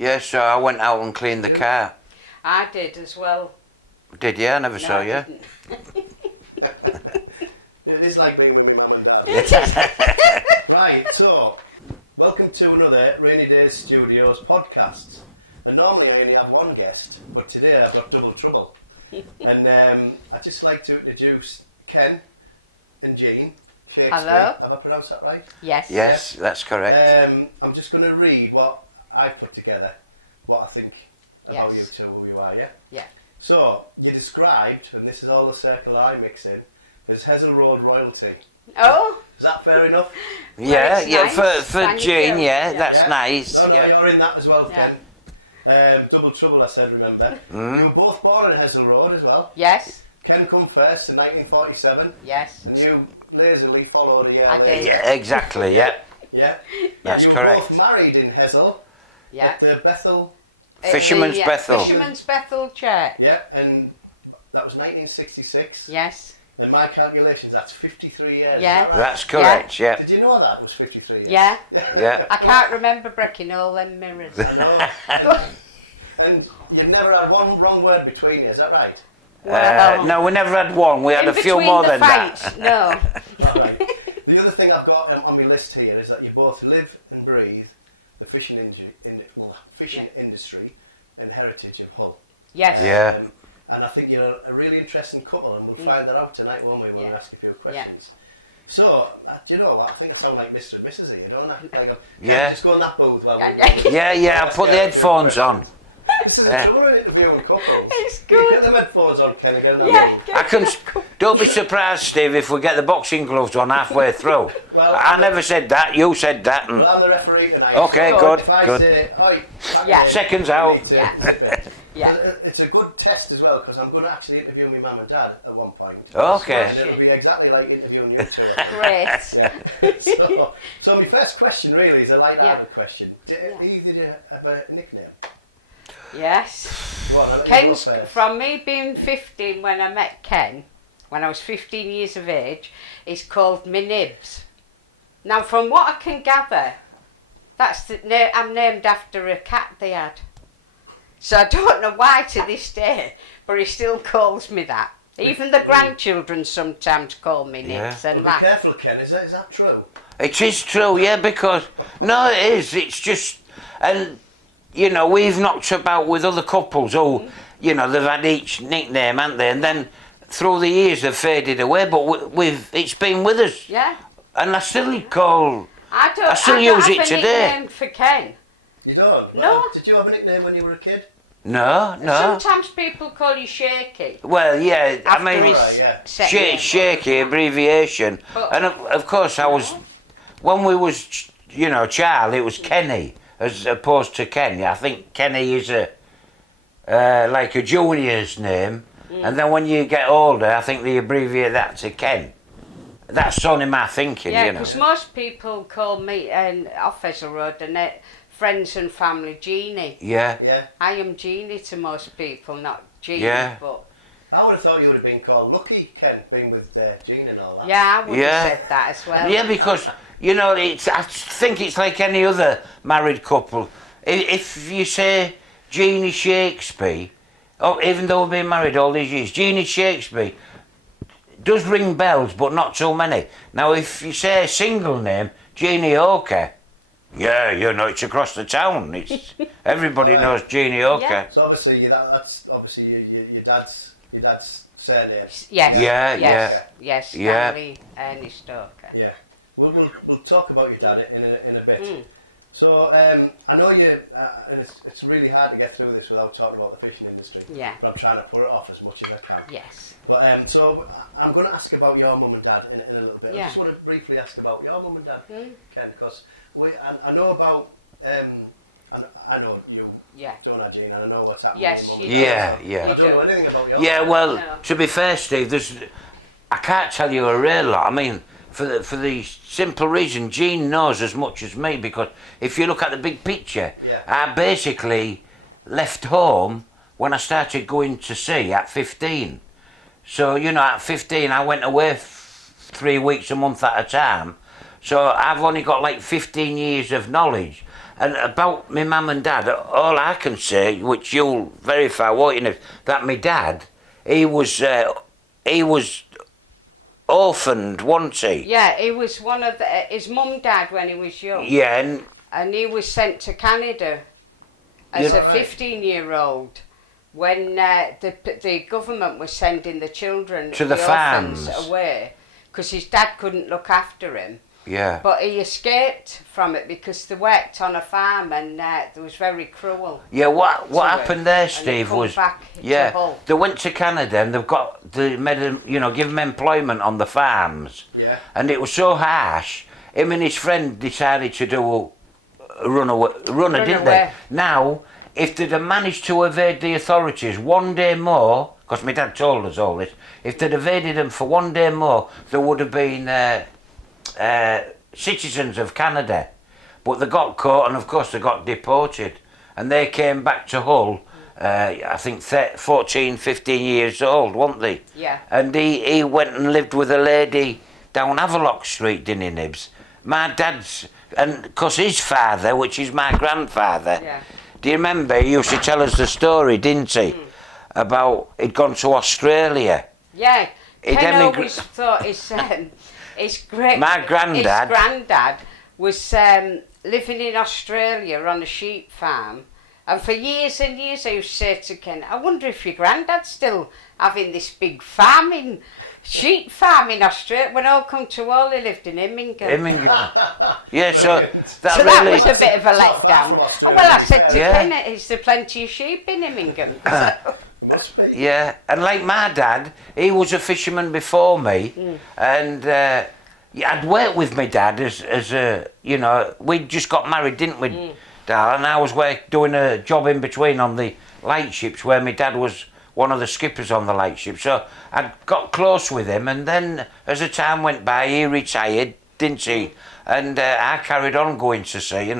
Yeah, so I went out and cleaned the car. I did as well. Did you? I never No, saw I you. didn't. It is like being with my mum and dad. Right, so, welcome to another Rainy Days Studios podcast. And normally I only have one guest, but today I've got double trouble. And I'd just like to introduce Ken and Jean Shakespeare. Hello. Have I pronounced that right? Yes. Yes, that's correct. I'm just going to read what I put together, what I think about Yes. you two, who you are, yeah? Yeah. So, you described, and this is all the circle I mix in, as Hessel Road royalty. Oh, Is that fair enough? Yeah, it's yeah, nice. for Thank Jean, you. yeah, Yeah. that's Yeah. nice. No, Yeah. you're in that as well, Yeah. Ken. Double trouble, I said, remember. Mm. You were both born in Hessel Road as well. yes, Ken come first in 1947, yes. and you lazily followed a year I did. later. Yeah, exactly, yeah. Yeah. That's you were correct. both married in Hessel Yeah. at the Bethel. Fisherman's The, Bethel. Fisherman's Bethel Church. Yeah, and that was 1966. Yes. And my calculations, that's 53 years. Yeah. Is that right? That's correct, yeah. Did you know that it was 53 years? Yeah. Yeah. I can't remember breaking all them mirrors. I know. And you've never had one wrong word between you, is that right? Well, No, we never had one. We had in a few between more the than fights, that. no. All right. The other thing I've got on my list here is that you both live and breathe the fishing industry and heritage of Hull. Yes. Yeah. And I think you're a really interesting couple, and we'll find that out tonight, won't we, when we Yeah. ask a few questions. So, do you know what? I think I sound like Mr. and Mrs. here, don't I? Like Yeah. Just go in that booth while Yeah, yeah, I put the headphones on. This is Yeah. the trouble with interviewing couples. It's Get good. them headphones on, Ken, again. Yeah. I can. Don't be surprised, Steve, if we get the boxing gloves on halfway through. Well, I never said that. You said that. And Well, I'm the referee tonight. Okay, so good, If I good. say, "Oi, back Yeah. there," Seconds out. you need to Yeah. zip it. Yeah. It's a good test as well, because I'm going to actually interview my mum and dad at one point. Okay. And it'll be exactly like interviewing you two. Great. So my first question really is a light-hearted Yeah. question. Yeah. Did you have a nickname? Yes. Go on, I'll let you go Ken's, first. from me being 15 when I met Ken, when I was 15 years of age, is called me Nibs. Now, from what I can gather, I'm named after a cat they had. So I don't know why to this day, but he still calls me that. Even the grandchildren sometimes call me Nibs Well, and be laugh. careful, Ken. Is that true? It is true, yeah, because no, it is. It's just, and you know, we've knocked about with other couples who, you know, they've had each nickname, haven't they? And then through the years they've faded away, but it's been with us, Yeah. and I still call. I I still don't use have it a today. nickname for Ken. You don't? No. Well, did you have a nickname when you were a kid? No. Sometimes people call you Shaky. Well, yeah, I After mean, his Right, yeah. second name. shaky abbreviation, But- and of course I was when we was, you know, child. It was Kenny as opposed to Ken. I think Kenny is a like a junior's name, and then when you get older, I think they abbreviate that to Ken. That's only my thinking, Yeah, you know. because most people call me off Hessel Road and friends and family Jeannie. Yeah, Yeah. I am Jeannie to most people, not Jeannie. Yeah. But I would have thought you would have been called Lucky, Ken, being with Jean and all that. yeah, I would Yeah. have said that as well. yeah, because you know, I think it's like any other married couple. If you say Jeannie Shakespeare, oh, even though we've been married all these years, Jeannie Shakespeare does ring bells, but not so many. Now, if you say a single name, Jeannie Oker, yeah, you know, it's across the town. It's everybody Right. knows Jeannie Oker. Yeah. So obviously that's obviously your dad's surname. Yes. Yeah, yes, yeah. Yes. Yeah. Stanley Ernie Stoker. Yeah. We'll talk about your dad in a bit. Mm. So I know you, and it's really hard to get through this without talking about the fishing industry. Yeah. But I'm trying to put it off as much as I can. Yes. But so I'm going to ask about your mum and dad in a little bit. Yeah. I just want to briefly ask about your mum and dad, Mm. Ken, because I know about I know you, Yeah. don't I, Jean, and I know what's happening. Yes, with you mum do. and Yeah, dad. yeah. I You don't know do. anything about your Yeah, well, No. to be fair, Steve, I can't tell you a real lot. I mean, for the simple reason, Jean knows as much as me, because if you look at the big picture, Yeah. I basically left home when I started going to sea at 15. So, you know, at 15 I went away 3 weeks a month at a time. So I've only got like 15 years of knowledge. And about my mum and dad, all I can say, which you'll verify, won't you, that my dad, he was orphaned, wasn't he? Yeah, he was one of his mum died when he was young. Yeah, And he was sent to Canada as Yeah. a 15-year-old when the government was sending the children, To the orphans, farms. away because his dad couldn't look after him. yeah. But he escaped from it because they worked on a farm and it was very cruel. Yeah, what to happened there, him. And they Steve, come was back to yeah, Hull. they went to Canada and they made them, give them employment on the farms, Yeah. and it was so harsh. Him and his friend decided to do a runner, didn't away. they? Now, if they'd have managed to evade the authorities one day more, because my dad told us all this, if they'd evaded them for one day more, they would have been citizens of Canada. But they got caught and of course they got deported. And they came back to Hull, I think 14, 15 years old, weren't they? Yeah. And he went and lived with a lady down Havelock Street, didn't he, Nibs? My dad's, and because his father, which is my grandfather, Yeah. do you remember, he used to tell us the story, didn't he? About he'd gone to Australia. Yeah, He'd Ken emigra- always thought his great My granddad- his granddad was living in Australia on a sheep farm, and for years and years I used to say to Ken, I wonder if your granddad's still having this big sheep farm in Australia. When all come to all, he lived in Immingham. Yeah, so that So really. that was a bit of a It's not far letdown. from Oh, Australia, well, I to be said to fair. Ken, Yeah. is there plenty of sheep in Immingham? Must be. Yeah, and like my dad, he was a fisherman before me, and yeah, I'd worked with my dad as a, we'd just got married, didn't we, Dal? And I was doing a job in between on the lightships where my dad was one of the skippers on the lightship. So I got close with him, and then as the time went by, he retired, didn't he? And I carried on going to sea,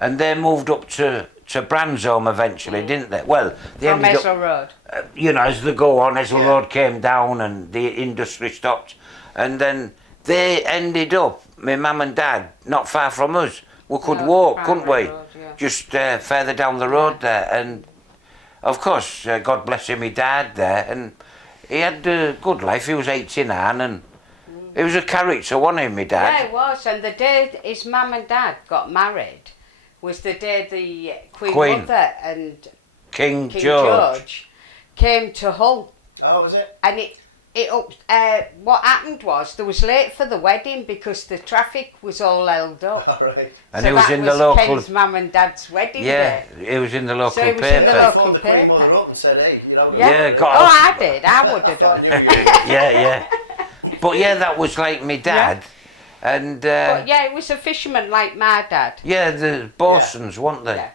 and they moved up to Bransholm eventually, didn't they? Well, they From ended up, Ezel Road. as they go on, as the Yeah. road came down and the industry stopped, and then they ended up, my mum and dad, not far from us. We could No, walk, couldn't we? Primary Road, yeah. Just further down the road there, and of course, God bless him, my dad there, and he had a good life. He was 89, and he was a character, wasn't he, my Yeah, dad? it was. And the day his mum and dad got married was the day the Queen Mother and King King George. George came to Hull. Oh, was it? And what happened was they was late for the wedding because the traffic was all held up. All right. And so he was that in the local. Ken's mum and dad's wedding Yeah, day. he was in the local he was in paper. the Yeah, local phoned the Queen paper. Mother up and said, hey, Yeah, got Oh, up. I did. I would I have thought done. you Yeah. But yeah, that was like my dad. And But yeah, it was a fisherman like my dad. yeah, the Borsons, weren't they?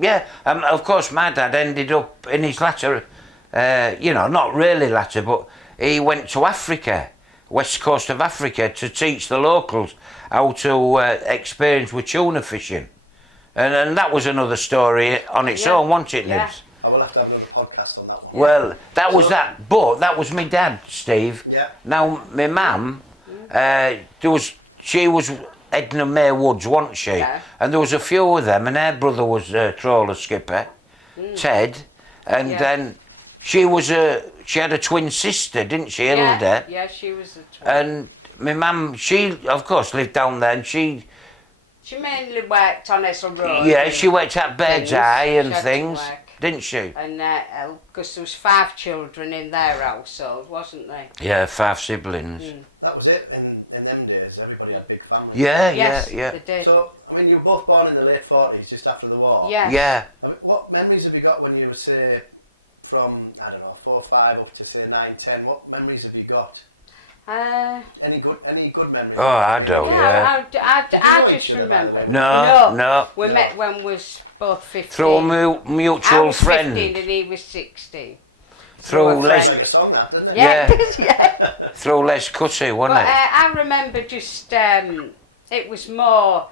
Yeah. And of course, my dad ended up in his latter, not really latter, but he went to Africa, west coast of Africa, to teach the locals how to experience with tuna fishing. And that was another story on its Yeah. own, wasn't it, Yeah. Nibs? I will have to have another podcast on that one. Well, that was So- that, but that was my dad, Steve. Yeah. Now, my mum, she was Edna May Woods, wasn't she? Yeah. And there was a few of them, and her brother was a trawler skipper, Ted, and Yeah. then she had a twin sister, didn't she, Hilda? Yeah, she was a And my mum, she, of course, lived down there, and She mainly worked on Ezel Road. yeah, and she worked at Bird's things. Eye She and had to things, work. didn't she? And because there was 5 children in their household, wasn't there? Yeah, 5 siblings. That was it in them days. Everybody had big families. Yeah, Yes, yeah. they did. So, I mean, you were both born in the late 40s, just after the war. Yeah. Yeah. I mean, what memories have you got when you were, say, from, I don't know, 4 or 5 up to, say, 9, 10? What memories have you got? Any good memories? Oh, I don't. Yeah, I know just each other, remember. by the No. We met when we was both 15. Through a I mutual was friend. 15 and he was 16. Through a Les, Sounds like a song, that, doesn't it? Yeah, Yeah. yeah. through Les Cutty, wasn't But it? I remember just, it was more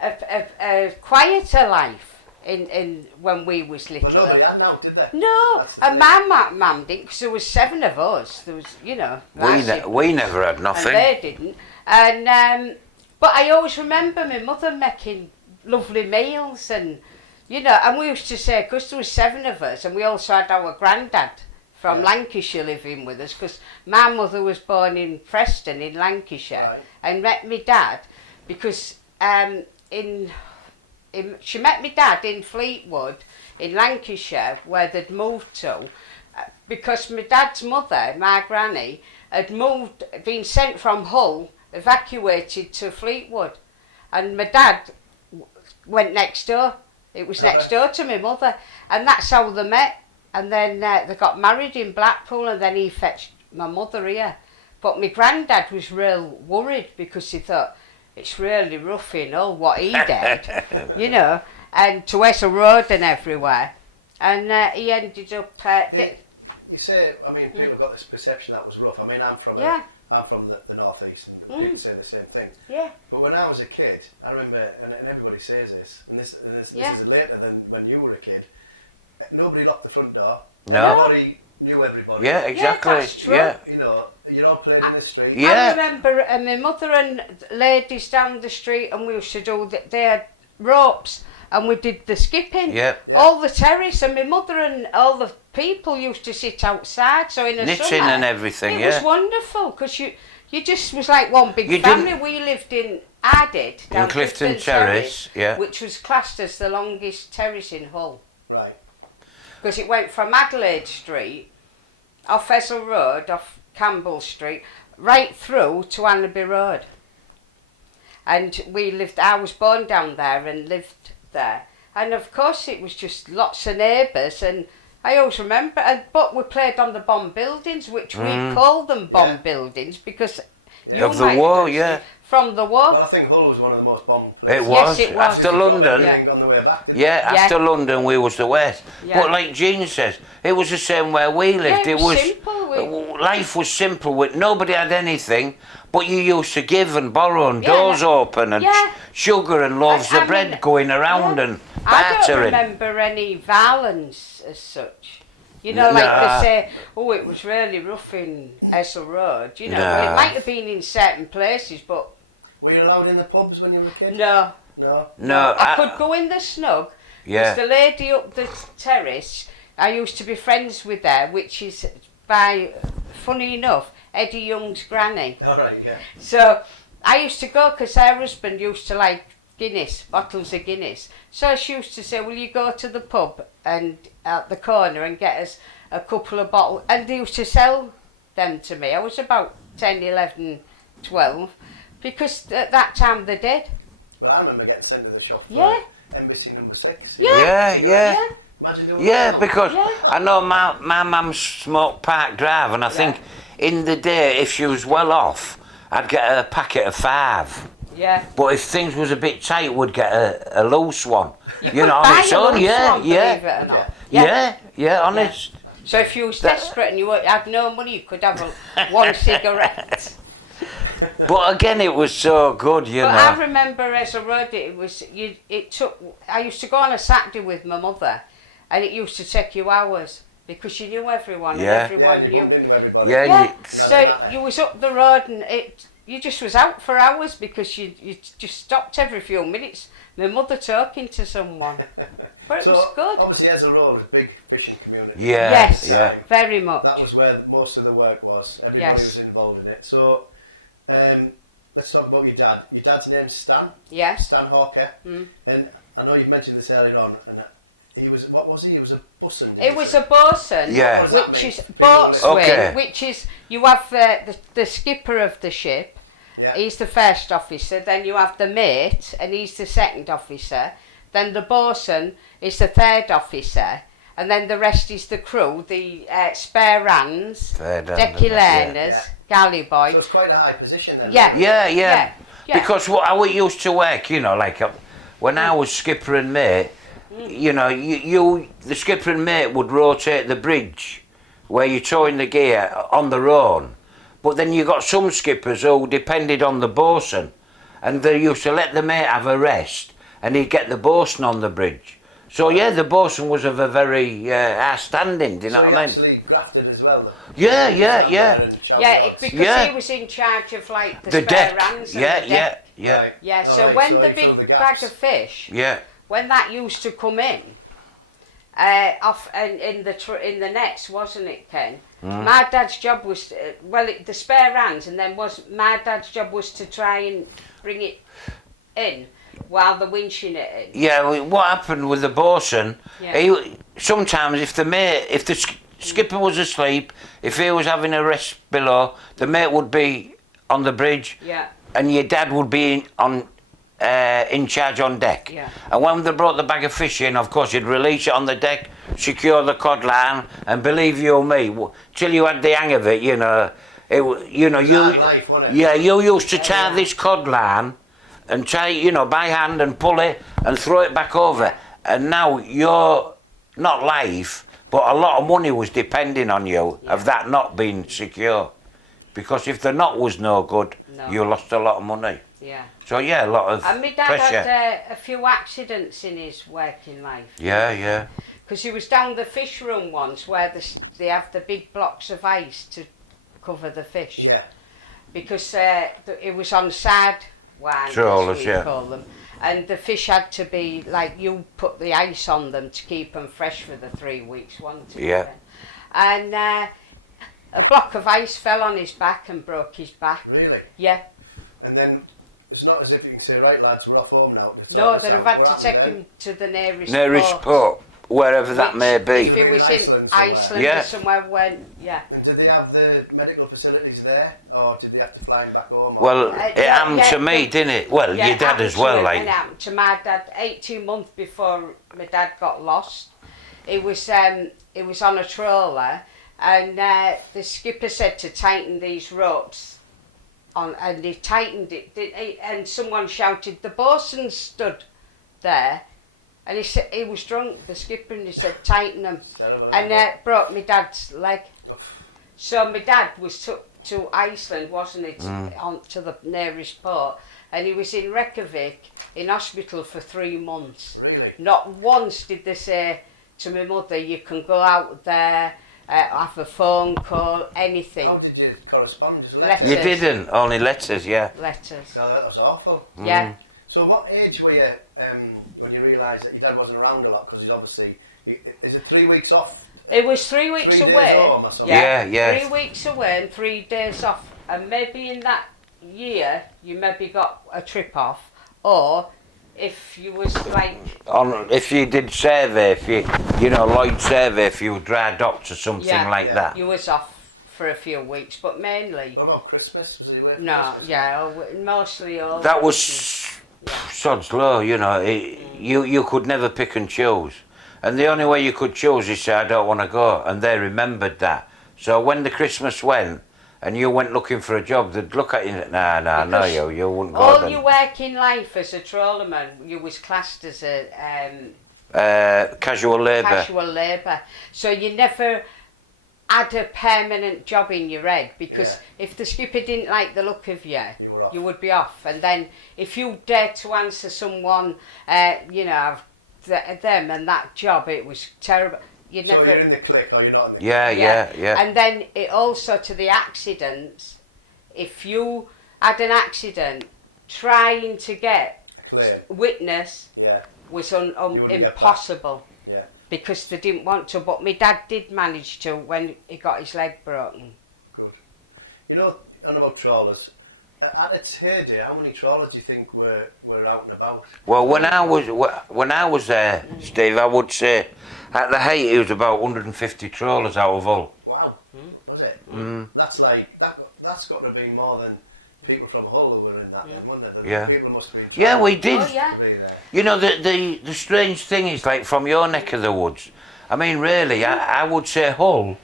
a quieter life in when we was Well, little. nobody had now, did they? No, That's the and my mum didn't, because there was 7 of us. There was, I said, We never had and nothing. they didn't. And but I always remember my mother making lovely meals, and you know, and we used to say, because there was 7 of us, and we also had our granddad from Lancashire living with us, because my mother was born in Preston in Lancashire, Right. and met my dad because she met my dad in Fleetwood in Lancashire, where they'd moved to, because my dad's mother, my granny, had been sent from Hull, evacuated to Fleetwood, and my dad went next door. It was next door to my mother, and that's how they met. And then they got married in Blackpool, and then he fetched my mother here. But my granddad was real worried because he thought, it's really rough in Hull what he did, you know, and to Wessel Road and everywhere. And he ended up... You say, I mean, people got this perception that was rough. I mean, I'm from the northeast, and people say the same thing. Yeah. But when I was a kid, I remember, and everybody says this, and this is later than when you were a kid. Nobody locked the front door. No. Everybody knew everybody. Yeah, exactly. Yeah, that's true. Yeah. You know, you're all playing in the street. Yeah. I remember my mother and ladies down the street, and we used to do they had ropes, and we did the skipping. Yeah. All the terrace, and my mother and all the people used to sit outside. So in the Knitting summer, and everything, it was wonderful because you just was like one big You family. didn't- We lived in down Clifton Terrace, yeah. which was classed as the longest terrace in Hull. Right. Because it went from Adelaide Street, off Wessel Road, off Campbell Street, right through to Annaby Road. And I was born down there and lived there. And of course it was just lots of neighbours, and I always remember, but we played on the bomb buildings, which we call them bomb buildings because... Of the war, yeah. From the war. Well, I think Hull was one of the most bombed It places. was. Yes, it was. After London. Everything on the way back, didn't Yeah, Yeah. after London we was the west. Yeah. But like Jean says, it was the same where we lived. it was simple. Life was simple. Nobody had anything, but you used to give and borrow and Yeah, doors open and yeah. sugar and loaves I of bread mean, going around yeah. and I don't bartering. remember any violence as such. You know, like Nah. they say, oh, it was really rough in Wessel Road. You know, Nah. it might have been in certain places, but Were you allowed in the pubs when you were a kid? no. No? No, I could go in the snug. Yeah. There's the lady up the terrace. I used to be friends with her, which is funny enough, Eddie Young's granny. All right, yeah. So I used to go because her husband used to like Guinness, bottles of Guinness. So she used to say, will you go to the pub and at the corner and get us a couple of bottles? And they used to sell them to me. I was about 10, 11, 12 because at that time they did. Well, I remember getting sent to the shop. Yeah. Embassy number 6. Yeah, yeah. Imagine doing Yeah, that. because Yeah. I know my mum smoked Park Drive, and I think in the day, if she was well off, I'd get her a packet of 5. Yeah. But if things was a bit tight, we'd get a loose one. You know, could on buy its a own, loose yeah, one, yeah. believe it or not. Yeah, honest. So if you was desperate and you had no money, you could have one cigarette. But again, it was so good, you But know. I remember as a road, I used to go on a Saturday with my mother, and it used to take you hours because you knew everyone Yeah. and everyone Yeah, you knew. bumped into everybody. Yeah, Yeah, you- so you was up the road and you just was out for hours because you just stopped every few minutes. My mother talking to someone, but it So, was good. obviously, Ezel Road was a big fishing community. Yeah, Yes, yeah. very much. That was where most of the work was. Everybody Yes. was involved in it. So, let's talk about your dad. Your dad's name's Stan. Yes. Stan Hawker. Mm. And I know you've mentioned this earlier on. And he was, what was he? He was a busson. It was a bosun, Yeah. What does that which mean? is People boatswain, Okay. which is you have the skipper of the ship. Yeah. He's the first officer. Then you have the mate, and he's the second officer. Then the bosun is the third officer, and then the rest is the crew, the spare hands, Third hand, decky yeah. learners, galley boy. So it's quite a high position then. Yeah. Yeah. Yeah. Because how we used to work, you know, like when I was skipper and mate, you know, the skipper and mate would rotate the bridge where you're towing the gear on their own. But then you got some skippers who depended on the bosun, and they used to let the mate have a rest, and he'd get the bosun on the bridge. So yeah, the bosun was of a very high standing. Do you know So what he I mean? actually grafted as well. Yeah, yeah, Down yeah. there in Chelsea Yeah, Docks. because Yeah. he was in charge of like the, The spare deck. hands and Yeah, the yeah, deck. yeah, Right. Yeah, so Alright, when so the he big filled the bag gaps. of fish, yeah. when that used to come in, off and in the nets, wasn't it, Ken? Mm. My dad's job was the spare hands, and then my dad's job was to try and bring it in while they're winching it in. Yeah, what happened with the bosun? Yeah. He sometimes, if the skipper was asleep, if he was having a rest below, the mate would be on the bridge, Yeah, and your dad would be in charge on deck. Yeah. And when they brought the bag of fish in, of course, you'd release it on the deck, secure the cod line, and believe you me, till you had the hang of it, you know, hard life, wasn't it? yeah, you used to tie this cod line and try, by hand and pull it and throw it back over. And now you're not live, but a lot of money was depending on you of that not being secure. Because if the knot was no good, No. you lost a lot of money. yeah. So yeah, a lot of And my dad pressure. had a few accidents in his working life. Yeah, yeah. Because he was down the fish room once where they have the big blocks of ice to cover the fish. Yeah. Because it was on sad wine, Trawlers, as we yeah. call them. And the fish had to be, like, you put the ice on them to keep them fresh for the 3 weeks, wasn't it? Yeah. And a block of ice fell on his back and broke his back. Really? Yeah. And then it's not as if you can say, right lads, we're off home now. No, they'd have had to take him to the nearest Nearest port, wherever that Which, may If be. it was in Iceland somewhere. Iceland Yeah. or somewhere when, yeah. And did they have the medical facilities there, or did they have to fly him back home? Well, Uh, it happened to me, didn't it? Well, Yeah, your it dad happened as to well, him, like. and it happened to my dad 18 months before my dad got lost. It was on a trawler, and the skipper said to tighten these ropes on, and he tightened it, and someone shouted, "The bosun stood there," and he said he was drunk, the skipper, and he said, "Tighten them," Terrible, and isn't it? broke my dad's leg. So my dad was took to Iceland, wasn't it, on to the nearest port, and he was in Reykjavik in hospital for 3 months. Really? Not once did they say to my mother, "You can go out there, have a phone call, anything." How did you correspond? Just Letters. You didn't, only letters, yeah. Letters. Oh, that was awful. Yeah. So what age were you when you realised that your dad wasn't around a lot? Because obviously, is it 3 weeks off? It was 3 weeks 3 days away. home or something? Yeah. 3 weeks away and 3 days off. And maybe in that year, you maybe got a trip off. Or if you was like, If you did survey, if you Lloyd survey, if you were dry docked or something Yeah. like Yeah. that. you was off for a few weeks, but mainly, What about Christmas? Was he away for no, Christmas? yeah, mostly all. That was sod's law, you could never pick and choose. And the only way you could choose is say, I don't want to go. And they remembered that. So when the Christmas went, and you went looking for a job, they'd look at you and nah, no, Because you wouldn't go all then. your working life as a trawlerman, you was classed as a Casual labour. casual labour. So you never had a permanent job in your head, because if the skipper didn't like the look of you, You were off. you would be off. And then if you dared to answer someone, them and that job, it was terrible. You So never. you're in the clique or you're not in the Yeah. And then it also to the accidents. If you had an accident, trying to get clique? witness Yeah, was wouldn't get impossible. yeah. Because they didn't want to, but my dad did manage to when he got his leg broken. Good. You know, on about trawlers, at its heyday, how many trawlers do you think were out and about? Well, when I was there, Steve, I would say at the height it was about 150 trawlers out of Hull. Wow, was it? Mm. That's like, that's got to be more than people from Hull who were in that then, wouldn't it? The Yeah. people must be Yeah, we did. Oh yeah. to be there. You know, the strange thing is, like, from your neck of the woods, I mean, really, I would say Hull,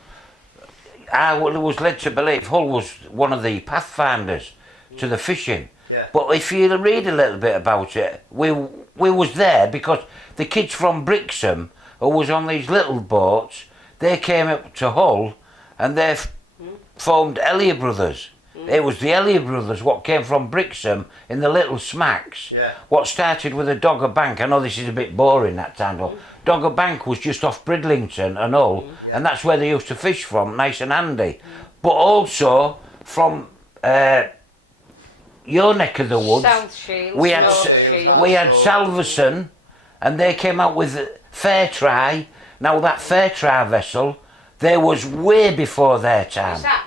was led to believe Hull was one of the pathfinders to the fishing. Yeah. But if you read a little bit about it, we was there because the kids from Brixham, who was on these little boats, they came up to Hull and they formed Elliot Brothers. It was the Elliot brothers what came from Brixham in the Little Smacks. Yeah. What started with a Dogger Bank. I know this is a bit boring, that tangle. Dogger Bank was just off Bridlington and Hull, and that's where they used to fish from, nice and handy. But also from your neck of the woods, South Shields, we had North Shields. we had Salverson, and they came out with Fairtry. Now that Fairtry vessel, they was way before their time. Is that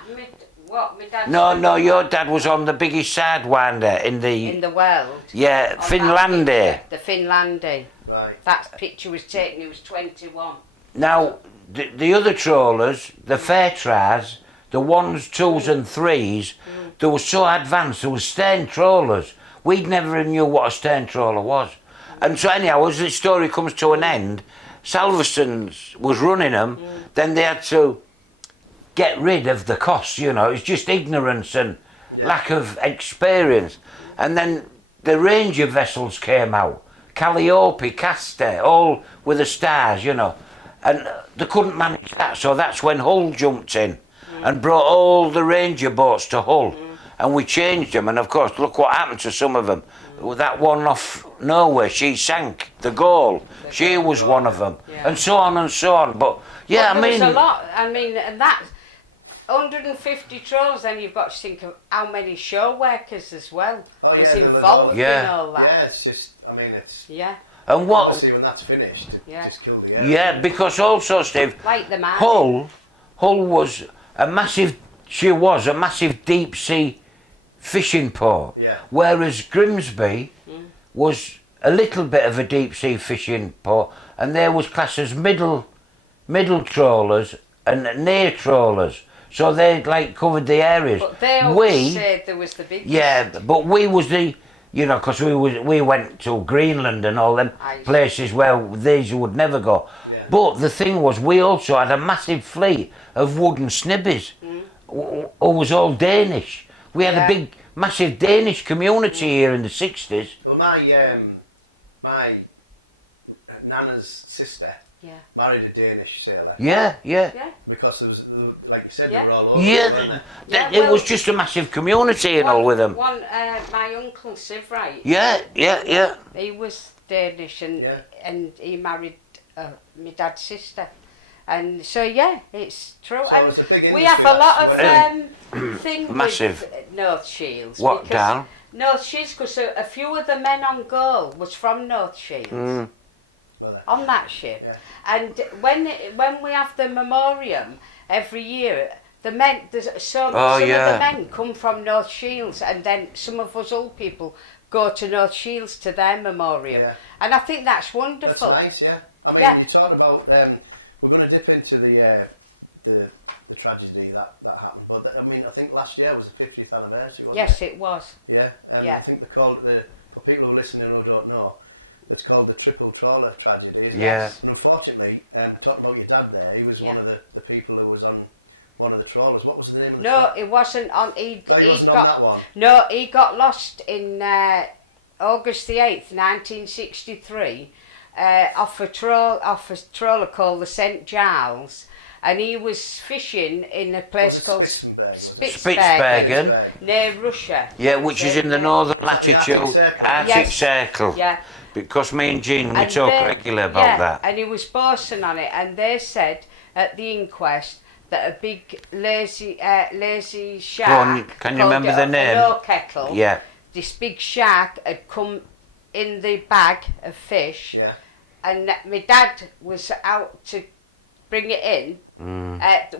my dad? No, your dad was on the biggest sidewinder in In the world. yeah, On that Finlandia. picture, The Finlandia. Right. That picture was taken, he was 21. Now, the other trawlers, the Fairtries, the 1s, 2s and 3s, they were so advanced, there was stern trawlers. We'd never knew what a stern trawler was. And so anyhow, as the story comes to an end, Salverson's was running them, then they had to get rid of the costs, you know, it's just ignorance and lack of experience. And then the Ranger vessels came out, Calliope, Castor, all with the stars, you know, and they couldn't manage that, so that's when Hull jumped in and brought all the Ranger boats to Hull, and we changed them, and of course, look what happened to some of them. That one off Norway, she sank, the Goal, she was one of them, Yeah. and so on and so on, but yeah, Well, I mean... there's a lot, and that's 150 trawls, then you've got to think of how many show workers as well Oh, was yeah, there was involved all- Yeah. in all that. Yeah, it's just, I mean, it's Yeah, And what... obviously when that's finished, it Yeah. just killed the air. Yeah, because also, Steve, like the man. Hull was a massive, she was a massive deep sea fishing port, Yeah. whereas Grimsby was a little bit of a deep sea fishing port, and there was classed as middle trawlers and near trawlers, so they like covered the areas. But they always said there was the biggest. Yeah, but we was the, you know, because we went to Greenland and all them Aye. places where these would never go. Yeah. But the thing was, we also had a massive fleet of wooden snibbies, who was all Danish. We had Yeah. a big, massive Danish community here in the 60s. Well, my Nana's sister Yeah. married a Danish sailor. Yeah, yeah. Yeah. Because there was, like you said, Yeah. they were all over, Yeah, weren't they? Yeah, it was well- just a massive community and all with them. My uncle Sivright. Yeah. He was Danish Yeah. and he married my dad's sister. And so yeah, it's true. So and it's a big we have industry, a lot of that's things Massive. with North Shields. What, because Dal? North Shields, because a few of the men on Goal was from North Shields Mm. Well, then. on that ship. Yeah. And when we have the memoriam every year, the men some Oh, of the yeah. men come from North Shields, and then some of us old people go to North Shields to their memoriam, Yeah. and I think that's That's wonderful. nice, yeah. I mean, Yeah. you talk about, we're going to dip into the tragedy that happened, but I mean, I think last year was the 50th anniversary, wasn't Yes, it was. it? Yeah, and Yeah. I think they called it, for people who are listening who don't know, it's called the Triple Trawler Tragedy, isn't Yeah. it? And unfortunately, talking about your dad there, he was Yeah. one of the people who was on one of the trawlers. What was the name of No, it wasn't on. He wasn't got on that one? no. He got lost in August the 8th, 1963, off a trawler called the St Giles, and he was fishing in a place Was it called Spitzenberg, was it? Spitsbergen. Spitsbergen. near Russia. Yeah, which is in the northern Arctic latitude, Circle. Arctic Yes. Circle. Yeah. Because me and Jean, we And talk they- regular about yeah, that. and he was bossing on it, and they said at the inquest that a big lazy shark. Go on, can you called remember it the a name? no kettle. Yeah. This big shark had come in the bag of fish, Yeah. and my dad was out to bring it in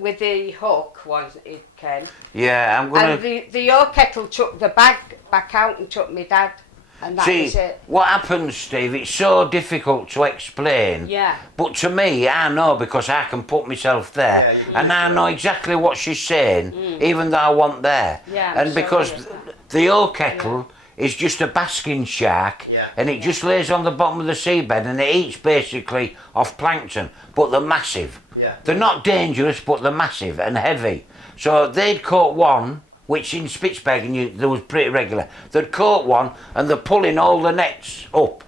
with the hook, was it, Ken? Yeah, I'm gonna And the old kettle took the bag back out and took my dad, and that see was it. what happens, Steve. It's so difficult to explain. Yeah. But to me, I know because I can put myself there, Yeah, you and I know exactly what she's saying, even though I wasn't there. Yeah, I'm and because sorry. the old kettle is just a basking shark, Yeah. and it just lays on the bottom of the seabed, and it eats basically off plankton. But they're massive. Yeah. They're not dangerous, but they're massive and heavy. So they'd caught one, which in Spitsbergen there was pretty regular. They'd caught one, and they're pulling all the nets up,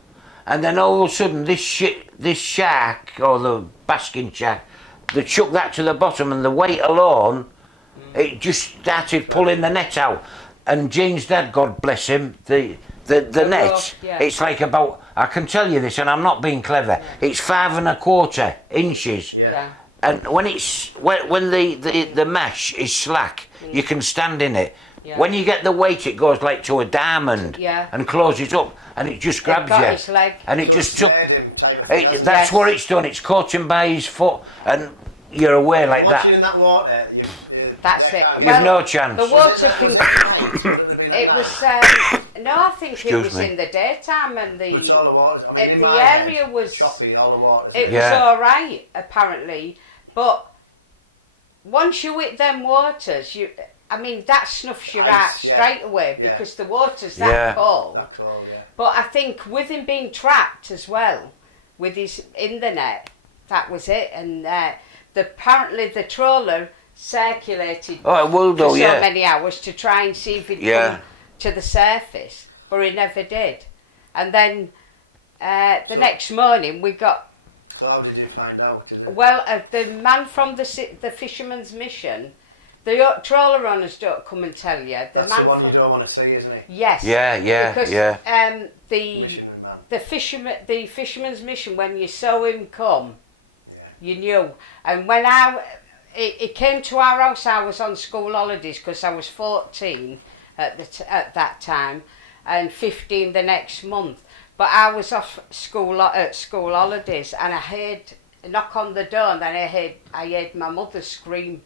and then all of a sudden this shark or the basking shark, they chuck that to the bottom, and the weight alone It just started pulling the net out. And Jean's dad, God bless him, the net, rope, yeah. it's like about, I can tell you this and I'm not being clever, it's 5¼ inches. Yeah. And when the mesh is slack, you can stand in it. Yeah. When you get the weight, it goes like to a diamond Yeah. and closes up, and it just grabs got you. his leg. And it So just it's took. snared him type of thing, hasn't it? That's Yes. what it's done. It's caught him by his foot, and you're away like Once you're that. in that water, That's it. You've no chance. The water can. It It was. No, I think it Excuse was me. in the daytime, and But it's all the the water. I mean, in the my head, area was. choppy, all the water. It Yeah. was all right apparently, but once you hit them waters, I mean that snuffs you Ice, out yeah. straight away Yeah. because the water's that Yeah. cold. That's all, yeah. But I think with him being trapped as well, with his in the net, that was it. And apparently the trawler circulated Oh, it will for do, so yeah. many hours to try and see if he'd Yeah. come to the surface, but he never did. And then the next morning we got, So how did you find out? well, the man from the Fisherman's Mission, the trawler runners don't come and tell you. The That's man the one from you don't want to see, isn't it? yes, Yeah, because yeah. the Missionary man. the Fisherman's Mission, when you saw him come, Yeah. you knew. And when it came to our house, I was on school holidays because I was 14 at that time, and 15 the next month. But I was off school holidays, and I heard a knock on the door, and then I heard my mother scream,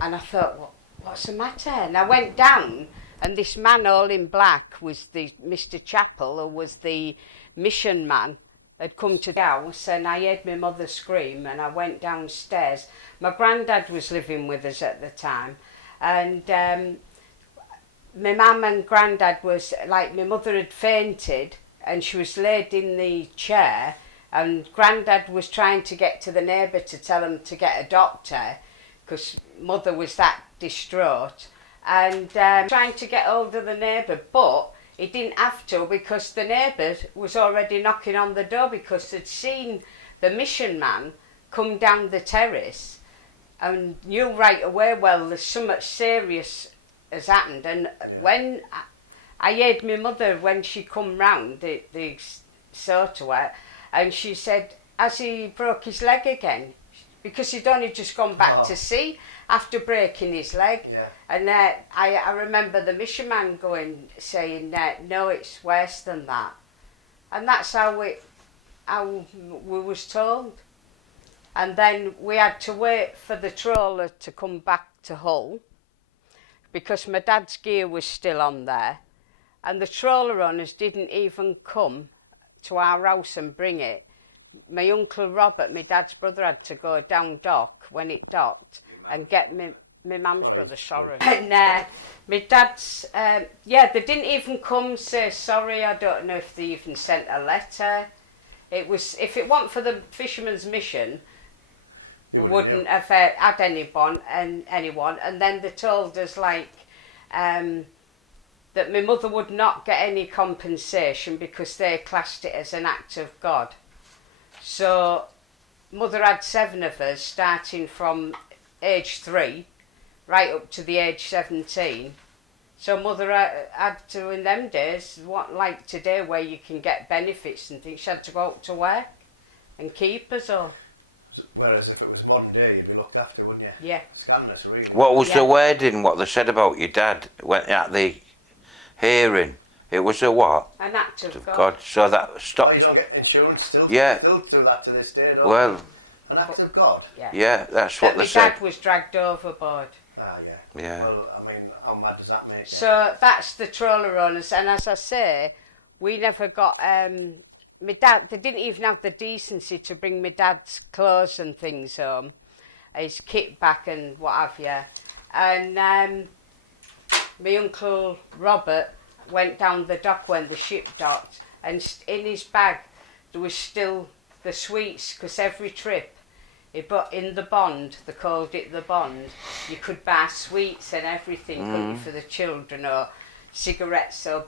and I thought, what's the matter? And I went down, and this man all in black was the Mr. Chappell, who was the mission man, had come to the house, and I heard my mother scream, and I went downstairs. My granddad was living with us at the time, and my mum and granddad was like, my mother had fainted, and she was laid in the chair, and granddad was trying to get to the neighbour to tell him to get a doctor, because mother was that distraught, and trying to get hold of the neighbour, but he didn't have to because the neighbour was already knocking on the door because they'd seen the mission man come down the terrace and knew right away, well, there's something serious has happened. And when I heard my mother, when she come round, they saw to her, and she said, has he broke his leg again? Because he'd only just gone back to sea after breaking his leg. Yeah. And I remember the mission man saying, no, it's worse than that. And that's how we was told. And then we had to wait for the trawler to come back to Hull, because my dad's gear was still on there. And the trawler owners didn't even come to our house and bring it. My uncle Robert, my dad's brother, had to go down dock when it docked and get my mum's brother, sorry. And my dad's, they didn't even come say sorry. I don't know if they even sent a letter. It was, if it weren't for the Fisherman's Mission, we wouldn't have had anyone. And then they told us that my mother would not get any compensation because they classed it as an act of God. So mother had 7 of us, starting from age 3 right up to the age 17. So mother had to, in them days, what like today where you can get benefits and things, she had to go out to work and keep us all. Whereas if it was modern day, you'd be looked after, wouldn't you? Yeah. Scandalous, really. What was Yeah. the wording, what they said about your dad when at the hearing? It was a what? An act of God. God, so that Oh, you stopped. don't get insurance still? Yeah. Still do that to this day, don't Well, you? An act of God? yeah, that's But what my they said. dad was dragged overboard. Ah, yeah. Yeah. Well, I mean, how mad does that make it? So that's the trawler owners, and as I say, we never got. My dad, they didn't even have the decency to bring my dad's clothes and things home, his kit back and what have you. And my uncle Robert went down the dock when the ship docked, and in his bag there was still the sweets, because every trip, but in the bond, they called it the bond, you could buy sweets and everything couldn't you, for the children, or cigarettes or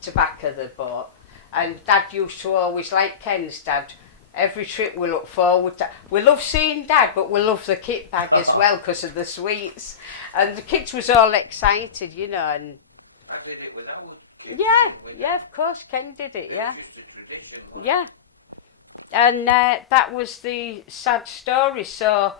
tobacco they bought. And Dad used to always, like Ken's dad, Every trip we look forward to. We love seeing Dad, but we love the kit bag as well because of the sweets. And the kids was all excited, you know. And I did it with our kids. yeah, of course, Ken did it, yeah. It's just a tradition. Yeah. And that was the sad story. So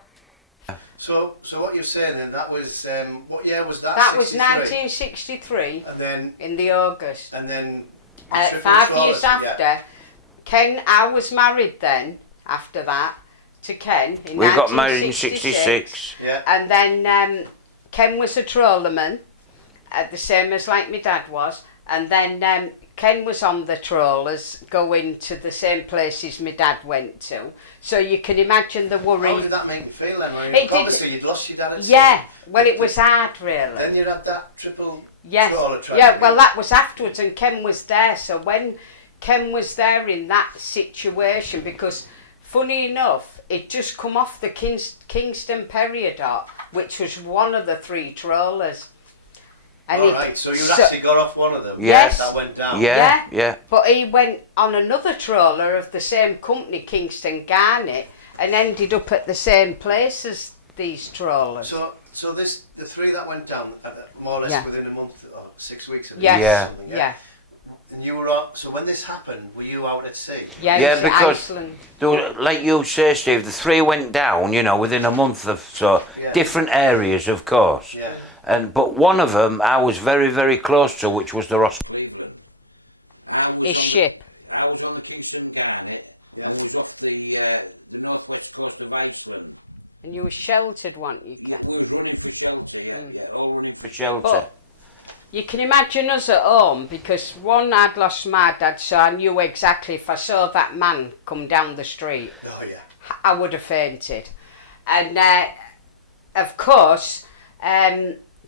So what you're saying then, that was, what year was that? that was 63? 1963 And then, in the August. and then... 5 years yeah. after, Ken, I was married then, after that, to Ken in We got married in 1966. 66. Yeah. And then Ken was a trawlerman, the same as like my dad was. And then Ken was on the trawlers going to the same places my dad went to. So you can imagine the worry. How did that make you feel then? It did- Obviously you'd lost your dad at Yeah, well it was hard really. Then you had that triple Yes. trawler tragedy. Yeah, well that was afterwards and Ken was there. So when Ken was there in that situation, because funny enough, it just come off the Kingston Peridot, which was one of the 3 trawlers. And Alright, so you'd actually got off one of them? Yes. That went down? Yeah, yeah. But he went on another trawler of the same company, Kingston Garnet, and ended up at the same place as these trawlers. So the 3 that went down, more or less Yeah. within a month or 6 weeks of Yes. Yeah. something, Yeah. And you were on, so when this happened, were you out at sea? Yeah, Yeah, it was because- Iceland. Like you say, Steve, the 3 went down, you know, within a month of so. Yeah. Different areas, of course. Yeah. But one of them I was very, very close to, which was the Ross. His ship. I was on the Kingston Garnet, and we got the northwest coast of Iceland. And you were sheltered, weren't you, Ken? We were running for shelter, all running for shelter. But you can imagine us at home, because one, I'd lost my dad, so I knew exactly if I saw that man come down the street, Oh yeah. I would have fainted. And of course,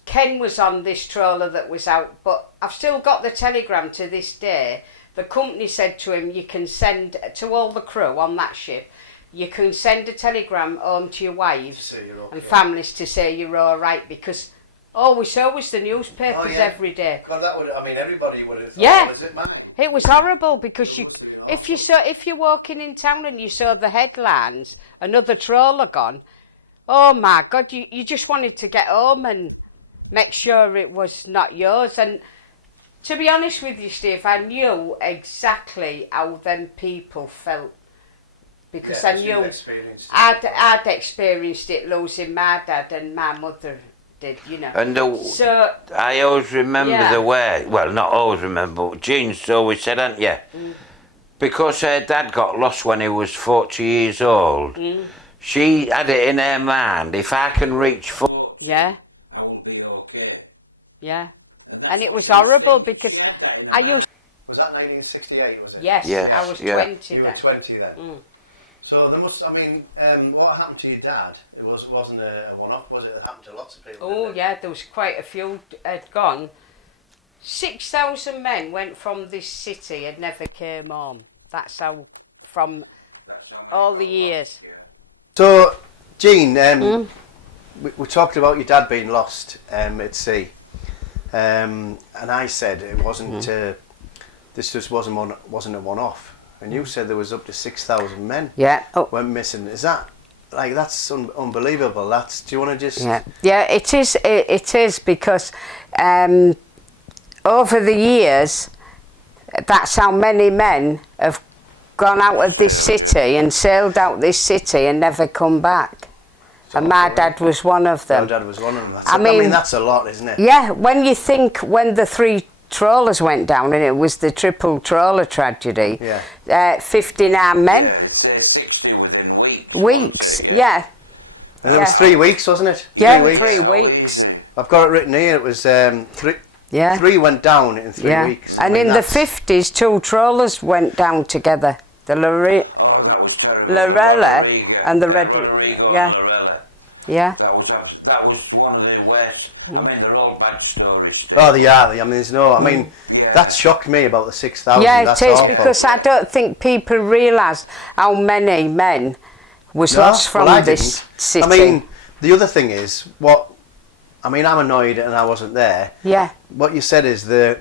Ken was on this trawler that was out, but I've still got the telegram to this day. The company said to him, you can send to all the crew on that ship, you can send a telegram home to your wives Say you're okay. and families to say you're all right, because we saw was the newspapers yeah. every day. God, that would, I mean, everybody would have thought, Yeah. oh, is it mine? It was horrible because if you're walking in town and you saw the headlines, another trawler gone, oh my God, you just wanted to get home and make sure it was not yours. And to be honest with you, Steve, I knew exactly how them people felt, because Yeah, I 'cause you've knew experienced it. I'd experienced it losing my dad and my mother did, you know. And So I always remember Yeah. the way, well, not always remember, but Jean's always said, hadn't you? Because her dad got lost when he was 40 years old, she had it in her mind, if I can reach 40, yeah. I will be okay. Yeah, and it was horrible because I used. Was that 1968, was it? Yes, Yes, I was yeah. 20 You were then. 20 then. So there must, I mean, what happened to your dad? It wasn't a one-off, was it? It happened to lots of people. Oh didn't it? yeah, there was quite a few had gone. 6,000 men went from this city and never came home. That's how, from all the years. So, Jean, we talked about your dad being lost at sea, and I said it wasn't. This just wasn't a one-off, and you said there was up to 6,000 men Yeah. Oh. went missing. Is that like that's unbelievable? Do you want to just? Yeah, yeah, it is. It is because over the years, that's how many men have gone out of this city and sailed out this city and never come back. And my dad was one of them. Your dad was one of them. I I mean, mean, that's a lot, isn't it? Yeah, when you think when the 3 trawlers went down and it was the triple trawler tragedy, 59 men, Yeah, it's 60 within weeks. weeks, yeah. And it was Yeah. 3 weeks, wasn't it? Yeah, 3 weeks. 3 weeks. I've got it written here. It was three. Yeah. 3 went down in 3 Yeah, weeks. I and mean, in the that's- 50s, 2 trawlers went down together. The Oh, that was terrible. Lorella and the Red- Rodrigo yeah. and Lorella. yeah. That was one of the worst. I mean, they're all bad stories. Oh, they are. I mean, there's no. I mean, Yeah. that shocked me about the 6,000. Yeah, That's it is, awful. because I don't think people realise how many men was No, lost from well, I this didn't. city. I mean, the other thing is I mean, I'm annoyed and I wasn't there. yeah, What you said is the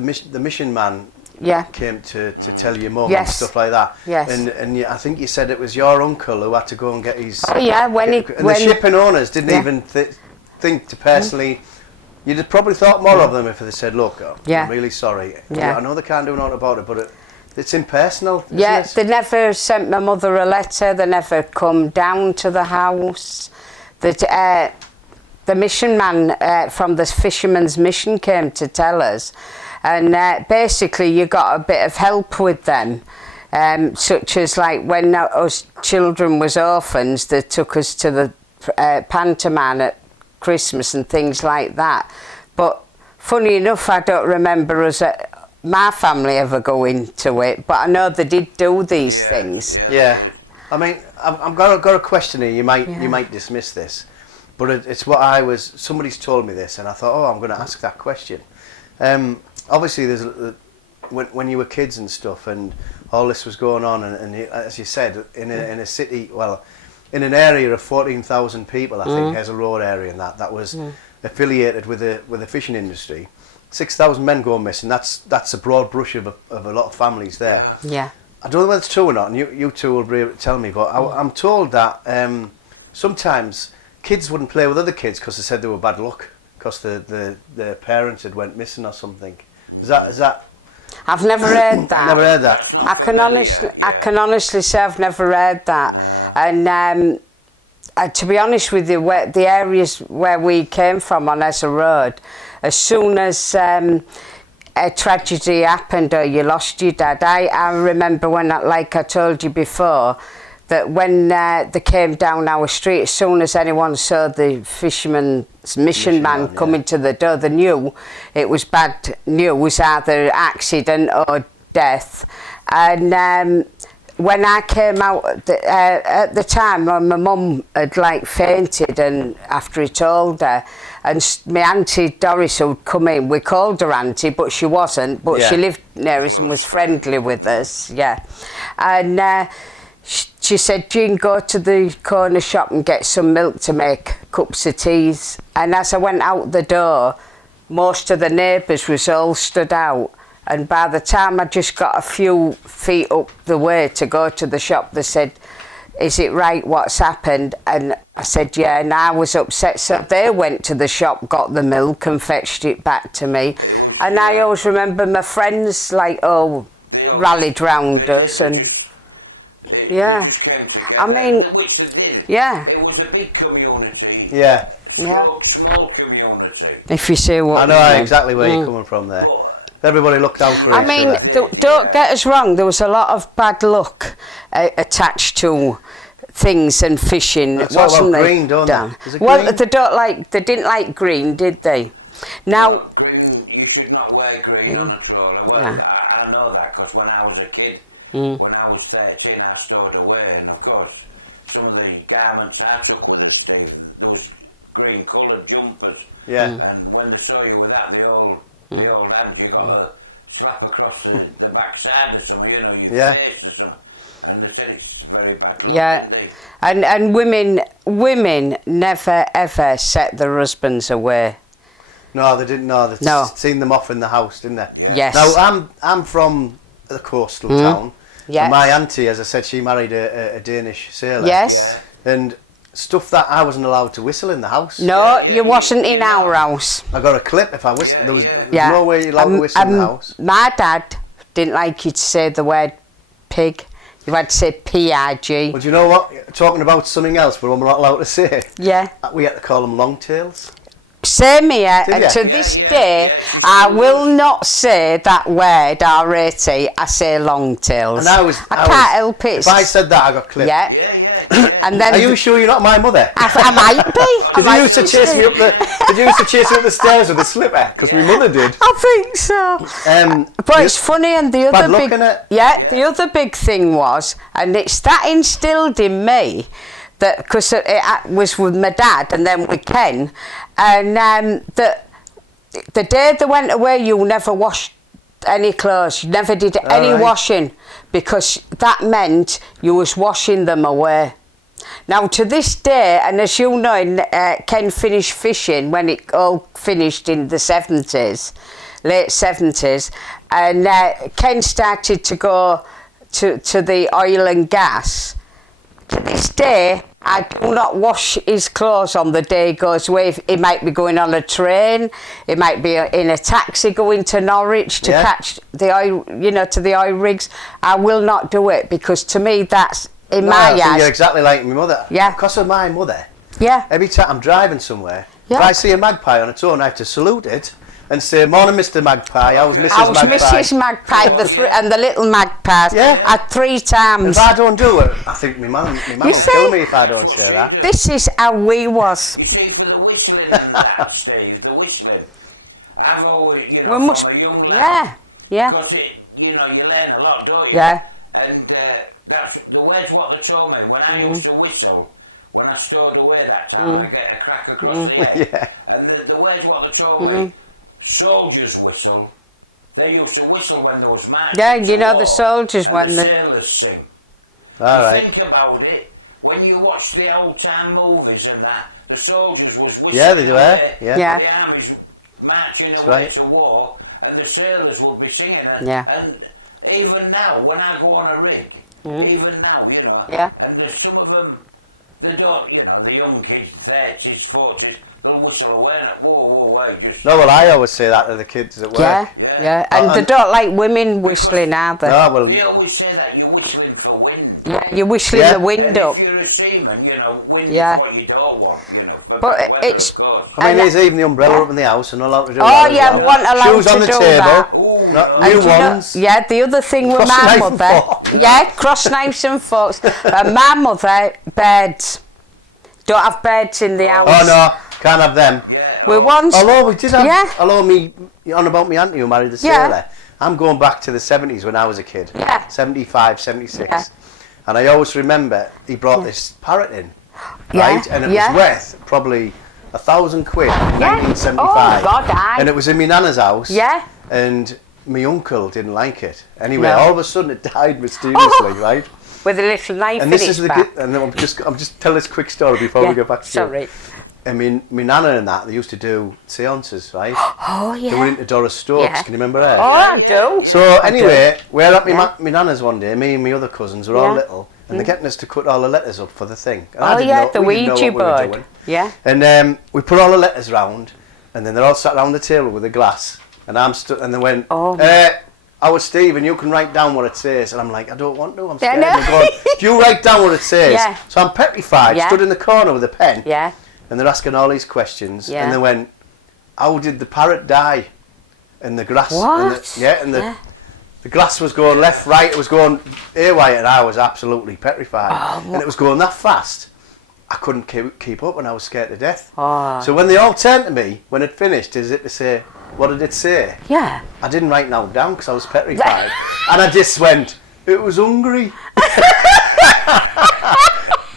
mission man came to tell your mum and Yes. stuff like that. Yes. And I think you said it was your uncle who had to go and get his. Oh yeah, when the shipping owners didn't Yeah. even think to personally. You'd have probably thought more of them if they said, "Look, I'm really sorry. Yeah. I know they can't do nothing about it, but it's impersonal." Yeah, isn't it? they never sent my mother a letter. They never come down to the house. The mission man from the Fisherman's Mission came to tell us, and basically you got a bit of help with them, such as like when us children was orphans, they took us to the pantomime at Christmas and things like that. But funny enough, I don't remember us my family ever going to it, but I know they did do these things. Yeah. I mean, I've got a question here. You might dismiss this, but it's what somebody's told me this, and I thought, oh, I'm going to ask that question. Obviously, there's when you were kids and stuff, and all this was going on, and as you said, in a city, well, in an area of 14,000 people, I think, Hazel Road area, and that was affiliated with the fishing industry. 6,000 men go missing. That's a broad brush of a lot of families there. Yeah. I don't know whether it's true or not, and you two will be able to tell me, but I'm told that sometimes kids wouldn't play with other kids because they said they were bad luck because the parents had went missing or something. Is that? I've never heard that. Never heard that. I can honestly say I've never heard that. And to be honest with you, the areas where we came from on Hazel Road, as soon as a tragedy happened or you lost your dad, I remember when, like I told you before, that when they came down our street, as soon as anyone saw the Fisherman's Mission man coming to the door, they knew it was bad news, either accident or death. And when I came out at the time, my mum had like fainted, and after he told her, and my auntie Doris who'd come in, we called her auntie, but she wasn't, but she lived near us and was friendly with us, and she said, Jean, go to the corner shop and get some milk to make cups of teas. And as I went out the door, most of the neighbours was all stood out. And by the time I just got a few feet up the way to go to the shop, they said, is it right what's happened? And I said, yeah, and I was upset. So they went to the shop, got the milk and fetched it back to me. And I always remember my friends rallied round us and... Yeah, I mean, yeah. It was a big community. Yeah. Small community. If you see what I know exactly where you're coming from there. Everybody looked out for each other. I mean, don't get us wrong, there was a lot of bad luck attached to things and fishing, It's wasn't all about there? green, don't they? Is it Well, green? they didn't like green, did they? Now, Green, you should not wear green on a trawler. Well, I know that because when I was a kid, when I was 13, I stowed away, and of course, some of the garments I took with us, Stephen, those green coloured jumpers. Yeah. And when they saw you with that, the old hands, you got a slap across the backside or something, your face or something. And they said it's very bad. yeah, Indeed. and women never ever set their husbands away. No, they didn't know. They'd No. seen them off in the house, didn't they? Yeah. Yes. Now, I'm from a coastal town. Yes. And my auntie, as I said, she married a Danish sailor. Yes. And stuff that I wasn't allowed to whistle in the house. No, you wasn't in our house. I got a clip if I whistled. There was Yeah. no way you're allowed to whistle in the house. My dad didn't like you to say the word pig. You had to say P-I-G. Well, do you know what? Talking about something else, but I'm not allowed to say. Yeah. We had to call them longtails. Same here, Did and ya? to this day, I will not say that word, R-A-T, I say longtails. And I can't help it. If I said that, I got clipped. Yeah. And then Are you sure you're not my mother? I might be. Did you used to chase me up the stairs with a slipper? Because my mother did. I think so. But it's funny, and the bad other luck, big, innit? the other big thing was, and it's that instilled in me, that because it was with my dad and then with Ken, and that the day they went away, you never washed any clothes, you never did any right. washing, because that meant you was washing them away. Now to this day, and as you know, Ken finished fishing when it all finished in the 70s, late 70s, and Ken started to go to the oil and gas. To this day, I do not wash his clothes on the day he goes away. He might be going on a train, he might be in a taxi going to Norwich to catch the oil, to the oil rigs. I will not do it, because to me that's, in my I think eyes... you're exactly like my mother. Yeah. Because of my mother. Yeah. Every time I'm driving somewhere, Yeah. if I see a magpie on its own, I have to salute it and say, "Morning, Mr. Magpie. I was Mrs. I was Magpie." Mrs. Magpie and the little magpies. Yeah. At 3 times. If I don't do it, I think my mum will see? kill me if I don't say that. This is how we was. You see, for the whistling and that, Steve, the whistling, I've always, We from must. a young lad, Yeah. because you learn a lot, don't you? Yeah. And that's the words what they told me. When I used to whistle, when I stored away that time, I get a crack across the head. Yeah. And the words what they told me, soldiers whistle. They used to whistle when there was marching. Yeah, you to know war, the soldiers and when the they... sailors sing. All right. Think about it. When you watch the old time movies and that, the soldiers was whistling. Yeah, they were. away, Yeah. The armies marching That's away right. to war, and the sailors would be singing. And, Yeah. and even now, when I go on a rig, even now, Yeah. and there's some of them, they don't, the young kids, 30s, 40s, they'll whistle away and whoa, just... No, well, I always say that to the kids at work. Yeah. And they don't like women whistling either. No, well, They always say that you're whistling for wind. Yeah, you're whistling Yeah. the wind And up. if you're a seaman, wind Yeah. is what you don't want, for But bad weather, it's- of course. I mean, And there's even the umbrella up in the house and all allowed to do Oh, that as yeah, well. weren't allowed Shoes to on the do table, that. Ooh, not no. new And you know- ones. yeah, the other thing with Cross my knife and mother... fork. Yeah, cross knives and forks. And my mother, beds. Don't have beds in the house. Oh no, can't have them. Yeah, We no. once... Although we did have, Yeah. although on about my auntie who married a Yeah. sailor, I'm going back to the 70s when I was a kid. Yeah. 75, 76. Yeah. And I always remember he brought this parrot in, Yeah, right? And it yeah. was worth probably £1,000 in Yeah. 1975. Oh, God, aye. And it was in my nana's house. Yeah. And my uncle didn't like it. Anyway, No. all of a sudden it died mysteriously, right? With a little knife And in this its is the back. and I'm just tell this quick story before we go back to you. Sorry. I mean, my nana and that, they used to do seances, right? Oh, They were yeah. into Doris Stokes, Yeah. can you remember her? Oh, I do. So anyway, we're at Yeah. my nana's one day, me and my other cousins were all Yeah. little, and they're getting us to cut all the letters up for the thing. And Oh, didn't yeah, know- the we didn't know Ouija what we were board. doing. Yeah. And we put all the letters round, and then they're all sat around the table with a glass, and I'm stood, and they went, Oh. I was Steve, and you can write down what it says. And I'm like, I don't want to, I'm Yeah, scared. no. And they're going, do you write down what it says? Yeah. So I'm petrified, Yeah. stood in the corner with a pen, Yeah. and they're asking all these questions, Yeah. and they went, how did the parrot die? And the grass, What? and the glass was going left, right, it was going haywire, and I was absolutely petrified. And it was going that fast, I couldn't keep up, and I was scared to death. Oh. So when they all turned to me, when it finished, is it to say, what did it say? Yeah. I didn't write now down because I was petrified. And I just went, it was hungry.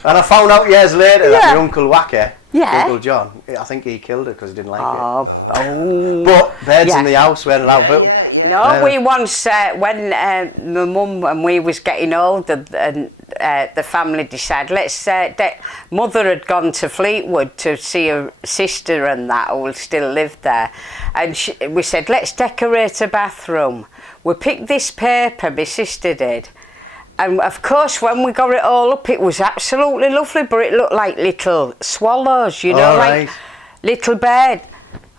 And I found out years later that Yeah. my Uncle Wacker, Yeah. Uncle John, I think he killed her because he didn't like Oh. it. But beds Yeah. in the house weren't allowed. But No, we once, when my mum and we was getting older, and the family decided, mother had gone to Fleetwood to see her sister and that, who still lived there, and we said, let's decorate a bathroom. We picked this paper, my sister did, and of course when we got it all up, it was absolutely lovely, but it looked like little swallows, you know, All like right. little bird.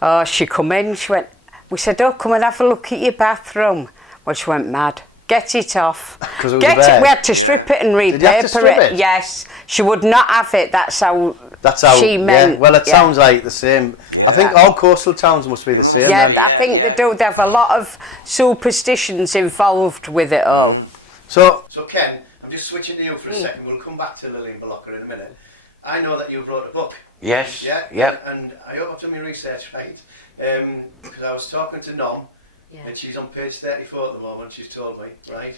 Oh, she come in, she went, we said, oh, come and have a look at your bathroom. Well, she went mad. Get it off. 'Cause it was a bird? We had to strip it and Did you have to repaper strip it? Yes. She would not have it. That's how she meant. yeah. Well, it yeah. sounds like the same. I think all coastal towns must be the same. Yeah, then. I think they do. They have a lot of superstitions involved with it all. So Ken, I'm just switching to you for a second. We'll come back to Lillian Ballocker in a minute. I know that you wrote a book. Yes. Yeah. Yep. And I hope I've done my research right, because I was talking to Nom, Yeah. and she's on page 34 at the moment. She's told me, right,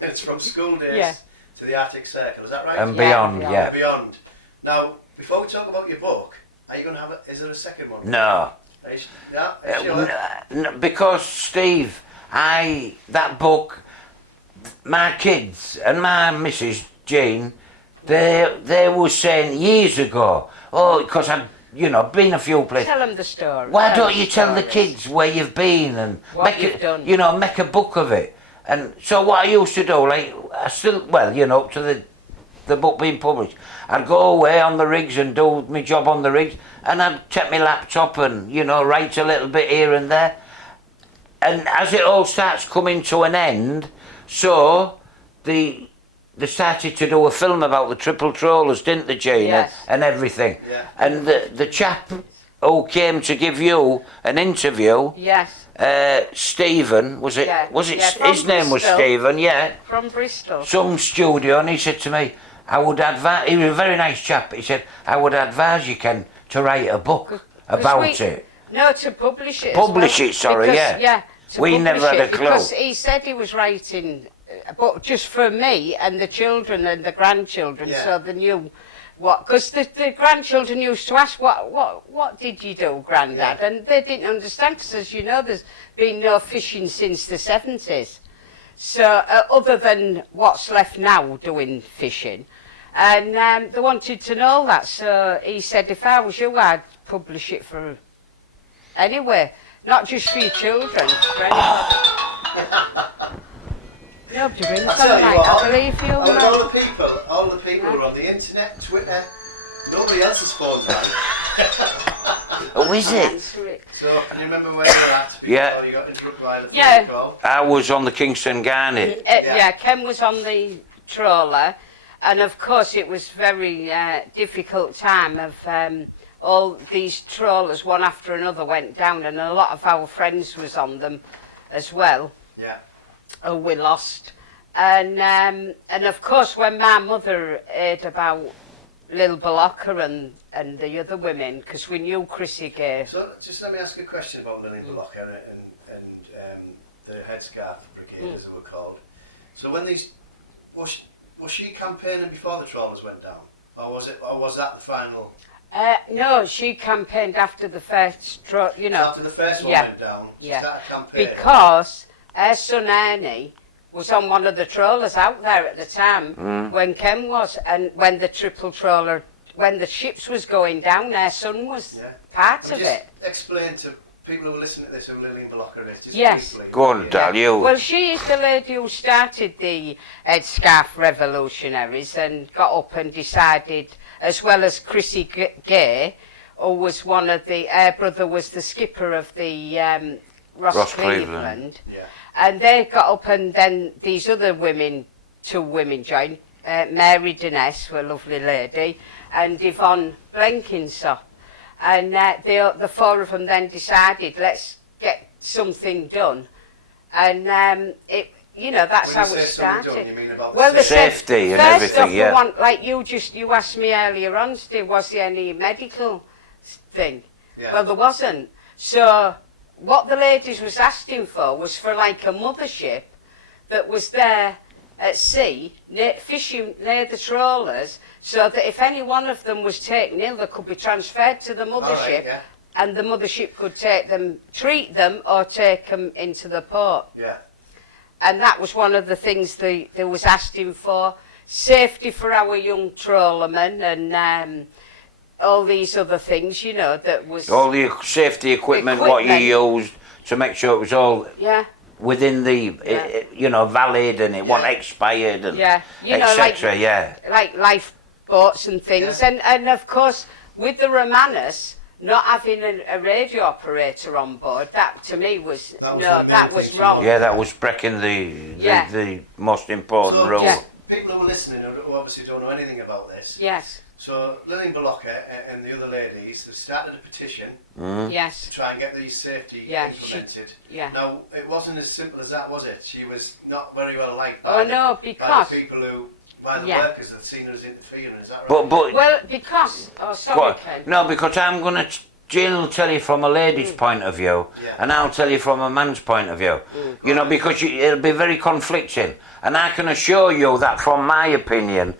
and it's from school days Yeah. to the Arctic Circle. Is that right? And Yeah, beyond, yeah. yeah. And beyond. Now, before we talk about your book, are you going to have is there a second one? No. Are you, yeah. Sure. Because Steve, that book, my kids and my Mrs. Jane, they were saying years ago, oh, because I'd been a few places. Tell them the story. Why Tell don't them you tell the stories. kids where you've been and What you've done. make a book of it? And so what I used to do, like, I still, up to the book being published, I'd go away on the rigs and do my job on the rigs, and I'd take my laptop and, write a little bit here and there. And as it all starts coming to an end, so they started to do a film about the triple trawlers, didn't they, Gina? Yes. And everything. Yeah. And the chap who came to give you an interview, Yes, Stephen, was it? Yeah. Was it? Yeah, from His name was Bristol. Stephen, yeah. from Bristol. Some studio, and he said to me, I would advise. He was a very nice chap. He said, I would advise you, Ken, to write a book about it. No, to publish it. Publish as well, it, sorry, because, yeah. Yeah. To We publish never had it, a clue. Because he said he was writing, but just for me and the children and the grandchildren, Yeah. so they knew what. Because the grandchildren used to ask, "What did you do, Grandad?" Yeah. And they didn't understand because, as you know, there's been no fishing since the 70s. So other than what's left now doing fishing. And they wanted to know that, so he said, if I was you, I'd publish it for anywhere, not just for your children, for anybody. Nobody rings I on tell you night, what, I believe you. all the people who are on the internet, Twitter, nobody else's phone's rang. Oh, is it? Answer it. So, can you remember where you were at before Yeah. you got interrupted by the phone Yeah. call? I was on the Kingston Garnet. Yeah, Ken was on the trawler, and of course it was very difficult time of all these trawlers, one after another, went down, and a lot of our friends was on them as well. Yeah. Oh, we lost. And of course, when my mother heard about Lil Balocca and the other women, because we knew Chrissy Gay. So, just let me ask a question about Lily Balocca and the headscarf brigade, as they were called. So, when these was she campaigning before the trawlers went down, or was that the final? No, she campaigned after the first, After the first one yeah, went down. yeah. Was that a campaign? because her son Ernie was on one of the trawlers out there at the time when Ken was, and when the triple trawler, when the ships was going down, her son was Yeah. part Can of we just it. explain to people who are listening to this who Lillian Balocca is? Just Yes. briefly. Go on, Dal, you. Well, she is the lady who started the headscarf revolutionaries and got up and decided, as well as Chrissy Gay, who was one of the, her brother was the skipper of the Ross Cleveland. Yeah. And they got up, and then these other women, two women joined, Mary Deness, a lovely lady, and Yvonne Blenkinsop. And the four of them then decided, let's get something done. And that's When how you it say something started. done, you mean about Well, the they said, Safety and first everything, off, yeah. we want, like you asked me earlier on, Steve, was there any medical thing? Yeah. Well, there wasn't. So what the ladies was asking for was for like a mothership that was there at sea, fishing near the trawlers, so that if any one of them was taken ill, they could be transferred to the mothership, yeah. and the mothership could take them, treat them, or take them into the port. Yeah. And that was one of the things they was asking for. Safety for our young trawlermen, and all these other things, that was... All the safety equipment, what you used to make sure it was all Yeah, within the, valid and it wasn't expired and yeah. etc. Yeah. Like lifeboats and things. Yeah. And of course, with the Romanus, not having a radio operator on board, that to me was, That was the main that was thing. wrong. Yeah, that was breaking the most important So, rule. Yeah. people who are listening who obviously don't know anything about this. Yes, So Lillian Balocca and the other ladies have started a petition to yes, try and get these safety Yeah, implemented. yeah. Now, it wasn't as simple as that, was it? She was not very well liked Oh, by, no, by because... the people who, by the Yeah. workers that seen her as interfering, is that right? But Well, because... Oh, go sorry, on. Ken. No, because I'm gonna. Jill will tell you from a lady's point of view, Yeah. and I'll tell you from a man's point of view. Because it'll be very conflicting. And I can assure you that, from my opinion,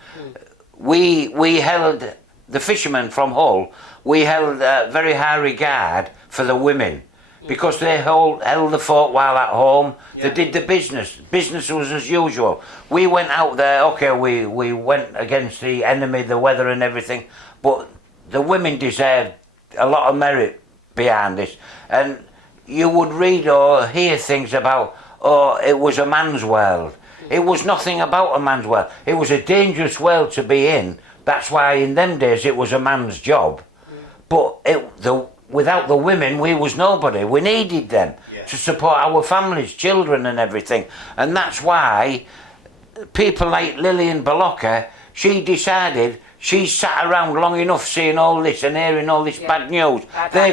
we held the fishermen from Hull. We held very high regard for the women. Because they held the fort while at home. They Yeah. did the business. Business was as usual. We went out there, okay, we went against the enemy, the weather and everything, but the women deserved a lot of merit behind this, and you would read or hear things about, oh, it was a man's world. It was nothing about a man's world. It was a dangerous world to be in. That's why in them days it was a man's job. But without the women, we was nobody. We needed them to support our families, children and everything. And that's why people like Lillian Bolocka, she decided, she sat around long enough seeing all this and hearing all this bad news. They're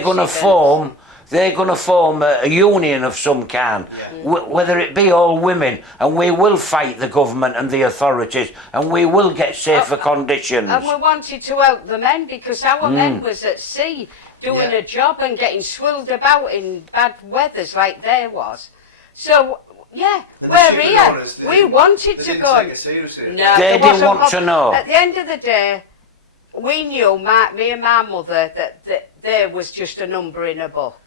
going to form a union of some kind, whether it be all women, and we will fight the government and the authorities, and we will get safer conditions. And we wanted to help the men, because our men was at sea doing a job and getting swilled about in bad weathers like there was. So, yeah, And we're the shipping here. owners, they We didn't- wanted they to didn't go. take it seriously. No, They there didn't wasn't want to know. At the end of the day, we knew, me and my mother, that there was just a number in a book.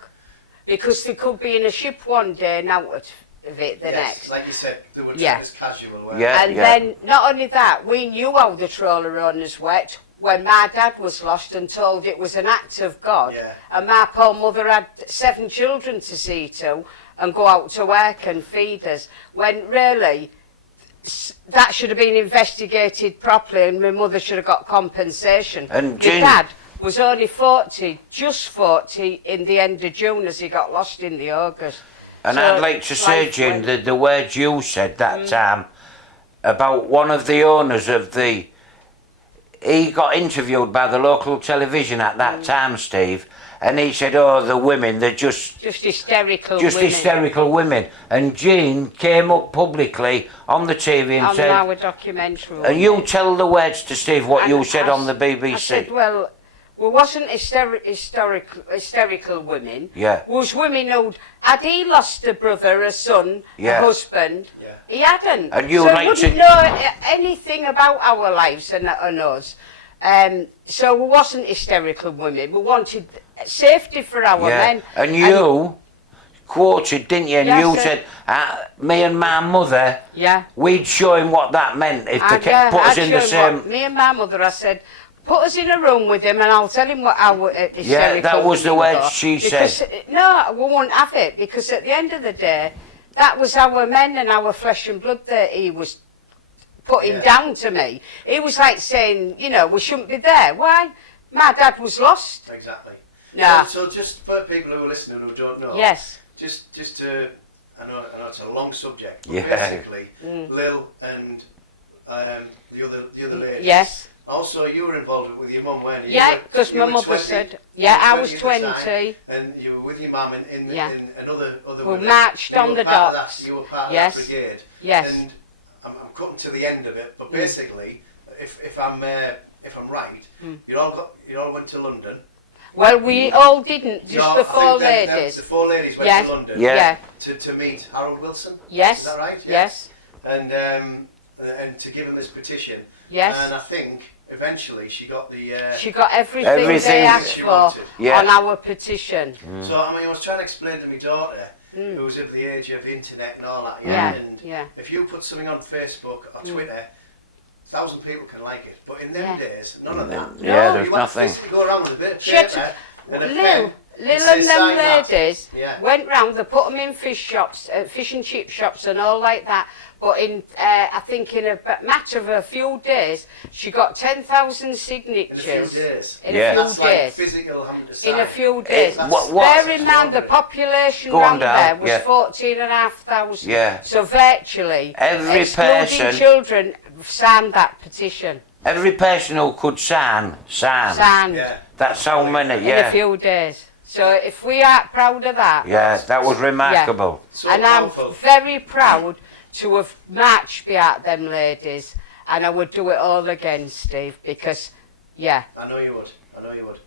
Because they could be in a ship one day and out of it the next. Like you said, they were Yeah. as casual. weren't Yeah. And then, not only that, we knew how the trawler owners worked when my dad was lost and told it was an act of God. Yeah. And my poor mother had 7 children to see to and go out to work and feed us. When really, that should have been investigated properly and my mother should have got compensation. And my Jane- dad was only 40, just 40, in the end of June as he got lost in the August. And So I'd like to say, life Jane, went- the words you said that time about one of the owners of the... He got interviewed by the local television at that time, Steve, and he said, oh, the women, they're just hysterical just women. hysterical women. And Jean came up publicly on the TV and On said... our documentary. And you tell the words to Steve what And you said I on the BBC. I said, well, we wasn't hysterical women. Yeah. We was women who'd, had he lost a brother, a son, Yeah. a husband, Yeah. he hadn't. And you'd so like he wouldn't to- know anything about our lives and us. So we wasn't hysterical women. We wanted safety for our men. And you quoted, didn't you? And Yeah, you I said, me and my mother, Yeah. we'd show him what that meant if they kept put us in the same... Me and my mother, I said, put us in a room with him and I'll tell him what our hysterical that was the women words are. she Because, said. No, we won't have it, because at the end of the day, that was our men and our flesh and blood that he was putting down to me. He was like saying, you know, we shouldn't be there. Why? My dad was lost. Exactly. No. So just for people who are listening who don't know, Yes. just to, I know it's a long subject, but Yeah. basically, Lil and the other ladies. Yes. Also, you were involved with your mum, weren't you? Yeah, because You my were mother 20, said, you yeah, were I was at the time, 20. and you were with your mum in Yeah. another We women. marched You on were the part of docks. that- you were part Yes. of that brigade. Yes. And I'm cutting to the end of it, but basically, if I'm right, you all went to London. Well, we all didn't, just No, the I 4 think then ladies. The 4 ladies went Yes. to London. Yeah. Yeah. To meet Harold Wilson. Yes. Is that right? Yes. And to give him this petition. Yes. And I think eventually she got the. She got everything Everything they that asked she for wanted. Yeah. on our petition. So I mean, I was trying to explain to my daughter, who was of the age of the internet and all that. Yeah, And yeah. if you put something on Facebook or Twitter, 1,000 people can like it. But in them Yeah. days, none of that. Yeah, No. there's You had to nothing. physically go around with a bit of She had paper to- and a Lil, pen. Lil and say, and them "Sign that." ladies Yeah. went round, they put them in fish shops, fish and chip shops and all like that. But I think in a matter of a few days, she got 10,000 In a signatures. few days. In Yeah. a few That's like days. physical having to In sign. a few days. That's- Bear in mind the extraordinary. population Go on round down, there was yeah. 14,500. Yeah. So virtually, Every excluding person- children, signed that petition. Every person who could sign. Signed Yeah. That's how many, in a yeah. few days. So if we aren't proud of that, Yeah, that was remarkable. So and powerful. I'm very proud to have marched behind them ladies, and I would do it all again, Steve, because, yeah. I know you would. I know you would.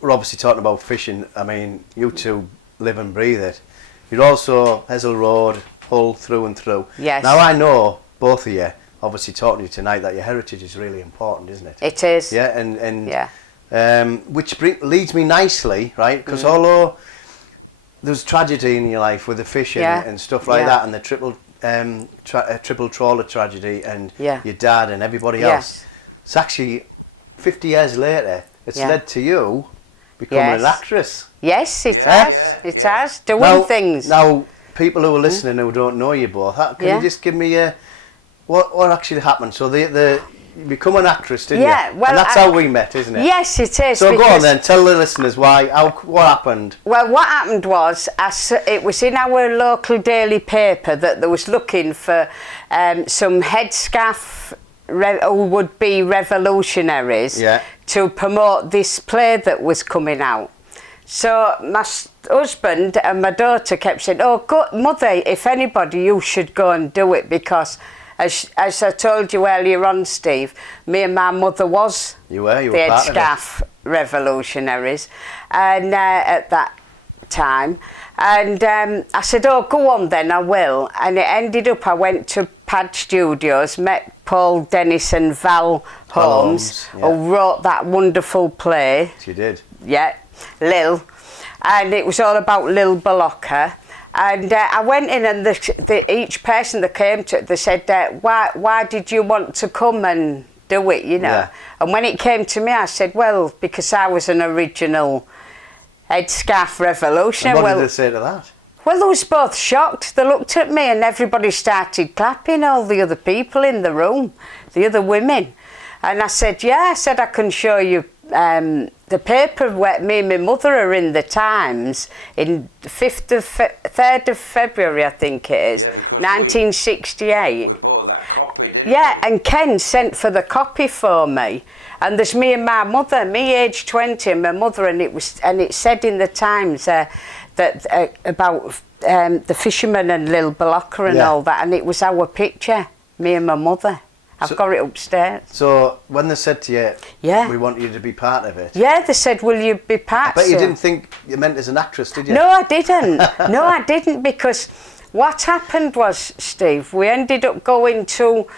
We're obviously talking about fishing. I mean, you two live and breathe it. You're also Hessel Road, Hull through and through. Yes. Now I know both of you, obviously talking to you tonight, that your heritage is really important, isn't it? It is. Yeah, and Yeah. which leads me nicely, right? Because although there's tragedy in your life with the fishing Yeah. and stuff like Yeah. that, and the triple trawler tragedy, and Yeah. your dad and everybody Yes. else, it's actually 50 years later. it's Yeah. led to you becoming an Yes. actress. Yes, it Yeah, has. yeah, It yeah. has. Doing things. Now, people who are listening who don't know you both, can Yeah. you just give me what actually happened? So you become an actress, didn't Yeah, you? well, and that's how we met, isn't it? Yes, it is. So go on because- then, tell the listeners what happened. Well, what happened was, it was in our local daily paper that they was looking for some headscarf who would be revolutionaries Yeah. to promote this play that was coming out. So my husband and my daughter kept saying, "Oh, Mother, if anybody, you should go and do it," because as I told you earlier on, Steve, me and my mother was You were the part of it. headscarf revolutionaries, and at that time, and I said, "Oh, go on then, I will." And it ended up I went to Pad Studios, met Paul Dennis and Val Holmes, yeah. who wrote that wonderful play. She did. Yeah, Lil, and it was all about Lil Bolocka. And I went in, and each person that came to it, they said, why did you want to come and do it, you know? Yeah. And when it came to me, I said, well, because I was an original headscarf revolutionary. And what well, did they say to that? well, they was both shocked. They looked at me and everybody started clapping, all the other people in the room, the other women. And I said, yeah, I can show you the paper where me and my mother are in the Times in the 3rd of February, I think it is, 1968. We bought that copy, didn't Yeah, and Ken sent for the copy for me. And there's me and my mother, me age 20 and my mother, and it said in the Times that about the fisherman and Lil Bolocka and Yeah. all that, and it was our picture, me and my mother. I've got it upstairs. So when they said to you, Yeah. we want you to be part of it, Yeah, they said, will you be part? but you So- didn't think you meant as an actress, did you? No, I didn't. No, I didn't, because what happened was, Steve, we ended up going to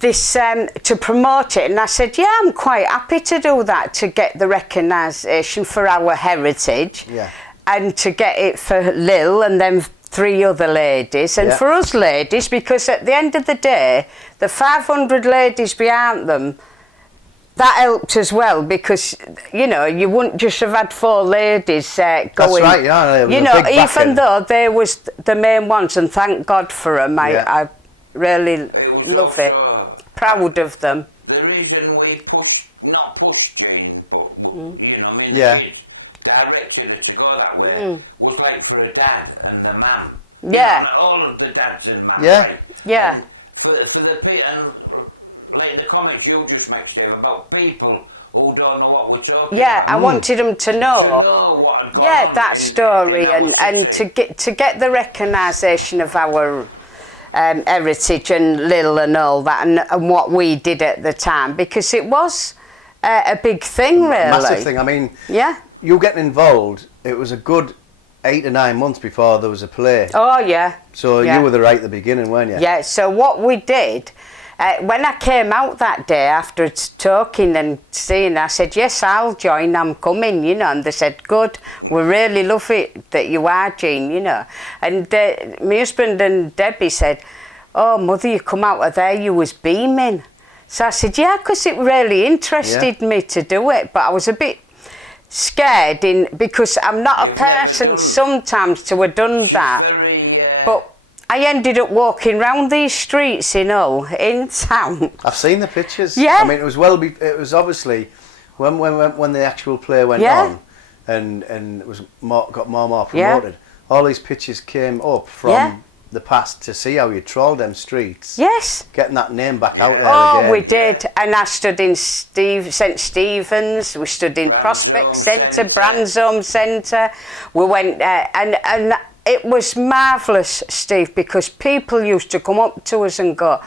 this to promote it, and I said, yeah, I'm quite happy to do that, to get the recognition for our heritage, Yeah. and to get it for Lil and then 3 other ladies, and Yeah. for us ladies, because at the end of the day, the 500 ladies behind them, that helped as well, because you know you wouldn't just have had 4 ladies going. That's right, yeah, it was you a know, big even backing. though they was the main ones, and thank God for them. Yeah. I really It was love it. also Proud of them. the reason we not pushed Jane, but you know, I mean, Yeah. the kids directed her to go that way was like for a dad and a man. Yeah. You know, all of the dads and man. Yeah. Right? Yeah. And for the and like the comments you just made, Steve, about people who don't know what we're talking Yeah, about. I wanted them to know. To know what had gone Yeah, on that in story, our and city. to get the recognition of our heritage and Lil and all that, and what we did at the time, because it was a big thing, really. Massive thing. I mean, Yeah. you getting involved, it was a good 8 to 9 months before there was a play. Oh yeah. So yeah. you were right at the beginning, weren't you? Yeah, so what we did, when I came out that day after talking and seeing, I said, yes, I'll join, I'm coming, you know, and they said, good, we really love it that you are, Jean, you know. And my husband and Debbie said, oh, Mother, you come out of there, you was beaming. So I said, yeah, because it really interested me to do it, but I was a bit scared because I'm not a You've never person done- sometimes to have done She's that. very, But I ended up walking round these streets in Hull, in town. I've seen the pictures. Yeah. I mean, it was obviously when the actual play went Yeah. on, and it was got more and more Yeah. promoted. All these pictures came up from Yeah. the past to see how you trawled them streets, Yes. getting that name back out there Oh, again. we did. And I stood in St Stephen's, we stood in Bransome Prospect Centre, Centre. Bransome Centre. We went and it was marvellous, Steve, because people used to come up to us and go,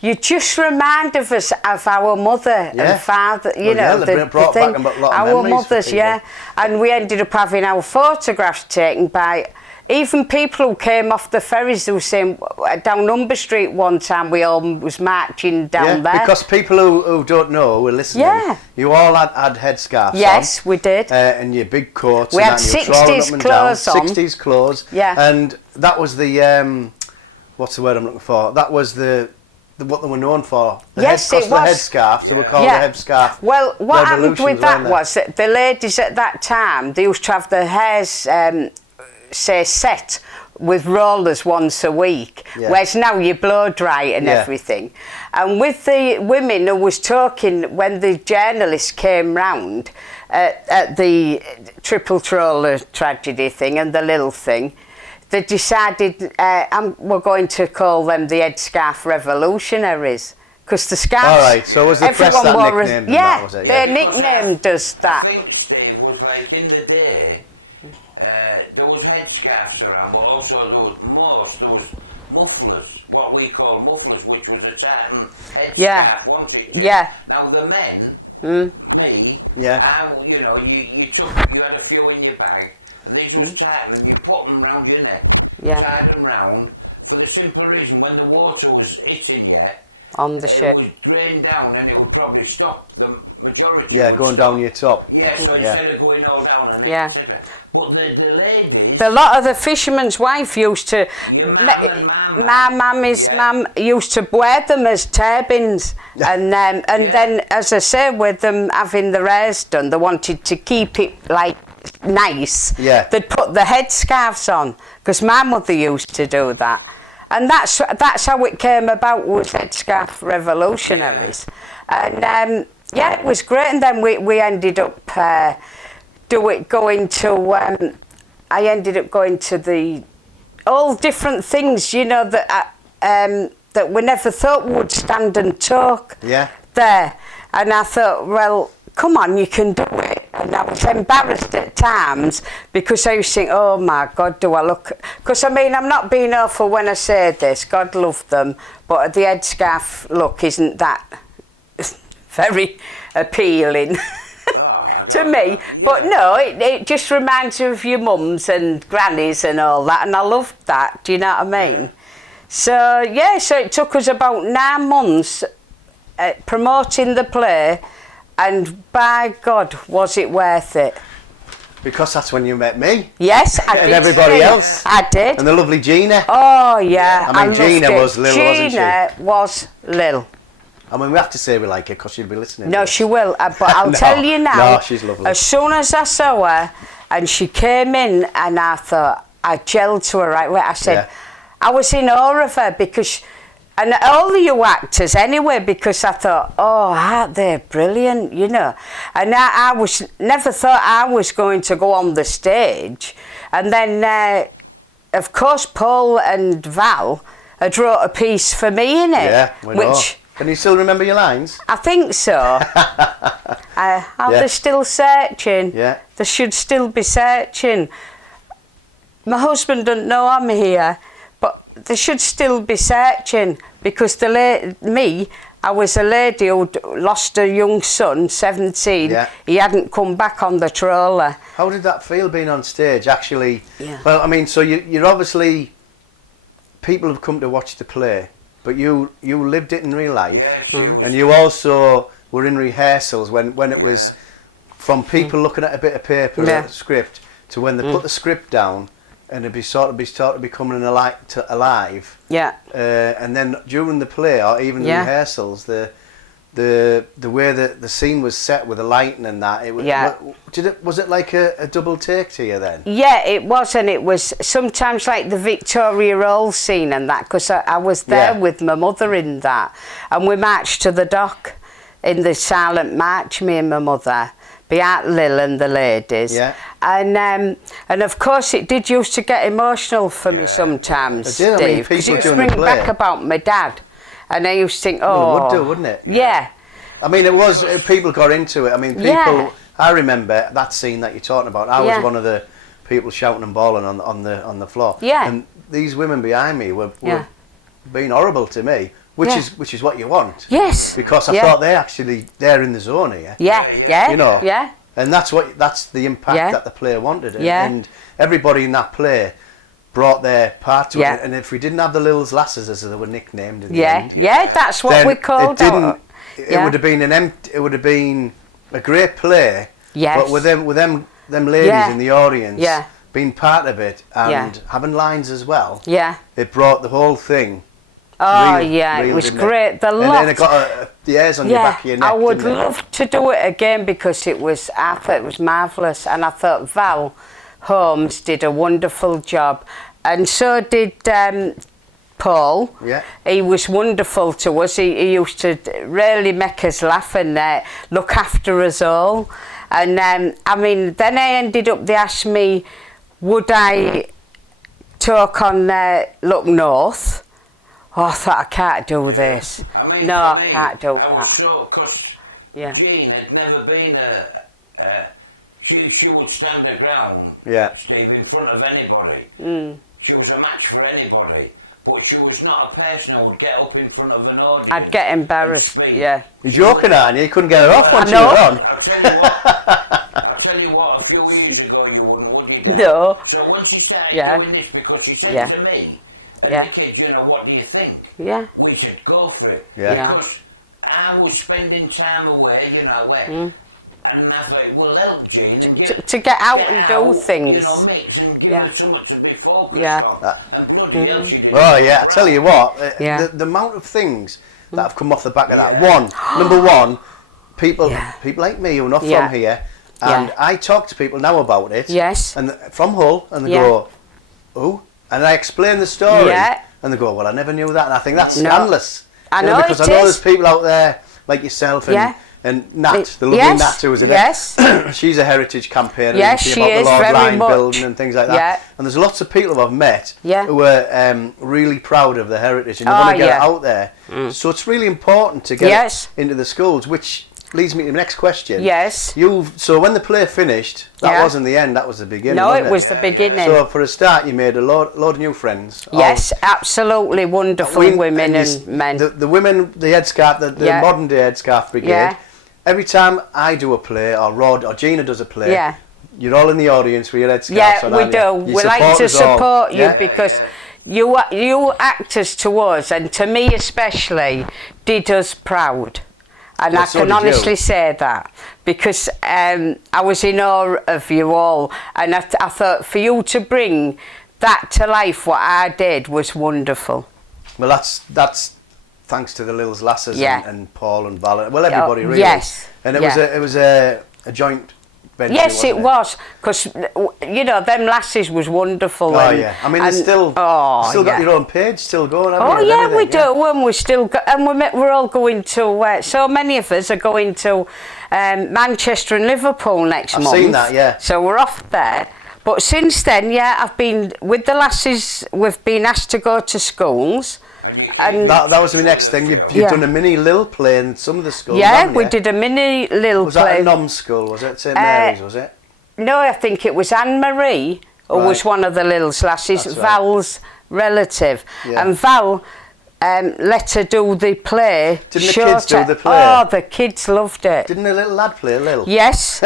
you just remind of us of our mother Yeah. and father, you Well, yeah, know, they brought back a lot of our memories for mothers, people. yeah. And we ended up having our photographs taken by even people who came off the ferries. They were saying down Humber Street one time we all was marching down there. Because people who don't know, who are listening, Yeah. you all had headscarves Yes, we did. on, and your big coats. We and had that, and you were trawling 60s up and clothes down, on. 60s clothes. Yeah. And that was the, what's the word I'm looking for? That was the what they were known for. Yes, it the was. headscarves, they were called Yeah. the headscarf. Well, what happened revolutions, with that weren't they? was that the ladies at that time, they used to have their hairs, say, set with rollers once a week, Yeah. whereas now you blow dry and Yeah. everything. And with the women who was talking, when the journalists came round at the triple troller tragedy thing and the little thing, they decided we're going to call them the headscarf revolutionaries. Because the scarves... All right, so was the press everyone that wore a- nicknamed them yeah, that, was it? their Yeah. nickname does I that. think, Steve, was like in the day, there was headscarves around, but also there was mufflers, what we call mufflers, which was a tartan headscarf, Yeah. wasn't it? Yeah. Now the men, me, Yeah. you had a few in your bag, and these was tartan, and you put them round your neck, Yeah. tied them round, for the simple reason when the water was hitting you, On the ship. it would drain down and it would probably stop the majority. Yeah, would going stop. down your top. Yeah, so Yeah. instead of going all down and Yeah. etc. But the ladies, A lot of the fisherman's wife used to... Your mum and mum. My mummy's Yeah. mum used to wear them as turbans. And then, as I say, with them having the hairs done, they wanted to keep it, like, nice. Yeah. They'd put the headscarves on, because my mother used to do that. And that's how it came about, was headscarf revolutionaries. And yeah, it was great. And then we ended up going to I ended up going to the all different things, you know, that we never thought would stand and talk. Yeah. There. And I thought, well, come on, you can do it. And I was embarrassed at times because I used to think, oh my God, do I look... Because, I mean, I'm not being awful when I say this, God love them, but the headscarf look isn't that very appealing to me. But no, it just reminds you of your mums and grannies and all that, and I loved that, do you know what I mean? So, yeah, so it took us about 9 months promoting the play, and by God, was it worth it? Because that's when you met me. Yes, I did. And everybody Steve. else. I did. And the lovely Gina. Oh, yeah. I mean, loved Gina it. was Lil, wasn't she? Gina was Lil. I mean, we have to say we like her because she'll be listening. No, to she this. will. But I'll No, tell you now. no, she's lovely. As soon as I saw her and she came in, and I thought, I gelled to her right away. I said, Yeah. I was in awe of her because, and all you actors anyway, because I thought, oh, aren't they brilliant, you know? And I was never thought I was going to go on the stage. And then, of course, Paul and Val had wrote a piece for me in it. Yeah, we know. which Can you still remember your lines? I think so. Are Yeah. they still searching? Yeah. They should still be searching. My husband doesn't know I'm here, but they should still be searching because I was a lady who'd lost a young son, 17. Yeah. He hadn't come back on the trawler. How did that feel being on stage, actually? Yeah. Well, I mean, so you're obviously... People have come to watch the play, but you lived it in real life. yeah, she was, And you also were in rehearsals when it was from people looking at a bit of paper, Yeah. a script, to when they put the script down and it'd be sort of becoming alive. Yeah. And then during the play or even the Yeah. rehearsals, the way that the scene was set with the lighting and that, it was. Yeah. Was it like a double take to you then? Yeah, it was, and it was sometimes like the Victoria Roll scene and that, because I was there Yeah. with my mother in that, and we marched to the dock in the silent march, me and my mother, behind Lil and the ladies. Yeah. And of course it did used to get emotional for me sometimes, It did, I mean, Steve, because people it used to doing the bring play. back about my dad, and I used to think, Well, oh, it would do, wouldn't it? yeah, I mean, it was people got into it. I mean, people. Yeah. I remember that scene that you're talking about. I Yeah. was one of the people shouting and bawling on the floor. Yeah. And these women behind me were Yeah. being horrible to me, which Yeah. is what you want. yes, Because I yeah. thought they're in the zone here. yeah, yeah, You know. yeah, And that's the impact Yeah. that the player wanted. Yeah. And everybody in that play brought their part to Yeah. it. And if we didn't have the Lil's Lasses, as they were nicknamed in the yeah, end, yeah, that's what then we called it didn't. out. It Yeah. would have been it would have been a great play. Yes. But with them ladies Yeah. in the audience Yeah. being part of it and Yeah. having lines as well, Yeah. it brought the whole thing Oh Real, yeah, it real, was didn't great. The And lot. then it got the hairs on your back of your neck. I would didn't it? love to do it again because I thought it was marvellous, and I thought Val Holmes did a wonderful job, and so did Paul. Yeah. He was wonderful to us. He used to really make us laugh and look after us all. And I mean, then I ended up, they asked me, would I talk on Look North? Oh, I thought, I can't do this. I can't do I that. was so, because Yeah. Jean had never been she would stand her ground, Yeah. Steve, in front of anybody. She was a match for anybody, but she was not a person who would get up in front of an audience. I'd get embarrassed, and speak. yeah. You're joking, aren't you? You couldn't get her off once you know. were on. I'll tell you what, a few years ago you wouldn't, would you? No. So when she started Yeah. doing this, because she said Yeah. to me, and Yeah. the kids, you know, what do you think? Yeah. We should go for it. Yeah. Yeah. Because I was spending time away, you know, where, and I thought, we'll help Jean and give To get out and do you things. know, mix and give Yeah. her something to be focused Yeah. on. And bloody hell, she did. Oh yeah, I tell you what, Yeah. the amount of things that have come off the back of that. Number one, people like me who are not Yeah. from here, and Yeah. I talk to people now about it. Yes. And from Hull, and they Yeah. go, "Oh," and I explain the story, Yeah. and they go, "Well, I never knew that," and I think that's No. scandalous. I You know because it I know is. there's people out there like yourself and. Yeah. And Nat, It- the lovely yes, Nat who was in yes. it, she's a heritage campaigner Yes, isn't she about is, the Lord very Line much. building and things like that. Yeah. And there's lots of people who I've met Yeah. who are really proud of their heritage and they Oh, want to get it yeah. out there. So it's really important to get Yes. it into the schools, which leads me to the next question. Yes. So when the play finished, that Yeah. wasn't the end, that was the beginning. No, wasn't it was the beginning. So for a start, you made a lot of new friends. Yes, absolutely wonderful women and men. The women, the headscarf, the Yeah. modern day headscarf brigade. Yeah. Every time I do a play, or Rod or Gina does a play, Yeah. you're all in the audience with your headscarves Yeah, on, we aren't do. you? You We like to us all. support you Yeah? because you actors to us, and to me especially, did us proud. And Well, I so can did you. honestly say that because I was in awe of you all, and I thought for you to bring that to life, what I did, was wonderful. Well, that's thanks to the Lils Lasses Yeah. and Paul and Val. Well, everybody really. Yes. And it Yeah. was a joint venture. Yes, wasn't it was, because you know them lasses was wonderful. Oh and, yeah, I mean, and, there's still oh, got yeah. your own page still going. Haven't Oh you, and yeah, we everything, yeah? do, and we still go, and we're all going to. So many of us are going to Manchester and Liverpool next I've month. seen that, yeah. So we're off there. But since then, yeah, I've been with the lasses. We've been asked to go to schools, and That was my next thing. You've Yeah. done a mini Lil play in some of the schools. yeah, haven't we you? did a mini little Was that play. a Nom school? Was it St Mary's? Was it? No, I think it was Anne Marie, who was Right. one of the little lasses, That's right. Val's relative. Yeah. And Val let her do the play. Didn't the kids do shorter. the play? Oh, the kids loved it. Didn't a little lad play a little? Yes,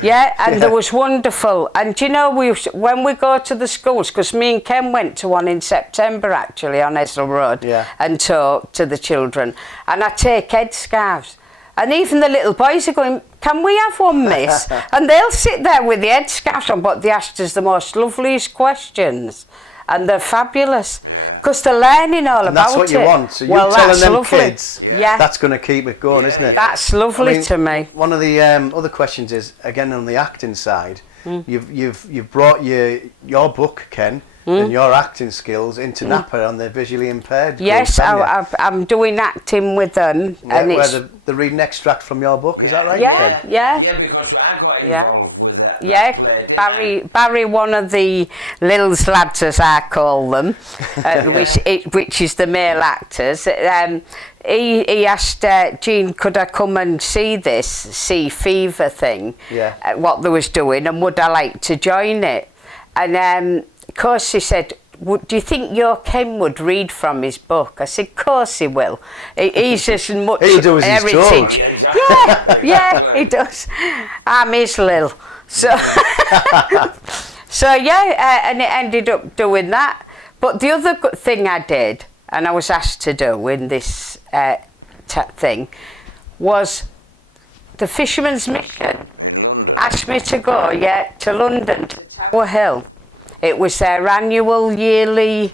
yeah, and Yeah. there was wonderful. And do you know, when we go to the schools, because me and Ken went to one in September actually on Esel Road, Yeah. and talk to the children, and I take headscarves. And even the little boys are going, "Can we have one, miss?" And they'll sit there with the headscarves on, but they asked us the most loveliest questions. And they're fabulous, because they're learning all And about that's what it. you want. So Well, you're telling that's them lovely. kids, Yeah. that's going to keep it going, isn't it? That's lovely I mean, to me. One of the other questions is, again, on the acting side, Hmm. you've brought your book, Ken, and your acting skills into Napa on the visually impaired group, Hmm. Yes, haven't you? I'm doing acting with them, Yeah, and where it's they're reading extract from your book, is that right, Yeah. Ken? Yeah. Yeah, because I got Yeah. involved with that. yeah. play, didn't I? Barry, one of the little lads, as I call them, which is the male actors. He asked Jean, could I come and see this sea fever thing? Yeah. What they was doing, and would I like to join it? And of course, he said, do you think your Ken would read from his book? I said, of course he will. He's as much He'll do as he's told. heritage. Yeah, he does. I'm his Lil. So, so yeah, and it ended up doing that. But the other good thing I did, and I was asked to do in this thing, was the Fisherman's Mission asked me to go, to London, to Tower Hill. It was their annual yearly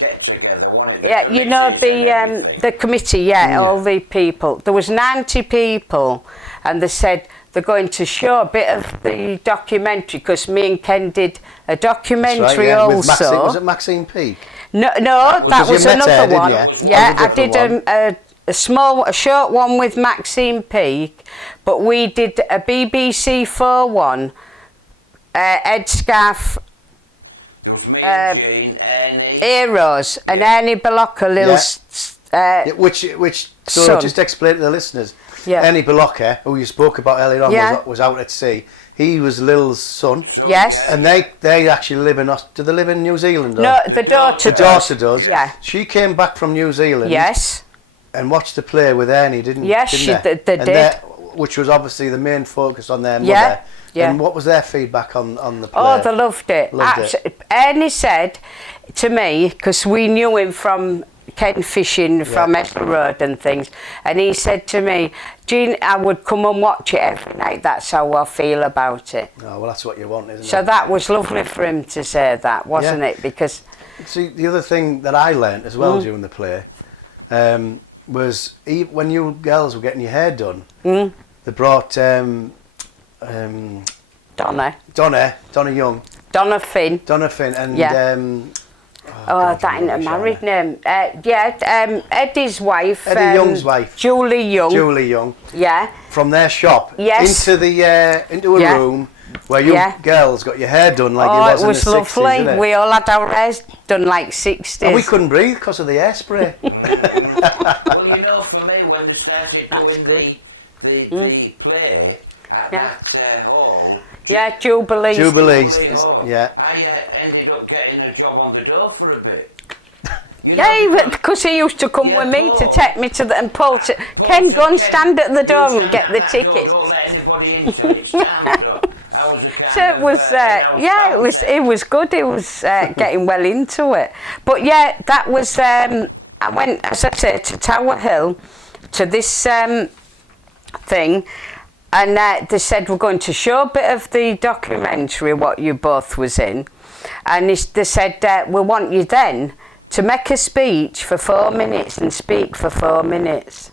get together, wasn't it? Yeah, you know the committee, all the people. There was 90 people, and they said they're going to show a bit of the documentary because me and Ken did a documentary That's right, yeah, with also. Maxine, was it Maxine Peake? No, that Because you was met her, another didn't one. you? Yeah, That was a I different did a short one with Maxine Peake, but we did a BBC 4 one. Ed Scaff, It was me and Jean, Ernie. Heroes, and Ernie Balocca, little. Yeah. Which so son. just explain to the listeners. Yeah. Ernie Balocca, who you spoke about earlier on, Yeah. was out at sea. He was Lil's son. Yes. And they actually live in do they live in New Zealand? Or? No, the daughter. The daughter does. Yeah. She came back from New Zealand. Yes. And watched the play with Ernie, didn't? Yes, didn't they And did. which was obviously the main focus on their mother. Yeah, yeah. And what was their feedback on the play? Oh, they loved it. Loved it. Ernie said to me, because we knew him from Ken fishing from Edinburgh Road and things, and he said to me, Jean, I would come and watch it every night. That's how I feel about it. Oh, well, that's what you want, isn't So it? that was lovely for him to say that, wasn't Yeah. it? Because See, the other thing that I learnt as well during the play was when you girls were getting your hair done, they brought Donna Young, Donna Finn. Donna Finn, and Yeah. God, That ain't a Shona. married name. Eddie's wife. Eddie Young's wife. Julie Young. Julie Young, Yeah. from their shop Yes. into the into a Yeah. room where you Yeah. girls got your hair done like Oh, it was it in was the 60s, lovely. isn't it? We all had our hairs done like 60s. And we couldn't breathe because of the hairspray. Well, you know, for me, when we started That's doing good. the play at Yeah. that hall, Yeah, Jubilee. Jubilees, hall, yeah. I ended up getting a job on the door for a bit. You Yeah, know, because he used to come Yeah, with me to Paul. take me to the and Paul to Ken, go and stand at the door You and get the stand at that door, tickets. Don't let anybody in till it's time, though. I was a kind So it of, was, an it was good. It was getting well into it. But yeah, that was. I went, as I said, to Tower Hill, to this thing, and they said we're going to show a bit of the documentary what you both was in, and they said we want you then to make a speech for 4 minutes and speak for 4 minutes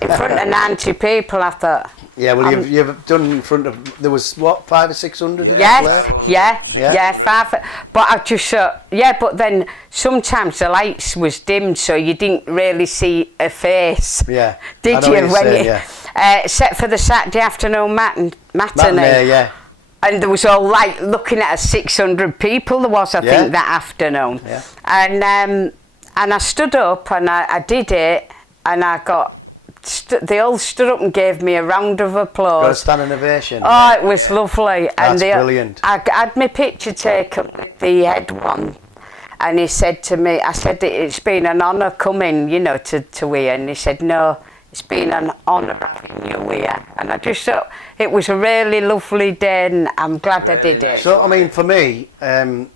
in front of 90 people. I thought. Yeah, well, you've done in front of, there was, what, 500 or 600 in the Yes, play? yeah, 5. But I just thought, but then sometimes the lights was dimmed, so you didn't really see a face. Yeah. Did I know you? what you're When saying, you, yeah. except for the Saturday afternoon matinee. Matinee, yeah. And there was all like looking at 600 people. There was, I Yeah. think, that afternoon. Yeah. And I stood up and I did it, and I got. They all stood up and gave me a round of applause. Got a standing ovation. Oh, it was lovely. That's brilliant. I had my picture taken with the head one, and he said to me, I said, it's been an honour coming, to here. And he said, no, it's been an honour having you here. And I just thought it was a really lovely day, and I'm glad I did it. So, I mean, for me,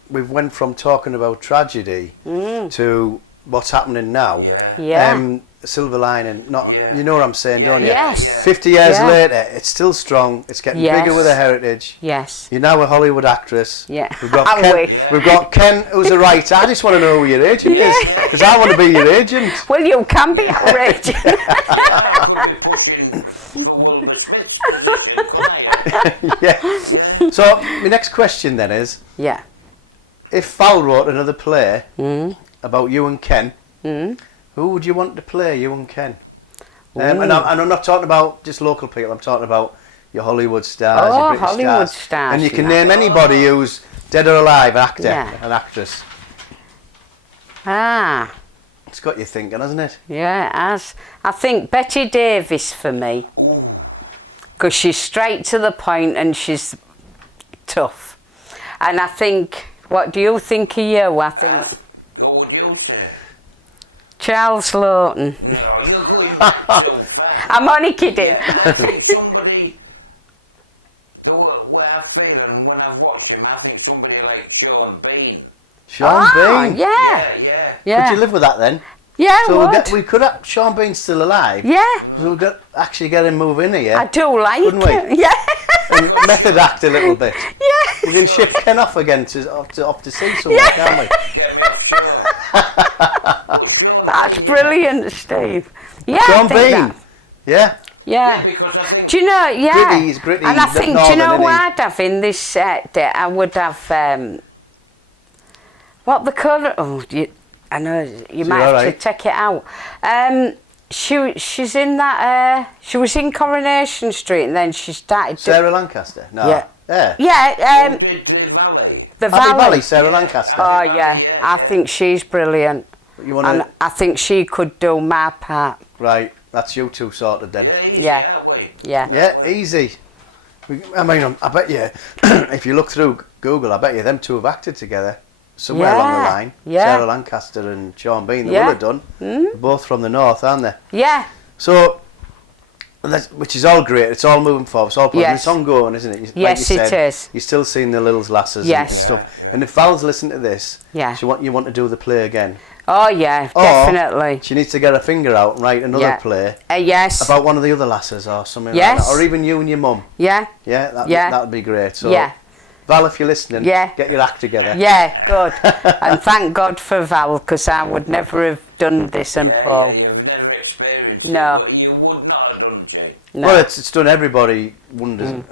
we've went from talking about tragedy to what's happening now. Yeah. Silver lining, Yeah. you know what I'm saying, don't you? Yes. 50 years Yeah. later, it's still strong. It's getting Yes. bigger with a heritage. Yes. You're now a Hollywood actress. Yeah. We've got I Ken, wish. we've got Ken, who's a writer. I just want to know who your agent is, because I want to be your agent. Well, you can be outraged. I could be pushing the Wilbur Smith. Yeah. So, my next question then is, Yeah. if Val wrote another play about you and Ken, who would you want to play you and Ken? And I'm not talking about just local people. I'm talking about your Hollywood stars, Oh, your British Hollywood stars. stars, And you can yeah. name anybody who's dead or alive, an actor, Yeah. an actress. Ah. It's got you thinking, hasn't it? Yeah, it has. I think Betty Davis for me. Because she's straight to the point and she's tough. And I think, what do you think of you? I think What would you say? Charles Lawton. I'm only kidding. I think somebody, the way I feel and when I watch him, I think somebody like Sean Bean. Sean Bean. Yeah. Yeah. Yeah. Could you live with that then? Yeah, I So would. we could have Sean Bean still alive. Yeah. We'll actually get him move in here. I do like Wouldn't we? it. Yeah. and method act a little bit. Yeah. We can ship Ken off again off to see somewhere, can't we? Get me offshore. That's brilliant, Steve. Yeah, Sean I think Bean. that. Yeah. Yeah. Because I think Do you know, yeah. Gritty, he's gritty, and I he's think, do you know northern, what isn't I'd have in this set? I would have, what the colour, I know, you might have to alright? take it out. She's in that, she was in Coronation Street and then she started... Sarah Lancaster? No. Yeah. Yeah. Yeah, who did the ballet? the Happy Valley. Valley, Sarah Lancaster. Oh, yeah, I think she's brilliant. You want And to... I think she could do my part. Right, that's you two sorted then. Yeah. Yeah. Yeah, easy. I mean, I bet you, if you look through Google, I bet you them two have acted together somewhere along the Yeah, line. yeah. Sarah Lancaster and Sean Bean, they Yeah. will have done. They're both from the north, aren't they? Yeah. So, which is all great. It's all moving forward. It's all positive. Yes. It's ongoing, isn't it? Like Yes, you it said, is. You're still seeing the little lasses Yes. and stuff. And if Val's listening to this, Yeah. you want to do the play again. Oh, yeah, Or definitely. she needs to get her finger out and write another Yeah. play Yes. about one of the other lasses or something Yes. like that. Or even you and your mum. Yeah. Yeah, Yeah. that'd be great. So, Yeah. Val, if you're listening, Yeah. get your act together. Yeah, good. And thank God for Val, because I would never have done this and Paul. You've never experienced No. it, but you would not have done, Jane. No. Well, it's done everybody wonder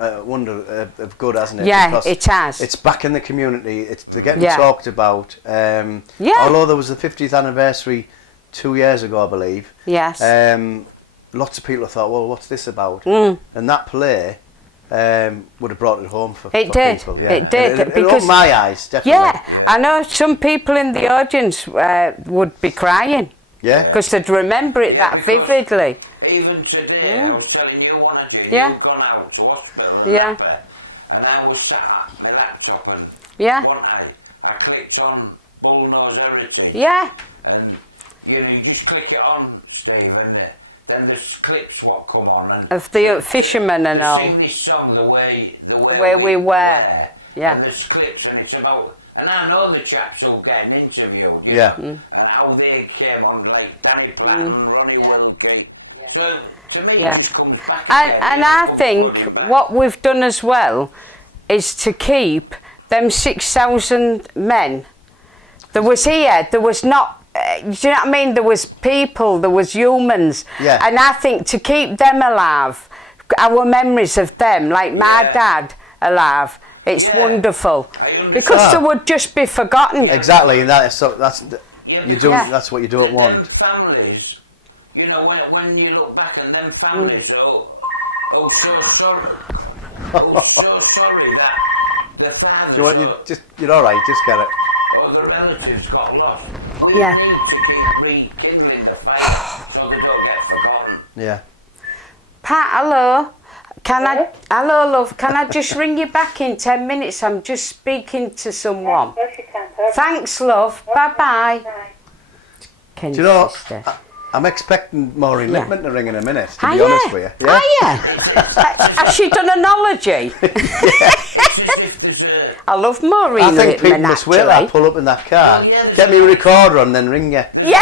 of good, hasn't it? Yeah, Because it has. It's back in the community. They're getting Yeah. talked about. Yeah. Although there was the 50th anniversary 2 years ago, I believe. Yes. Lots of people have thought, well, what's this about? Mm. And that play would have brought it home for It did. people. Yeah. It did, It opened because- my eyes, definitely. Yeah, I know some people in the audience would be crying Yeah. because they'd remember it Yeah, that because- vividly. Even today, I was telling you one of you, Yeah. you've gone out to hospital, Yeah. and I was sat at my laptop and Yeah. one night I clicked on Bullnose Heritage, Yeah, and you just click it on, Steve, and then there's clips what come on, and of the fishermen and they all. sing this song the way way we were. Yeah. and there's clips, and it's about, and I know the chaps all getting interviewed, you Yeah. know, and how they came on, like Danny Platt and Ronnie Wilkie. So to me, Yeah. it just comes back And, again, and you know, I comes think running back. what we've done as well is to keep them 6,000 men. There was here, there was not, do you know what I mean? There was people, there was humans. Yeah. And I think to keep them alive, our memories of them, like my Yeah. dad alive, it's Yeah. wonderful. I understand. Because they would just be forgotten. Exactly, and that's Yeah, you do. Yeah. That's what you don't Them want. families, you know, when you look back and them families, oh, so sorry. Oh, so sorry that the fathers Do you want you're all right. Just get it. or the relatives got lost. We Yeah. need to keep rekindling the fire so they don't get forgotten. Yeah. Pat, hello. Hello, love. Can I just ring you back in 10 minutes? I'm just speaking to someone. Yes, you can. Thanks, love. Bye bye. Do you know? I'm expecting Maureen Yeah. Lippman to ring in a minute. To be honest with you. Has she done an ology? It's as if there's a, I love Maureen I think people Littman, must wait till I actually. pull up in that car. Oh, yeah, there's Get me a recorder on, then ring you. Yeah.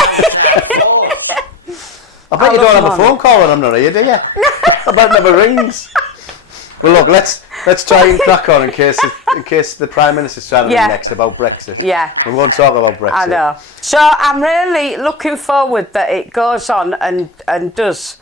I bet I you love don't have a Maureen. phone call when I'm not here, do you? I bet it never rings. Well, look, let's try and crack on in case the Prime Minister's trying to Yeah. ring next about Brexit. Yeah. We won't talk about Brexit. I know. So I'm really looking forward that it goes on and does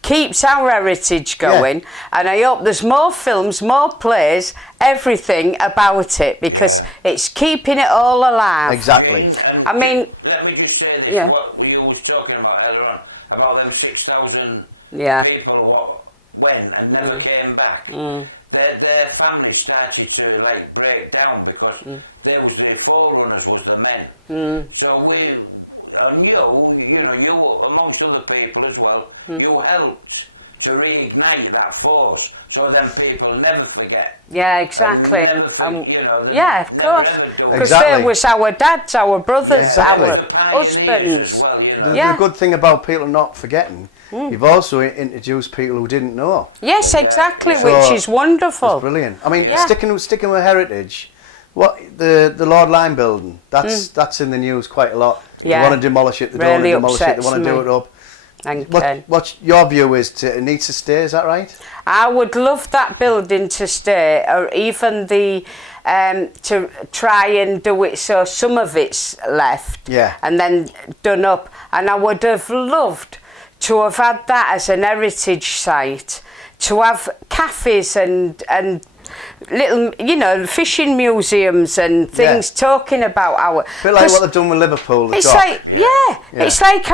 keeps our heritage going, and I hope there's more films, more plays, everything about it, because it's keeping it all alive. Exactly. I mean, let me just say this, Yeah. what you was talking about earlier on, about them 6,000 Yeah. people what went and never came back. Their families started to like break down because they was the forerunners was the men. So we, and you amongst other people as well, you helped to reignite that force so then people never forget. yeah, exactly. Never you know, they Yeah, of never course. ever do it. Because Exactly. there was our dads, our brothers, Exactly. our The pioneers husbands. as well, you know. Yeah. The good thing about people not forgetting, you've also introduced people who didn't know. Yes, exactly, So, which is It's wonderful. brilliant. I mean, Yeah. sticking with heritage, what the Lord Lyon building, that's in the news quite a lot. Yeah. They want to demolish it, they don't want Really to demolish it, they upsets want to do me. it up. and Ken. What's your view is it needs to stay, is that right? I would love that building to stay, or even the to try and do it so some of it's left, Yeah. and then done up. And I would have loved to have had that as an heritage site, to have cafes and little, you know, fishing museums and things talking about our. A bit like what they've done with Liverpool. It's like, it's like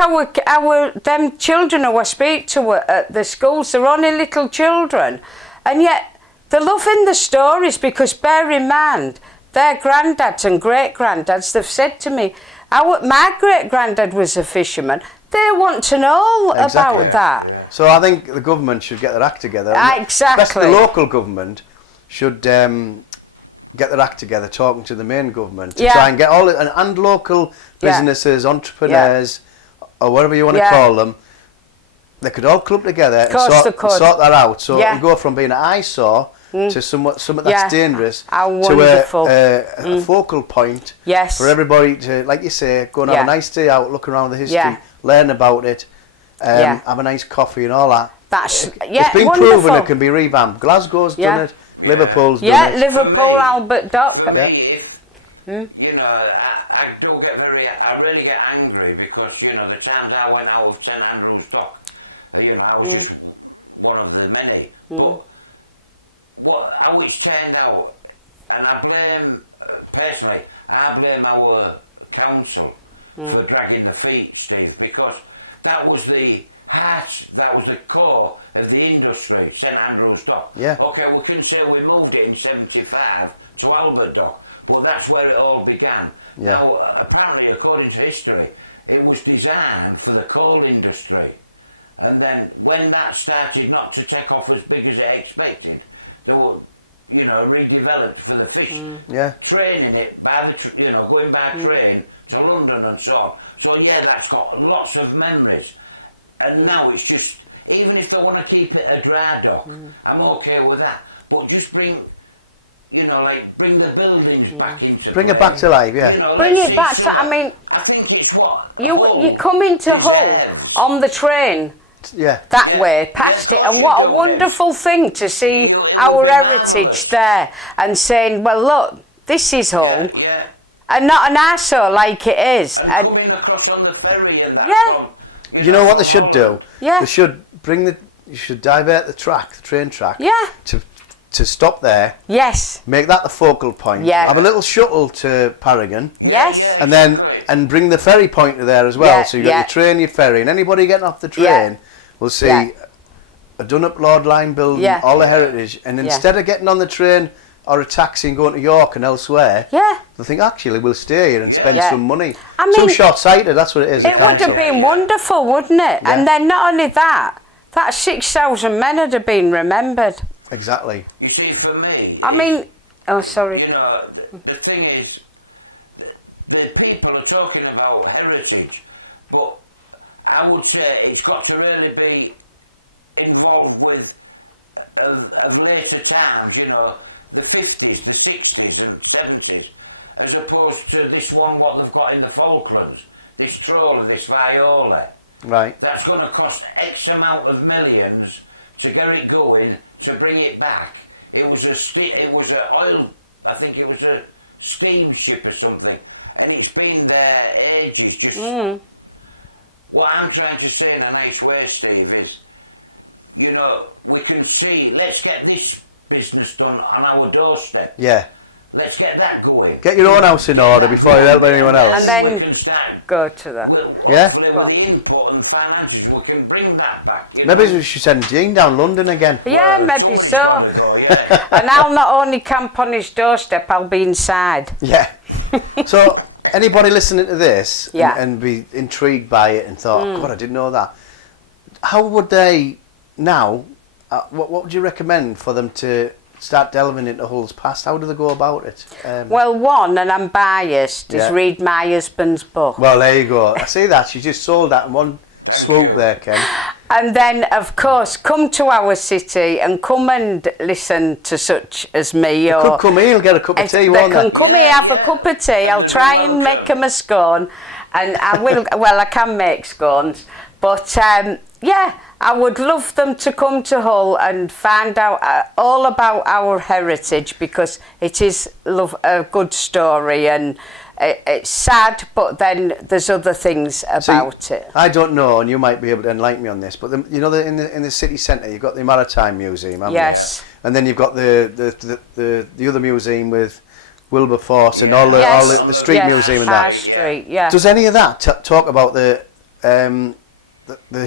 our them children who I speak to at the schools, they're only little children, and yet they're loving the stories, because bear in mind, their granddads and great-granddads, they've said to me, my great-granddad was a fisherman. They want to know about that. So I think the government should get their act together. Exactly. Especially the local government should get their act together, talking to the main government to try and get all and local businesses, entrepreneurs, or whatever you want to call them. They could all club together and sort that out. So it can go from being an eyesore to something that's dangerous to a focal point for everybody to, like you say, go and have a nice day out, look around the history, learn about it, have a nice coffee and all that. It's been proven it can be revamped. Glasgow's done it. Liverpool's done it. Liverpool, Albert Dock. For me, you know, I do get I really get angry, because, you know, the times I went out of St Andrews Dock, you know, I was just one of the many. But how it's turned out, and I blame, personally, I blame our council for dragging the feet, Steve, because that was the heart, that was the core of the industry, St Andrews Dock. Yeah. Okay, we can say we moved it in 75 to Albert Dock, but that's where it all began. Yeah. Now, apparently, according to history, it was designed for the coal industry. And then when that started not to take off as big as they expected, they were, you know, redeveloped for the fish. Training it by the, going by train to London and so on. So that's got lots of memories. And now it's just, even if they want to keep it a dry dock, I'm okay with that. But just bring the buildings back into Bring it back to life, Bring it back to, I mean, I think it's what you come into Hull on the train that way, past it, and what a wonderful thing to see our heritage there, and saying, well, look, this is Hull, and not an arsehole like it is. And coming across on the ferry and that from, you know what they should do? Yeah. They should you should divert the train track. To stop there. Yes. Make that the focal point. Yeah. Have a little shuttle to Paragon. Yes. And then and bring the ferry point to there as well. So you got your train, your ferry, and anybody getting off the train will see a done-up Lord Line building, all the heritage, and instead of getting on the train or a taxi and going to York and elsewhere, they think, actually, we'll stay here and spend some money. I mean, too short-sighted, that's what it is. It would have been wonderful, wouldn't it? Yeah. And then not only that 6,000 men would have been remembered. Exactly. You see, for me... I mean... Oh, sorry. You know, the thing is, the people are talking about heritage, but I would say it's got to really be involved with of later times, you know, the 50s, the 60s and 70s, as opposed to this one what they've got in the Falklands, this trawler, this viola. Right. That's going to cost X amount of millions to get it going, to bring it back. It was a steamship or something, and it's been there ages. Just what I'm trying to say in a nice way, Steve, is, you know, we can see. Let's get this business done on our doorstep. Yeah. Let's get that going. Get your own house in order before you help anyone else. And then we can go to that. With the input and the finances, we can bring that back. Maybe we should send Jean down London again. Yeah, maybe so. And I'll not only camp on his doorstep, I'll be inside. Yeah. So, anybody listening to this and be intrigued by it and thought, God, I didn't know that. How would they now, what would you recommend for them to start delving into Hull's past? How do they go about it? Well, one, and I'm biased, is read my husband's book. Well, there you go. I see that. She just sold that in one swoop there, Ken. And then, of course, come to our city and come and listen to such as me. They could come here and get a cup of tea, won't they? They can come here, have a cup of tea. I'll try and make them a scone. And I will, well, I can make scones, but yeah, I would love them to come to Hull and find out all about our heritage, because it is a good story, and it's sad, but then there's other things about it. I don't know, and you might be able to enlighten me on this, but you know, in the city centre, you've got the Maritime Museum, haven't Yes. you? And then you've got the other museum with Wilberforce and all Yes. the street Yes. museum and High that. Street, yeah. Does any of that talk about the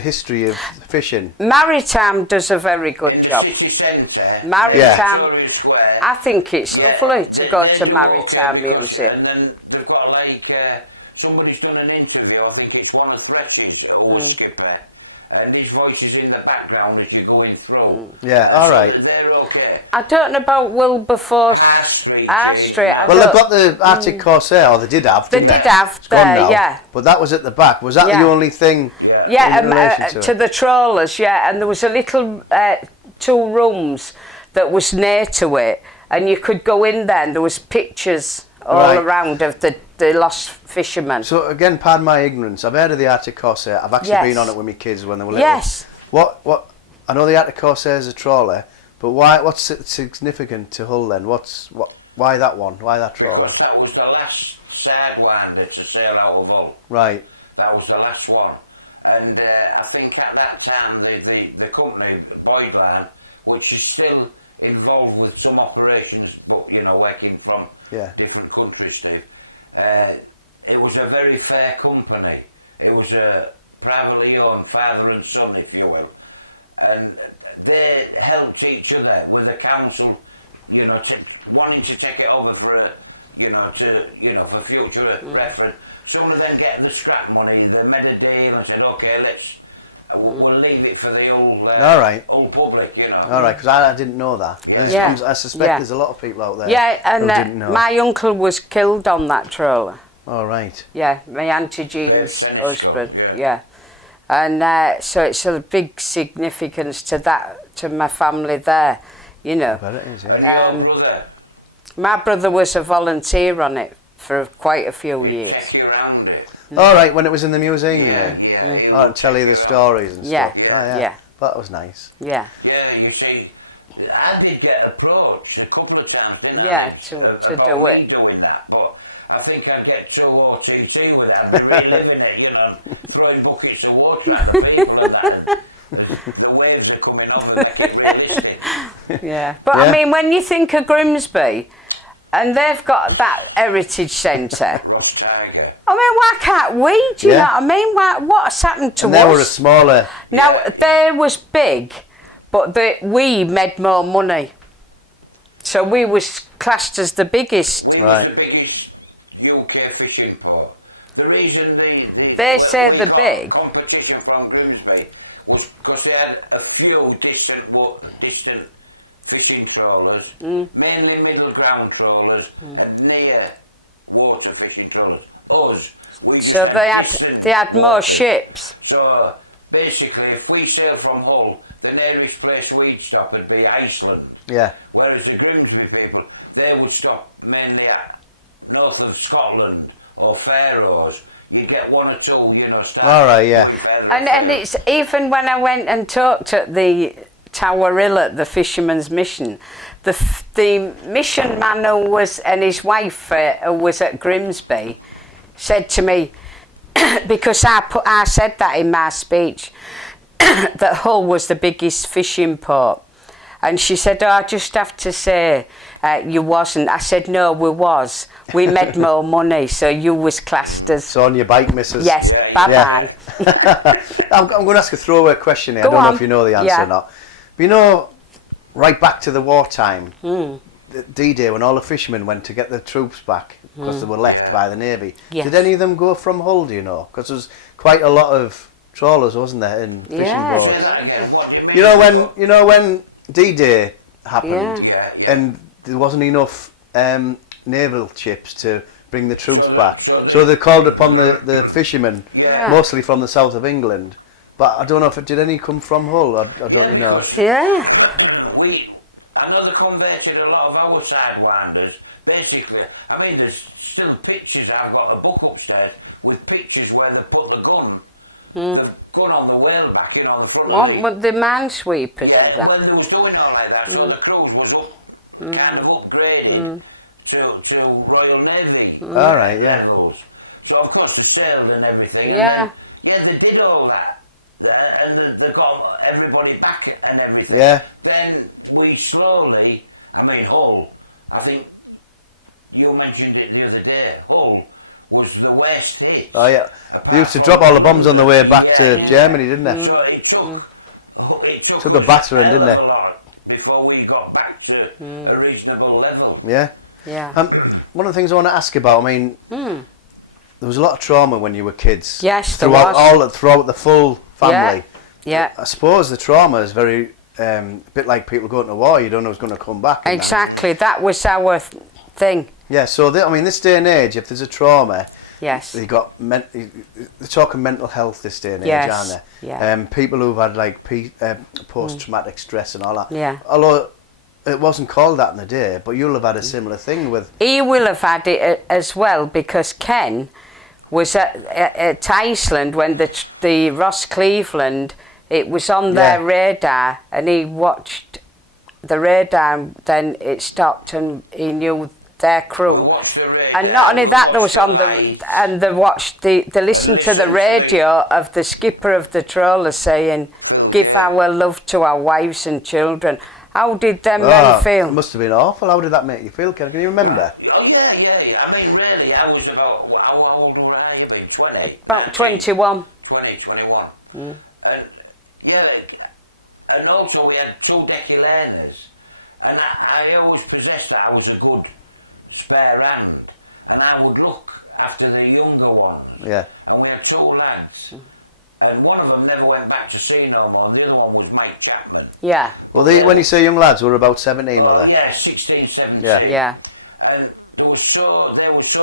history of fishing? Maritime does a very good In the job. city centre, Maritime, Victoria Square, I think it's lovely to go there's to your Maritime walk everywhere, Museum. And then they've got like, somebody's done an interview, I think it's one of Thresh's, old skipper, and his voice is in the background as you're going through. Yeah, And all so right. They're okay. I don't know about Wilberforce. High Street. High Jake. Street, I Well, don't- they've got the Arctic Corsair, or they did have, They didn't did have It's gone there, now. yeah. But that was at the back. Was that Yeah. the only thing? Yeah, in relation to to the trawlers, yeah, and there was a little 2 rooms that was near to it, and you could go in there, and there was pictures all Right. around of the lost fishermen. So again, pardon my ignorance. I've heard of the Arctic Corsair. I've actually Yes. been on it with my kids when they were little. Yes. What? I know the Arctic Corsair is a trawler, but why? What's it significant to Hull then? Why that one? Why that trawler? Because that was the last sidewinder to sail out of Hull. Right. That was the last one. And I think at that time, the company, Boydland, which is still involved with some operations, but, you know, working from Yeah. different countries, Steve, it was a very fair company. It was a privately owned, father and son, if you will. And they helped each other with the council, you know, wanting to take it over for for future reference. Some of them get the scrap money. They made a deal and said, okay, we'll leave it for the old, All right. old public, you know. All right, because I didn't know that. And Yeah. I suspect Yeah. there's a lot of people out there Yeah, who and didn't know. my uncle was killed on that trawler. All right. Yeah, my Auntie Jean's Yeah, husband. yeah. Yeah. And so it's a big significance to my family there, you know. But it is, And yeah. your brother, My brother was a volunteer on it for quite a few he'd years. take you around it. All right, when it was in the museum, you Yeah, mean? yeah. he Oh, and would tell you take the around. stories and Yeah, stuff. Oh, yeah. That was nice. Yeah. Yeah, you see, I did get approached a couple of times, didn't Yeah, I? to About do me it. doing that, but I think I'd get too OTT with that, and reliving it, you know, throwing buckets of water at the people and that. And the waves are coming on and make it realistic. Yeah. But Yeah. I mean, when you think of Grimsby, and they've got that heritage centre, Ross Tiger. I mean, why can't we? Do you Yeah. know what I mean? What's happened to And they were a us? smaller. Now, they was big, but we made more money. So we was classed as the biggest. We Right. was the biggest UK fishing port. The reason They say we they're got big. competition from Grimsby was because they had a few distant fishing trawlers, mainly middle ground trawlers and near water fishing trawlers. Us, we So just they had more waters. ships. So basically, if we sailed from Hull, the nearest place we'd stop would be Iceland. Yeah. Whereas the Grimsby people, they would stop mainly at north of Scotland or Faroes. You'd get one or two, you know. All right, yeah. And it's even when I went and talked at the Tower Hill at the Fisherman's Mission, the mission man who was, and his wife who was at Grimsby, said to me, because I said that in my speech, that Hull was the biggest fishing port. And she said, oh, I just have to say, you wasn't. I said, no, we was. We made more money, so you was classed as... So on your bike, missus. Yes, Yeah, bye-bye. I'm going to ask a throwaway question here. Go I don't know on. if you know the answer Yeah. or not. But you know, right back to the wartime, Hmm. the D-Day, when all the fishermen went to get their troops back because they were left Yeah. by the Navy. Yes. Did any of them go from Hull, do you know? Because there was quite a lot of trawlers, wasn't there, in fishing Yeah. boats? Say that again, what do you mean? You know when D-Day happened, Yeah, yeah. and there wasn't enough naval ships to bring the troops So back, so so they called upon the fishermen, Yeah. mostly from the south of England. But I don't know if did any come from Hull. I don't Yeah, really know. because Yeah. I know they converted a lot of our sidewinders basically, I mean, there's still pictures. I've got a book upstairs with pictures where they put the gun. The gun on the whaleback, on the front. What with the minesweepers Yeah, and that? well, they was doing all like that, so the cruise was kind of upgraded to Royal Navy. All right, yeah. Levels. So of course they sailed and everything. Yeah. And then, they did all that, and they got everybody back and everything. Yeah. Then we slowly, I mean Hull, I think you mentioned it the other day. Hull was the worst hit. Oh yeah. Apart They used to from- drop all the bombs on the way back to Yeah. Germany, didn't they? So it took a us battering, hell didn't of it? a lot before we got back to a reasonable level. Yeah. Yeah. One of the things I want to ask about, I mean, there was a lot of trauma when you were kids. Yes, there throughout throughout the full family. Yeah. I suppose the trauma is very a bit like people going to war. You don't know who's going to come back. and that. Exactly. That was our thing. Yeah. So I mean, this day and age, if there's a trauma, Yes. you got they're talking mental health this day and age, Yes, aren't they? yeah. People who've had like post-traumatic stress and all that. Yeah. Although it wasn't called that in the day, but you'll have had a similar thing with. He will have had it as well because Ken was at Iceland when the Ross Cleveland, it was on their radar, and he watched the radar, then it stopped and he knew their crew. And not only that, there was on and they watched they listened to the radio of the skipper of the trawler saying, "Give our love to our wives and children." How did them men It feel? must have been awful. How did that make you feel? Can you remember? Oh yeah. I mean, really, I was about how old were I? You been 20? About 21. 20, 21. And yeah, and also we had 2 decky learners, and I always possessed that. I was a good spare hand, and I would look after the younger ones. Yeah. And we had 2 lads, and one of them never went back to sea no more, and the other one was Mike Chapman. Yeah. Well, when you say young lads, were about 17, were Oh they? yeah, 16, 17. Yeah. And they were so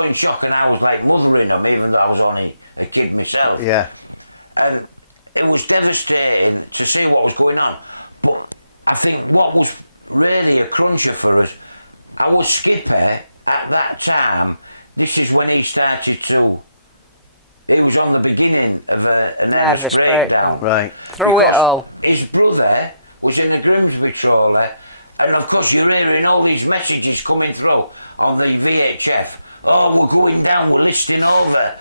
in shock, and I was like mothering them, even though I was only a kid myself. Yeah. And it was devastating to see what was going on. But I think what was really a cruncher for us, I was skipper at that time. This is when he started to. He was on the beginning of a nervous breakdown. Right. Through it all. His brother was in a Grimsby trawler, and of course you're hearing all these messages coming through on the VHF. Oh, we're going down, we're listing over.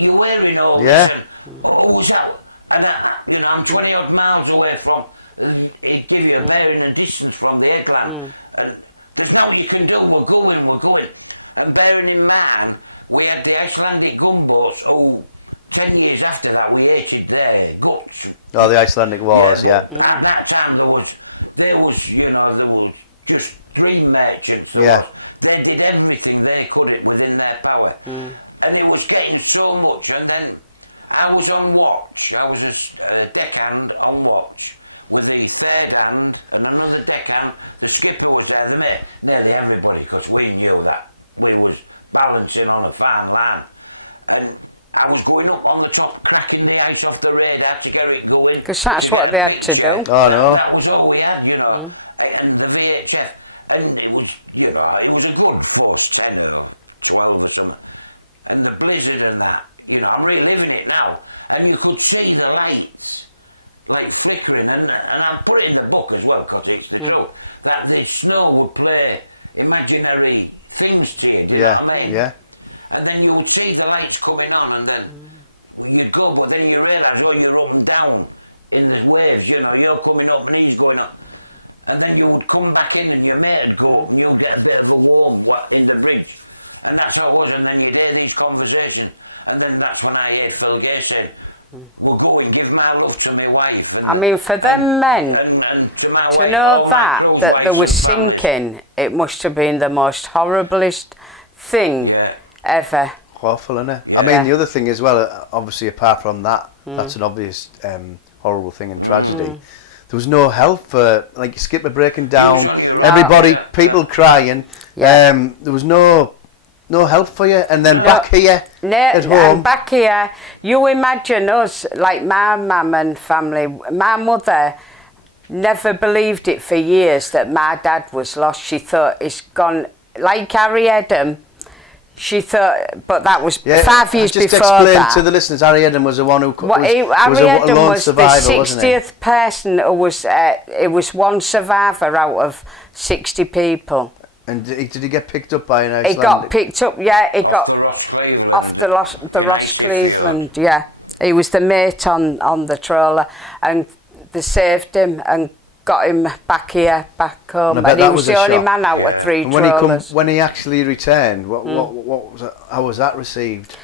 You're hearing all this, and who's that? And I'm 20 odd miles away from. It give you a bearing and distance from the headland, and there's nothing you can do. We're going. And bearing in mind, we had the Icelandic gunboats. Oh, 10 years after that, we hated their guts. Oh, the Icelandic wars, yeah. At that time, there was just dream merchants. Yeah. They did everything they could within their power. And it was getting so much, and then I was on watch. I was a deckhand on watch with the third hand and another deckhand. The skipper was there, nearly everybody, because we knew that we was balancing on a fine line. And I was going up on the top, cracking the ice off the radar to get it going. Because that's what they had to do. Oh, no. That was all we had, and the VHF. And it was, it was a good force 10 or 12 or something. And the blizzard and that, I'm reliving it now. And you could see the lights, like flickering. And I put it in the book as well, because it's the truth, that the snow would play imaginary things to you. You know what I mean? Yeah. And then you would see the lights coming on, and then you'd go, but then you realise, you're up and down in the waves, you're coming up and he's going up. And then you would come back in and your mate would go up and you'd get a bit of a warm in the bridge. And that's how it was, and then you'd hear these conversations. And then that's when I heard Phil Gay saying, we'll go and give my love to my wife. And I mean, for them men and to my to wife, know all my that close they were wives and family. sinking, it must have been the most horriblest thing Yeah. ever. Awful, isn't it? I mean, Yeah. the other thing as well, obviously, apart from that, that's an obvious horrible thing and tragedy. There was no help for, like, skipper breaking down, everybody, people crying. Yeah. There was no help for you. And then back here at home. And back here, you imagine us, like my mum and family, my mother never believed it for years that my dad was lost. She thought he's gone like Harry Edam, she thought, but that was Yeah, 5 years just before explain that. to the listeners, Harry Edam was the one who Harry a Edam lone was the survivor, wasn't he? 60th person who was, it was one survivor out of 60 people. And did he get picked up by an He Icelandic? got picked up, yeah, he got the Ross Cleveland. off the Ross United Cleveland, yeah. He was the mate on the trawler, and they saved him and got him back here, back home. And I bet And he that was was the a only shock. man out of 3 And trawlers. when he actually returned, what was it, how was that received?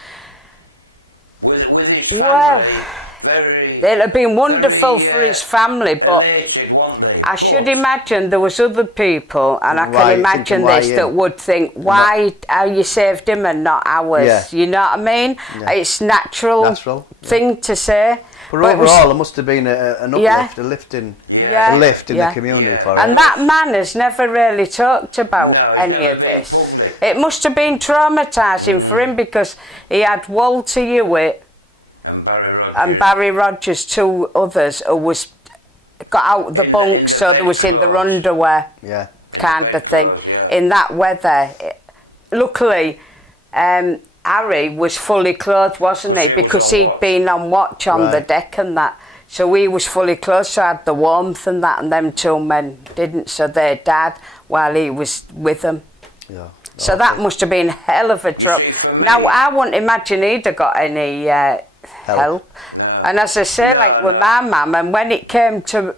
With his Well, family, very It'd have been wonderful very, for his family, but elated, weren't they? I should But imagine there was other people, and I Why- can imagine thinking why this, him? that would think, why are you saved him and not ours? Yeah. You know what I mean? Yeah. It's natural Natural, yeah. thing to say. But But it was- overall, there must have been an Yeah. uplift, a lift in Yeah. the community Yeah. for it. And that man has never really talked about No, he's any never of been this. public. It must have been traumatising for him, because he had Walter Hewitt and Barry Rogers. and Barry Rogers, 2 others, who was got out the In the- bunk, in the so they was in their bedclothes. underwear. Yeah. Kind of thing, bedclothes, yeah. in that weather. Luckily, Harry was fully clothed, wasn't he? He was Because on he'd watch. been on watch on the Right. deck and that. So he was fully clothed, so had the warmth and that, and them 2 men didn't, so they died while he was with them. Yeah. So that must have been a hell of a drop. see, for me- Now, I wouldn't imagine he'd have got any help. And as I say, like with my mum, and when it came to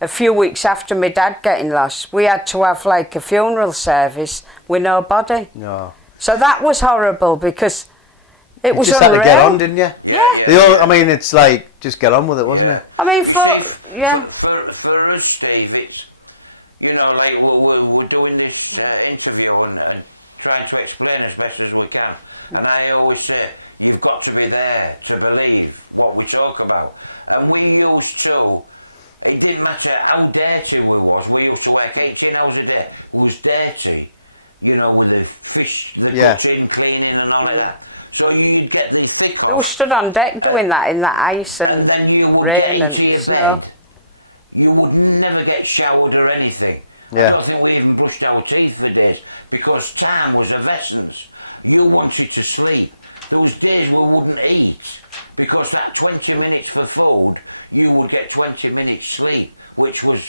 a few weeks after my dad getting lost, we had to have like a funeral service with no body. No. So that was horrible, because it You was just unreal. had to get on, didn't you? Yeah. I mean, it's like, just get on with it, wasn't it? I mean, You for see, yeah, For us, Steve, it's, you know, like we're doing this interview and trying to explain as best as we can. And I always say, you've got to be there to believe what we talk about. And we used to, it didn't matter how dirty we used to work 18 hours a day. It was dirty, you know, with the fish, the Yeah. cutting, cleaning and all of that. So you'd get the thick they were stood on deck doing that in that ice and and then you would rain get and into your snow. bed. You would never get showered or anything. Yeah. I don't think we even brushed our teeth for days because time was of essence. You wanted to sleep. There was days we wouldn't eat because that 20 minutes for food, you would get 20 minutes sleep, which was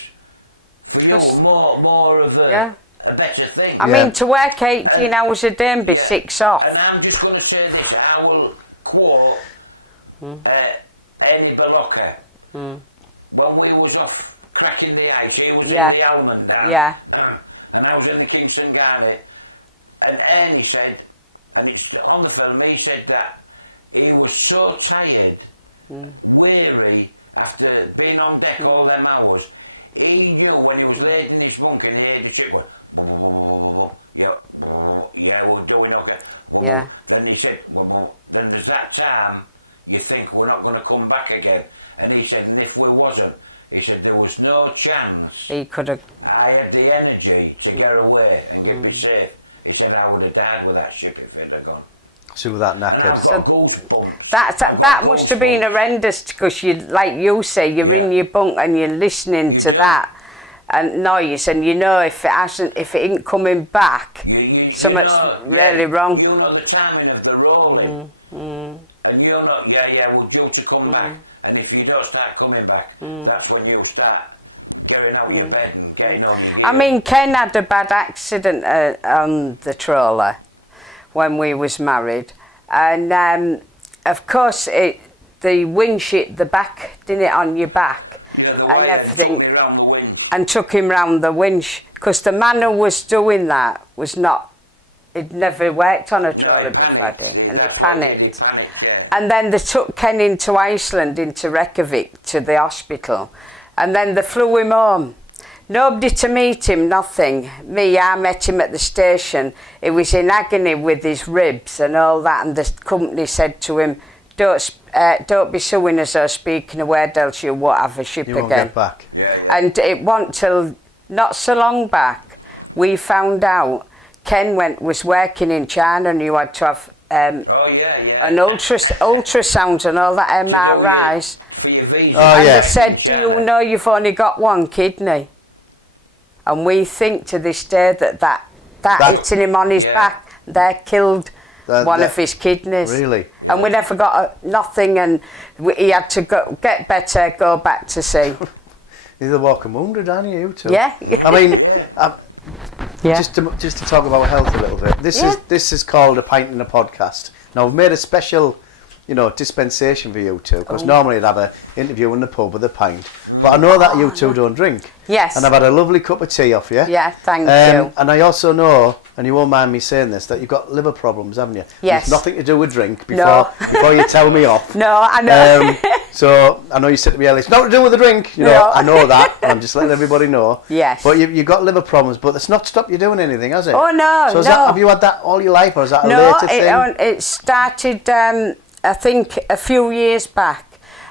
for Because- you more of a, Yeah. a better thing. I Yeah. mean, to work 18 hours a day and be 6 off. And I'm just going to say this, I will quote Ernie Balocca. When we was off cracking the ice, he was Yeah. in the Almond down. Yeah. And I was in the Kingston Garnet. And Ernie said, and it's on the film, he said that he was so tired, weary, after being on deck all them hours, he knew when he was laid in his bunk and he heard the ship go, yeah, we're doing okay. Yeah. And he said, then there's that time you think we're not going to come back again. And he said, and if we wasn't, he said, there was no chance. He could have. I had the energy to get away and get me safe. He said, I would have died with that ship if it had gone. So with that And knackered. I've got goosebumps. That must have been horrendous, because you, like you say, you're in your bunk and you're listening to do. that and noise, and you know if it ain't coming back, You something's know, really wrong. You know the timing of the rolling. And you're not, we're due to come back. And if you don't start coming back, that's when you start carrying out your bed and getting on your I gear. mean, Ken had a bad accident on the trawler when we was married, and of course the winch hit the back, didn't it, on your back, You know, the and way everything, they took me round the winch. and took him round the winch, because the man who was doing that was not, he'd never worked on a trawler before, had he? And he panicked. And then they took Ken into Iceland, into Reykjavik, to the hospital. And then they flew him home. Nobody to meet him, nothing. I met him at the station. He was in agony with his ribs and all that. And the company said to him, don't be suing us or speaking a word, else you won't have a ship You won't again. get back. And it wasn't till not so long back we found out Ken was working in China, and you had to have an ultrasound and all that MRIs. For your visa. Oh, And yeah. they said, do you know you've only got one kidney? And we think to this day that that That- hitting him on his Yeah. back. They killed one that- of his kidneys. Really? And we never got nothing, and he had to get better, go back to sea. You're the walking wounded, aren't you? You two. Yeah. I mean, Yeah. just to talk about health a little bit. This is called A Pint in a Podcast. Now we've made a special, dispensation for you two, because normally I'd have an interview in the pub with a pint, but I know that you two don't drink. Yes. And I've had a lovely cup of tea off you. Yeah, thank you. And I also know, and you won't mind me saying this, that you've got liver problems, haven't you? Yes. It's nothing to do with drink. No. Before you tell me off. No, I know. So I know you said to me earlier, it's nothing to do with the drink. No. I know that. And I'm just letting everybody know. Yes. But you've got liver problems, but that's not stopped you doing anything, has it? Oh, no, So no. have you had that all your life, or is that a No, later thing? it started, I think, a few years back.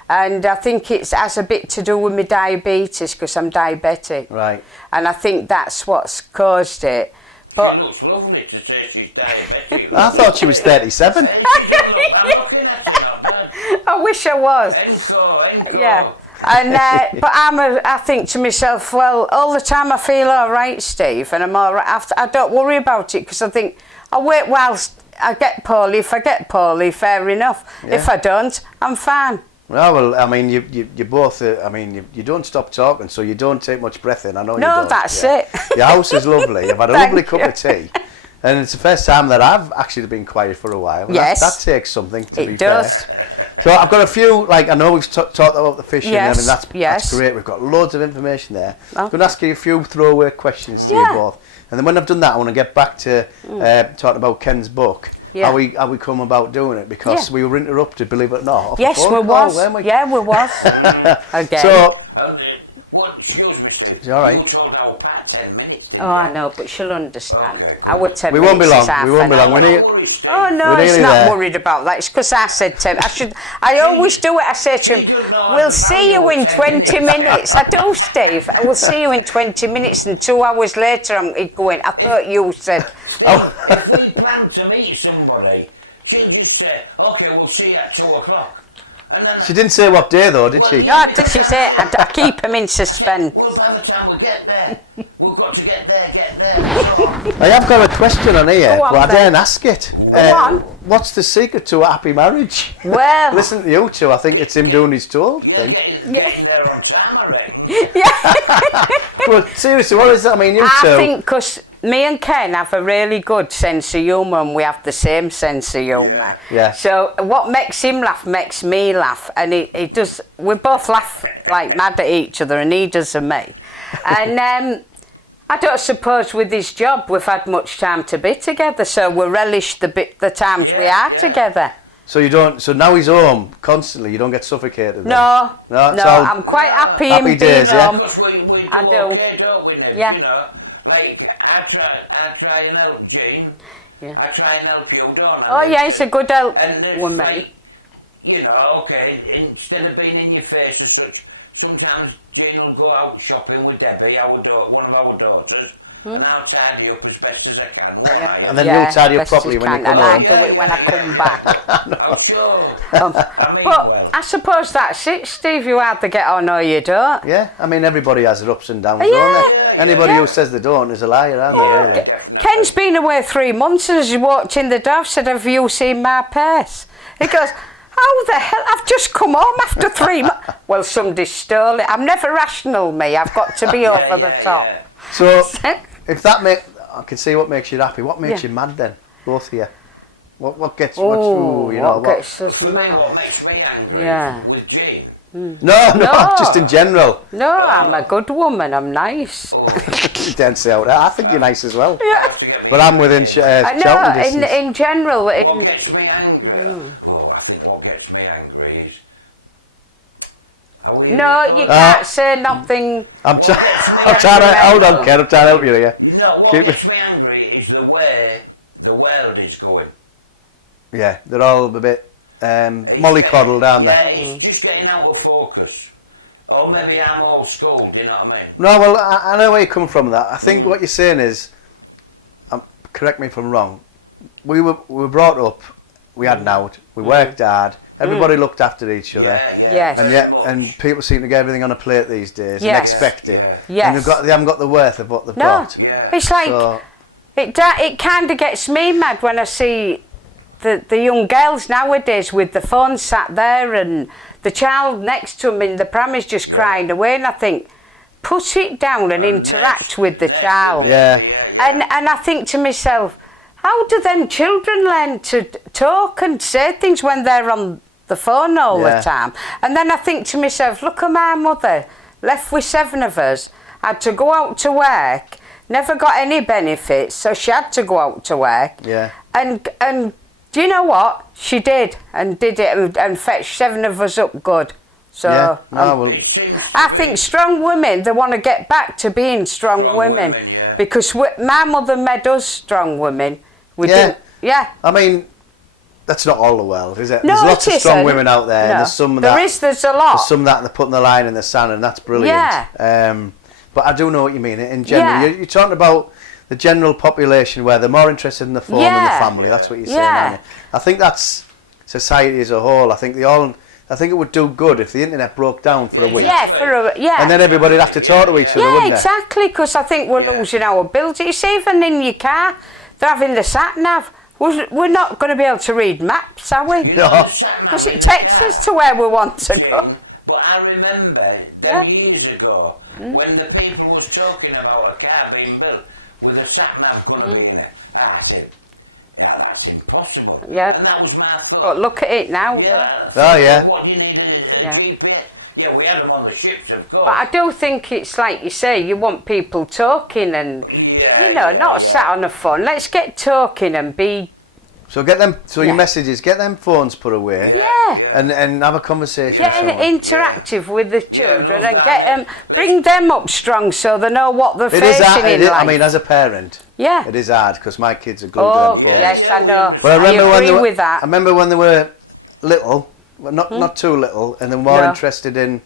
And I think it has a bit to do with my diabetes, because I'm diabetic. Right. And I think that's what's caused it. She But looks lovely to say she's diabetic. I thought she was 37. I'm looking at you, I wish I was. Encore. Yeah. And but I think to myself, well, all the time I feel all right, Steve, and I'm all right. I don't worry about it, because I think I'll wait whilst I get poorly. If I get poorly, fair enough. Yeah. If I don't, I'm fine. Well, I mean, you both, you don't stop talking, so you don't take much breath in. I know you No, don't. that's yeah. it. Your house is lovely. I've had a Thank lovely cup you. of tea. And it's the first time that I've actually been quiet for a while. Yes. That takes something, to It be does. fair. So I've got a few, I know we've talked about the fishing and Yes, everything. That's yes. great. We've got loads of information there. I'm Okay. going to ask you a few throwaway questions to you Yeah. both. And then when I've done that, I want to get back to talking about Ken's book. Yeah. How we come about doing it, because Yeah. we were interrupted, believe it or not. off the Yes, phone we call, was. weren't we? Yeah, we was. Again. So, Excuse me, Steve. It's all right. You talked now about 10 minutes. Oh, I know, but she'll understand. Okay. I would 10 we won't be minutes long. is half We won't be an long. hour. We need. Oh no, We're it's nearly not there. worried about that. It's because I said to him, I always do it. I say to him, we'll see you in 20 minutes. I do, Steve. I will see you in 20 minutes. And 2 hours later, I'm going, I thought you said, If we plan to meet somebody, she'll just say, okay, we'll see you at 2 o'clock. And then She didn't say what day though, did she? no, she said, I keep him in suspense. well, by the time we get there, we've got to get there. That's all. I have got a question on here, Go on, but I then. daren't ask it. on. What's the secret to a happy marriage? Well, Listen to you two. I think it's him doing his told Yeah, thing. getting there on time, I reckon. But seriously, what is that? I mean, you I two. think because me and Ken have a really good sense of humour, and we have the same sense of humour. Yeah. So what makes him laugh makes me laugh, and he does. We both laugh like mad at each other, and he does at me. And I don't suppose with his job we've had much time to be together, so we relish the times we Yeah, are yeah. together. So you don't. So now he's home constantly. You don't get suffocated. then? No, No, no, it's all I'm quite happy, happy in days, being yeah. home. Because we I do do. okay, don't we, Nick? Yeah. You know, like, I try and help Jean. Yeah. I try and help you, don't I? Oh yeah, he's a good help And with me. like, you know, okay, instead of being in your face as such, sometimes Jean will go out shopping with Debbie, one of our daughters, and I'll tidy up as best as I can. all right? And then you'll tidy up best properly as when you can, come and home. I do it when I come back. I'm sure. I mean, But well. I suppose that's it, Steve. You either get on or you don't. Yeah, I mean everybody has their ups and downs, Yeah. don't they? Anybody Yeah. who says they don't is a liar, aren't they? Really? Ken's been away 3 months, and as he walked in the door, I said, "Have you seen my purse?" He goes, "How the hell? I've just come home after 3 months." Well, somebody stole it. I'm never rational, me. I've got to be over the top. So if that I can see what makes you happy. What makes Yeah. you mad then? Both of you. What gets Oh, you know what what? gets us For me, mad? what makes me angry Yeah. with Jean, No, No. just in general. No, I'm a good woman. I'm nice. You don't say out there. I think you're nice as well. Yeah. have to get me But I'm within I shouting know. distance. In general, What gets me angry? Well, I think what gets me angry is. Are we no, you can't say nothing. I'm trying to hold on, Ken. I'm trying to help you here. No, what Keep gets me angry is the way the world is going. Yeah, they're all a bit mollycoddled, aren't they? Yeah, it's just getting out of focus. Or maybe I'm old school, do you know what I mean? No, well, I know where you come from. That I think what you're saying is, correct me if I'm wrong. We were brought up. We had an out. We worked hard. Everybody looked after each other. Yes. And very yet, much. and people seem to get everything on a plate these days Yes. and expect it. Yeah. Yes. And they haven't got the worth of what they've No, got. Yeah. it's like So, It kind of gets me mad when I see the young girls nowadays with the phone sat there and the child next to them in the pram is just crying away, and I think, put it down and interact with the child. Yeah. And I think to myself, how do them children learn to talk and say things when they're on the phone all Yeah. the time? And then I think to myself, look at my mother, left with 7 of us, had to go out to work, never got any benefits, so she had to go out to work. Yeah. And do you know what? She did it and fetched 7 of us up good. So Yeah. No, well, It seems I think strong women, they want to get back to being strong women. yeah. Because my mother made us strong women. We Yeah. didn't, yeah. I mean, that's not all the world, is it? No, There's lots it of strong isn't. women out there. No. And there's some There that is, there's a lot. there's some that they're putting the line in the sand, and that's brilliant. Yeah. But I do know what you mean. In general, Yeah. you're talking about the general population where they're more interested in the phone than Yeah. the family. That's what you're saying, Yeah. aren't you? I think that's society as a whole. I think it would do good if the internet broke down for a week. Yeah, And then everybody'd have to talk to each other, yeah, wouldn't they? exactly, because I think we're losing our ability. It's even in your car, they're having the sat-nav. We're not going to be able to read maps, are we? You know, No. the sat-nav Because in it the takes car. us to where we want to go. But I remember Yeah. years ago when the people was talking about a car being built with a sat nav going to be in it. I said, yeah, that's impossible. Yeah. And that was my thought. But look at it now. Yeah. Oh, yeah. What do you need a Yeah. GPS? Yeah, we had them on the ships, of course. But I do think it's like you say, you want people talking and, Yeah, you know, yeah, not yeah. sat on a phone. Let's get talking and be, So get them. So Yeah. your message is get them phones put away, yeah. and have a conversation with Getting someone. interactive with the children no, and that- get them, bring them up strong so they know what they're It is facing hard. in life. I mean, as a parent, yeah. it is hard because my kids are glued Oh, to them phones. yes, I know. But I remember when agree they were, with that. I remember when they were little, well, not too little, and they were more No. interested in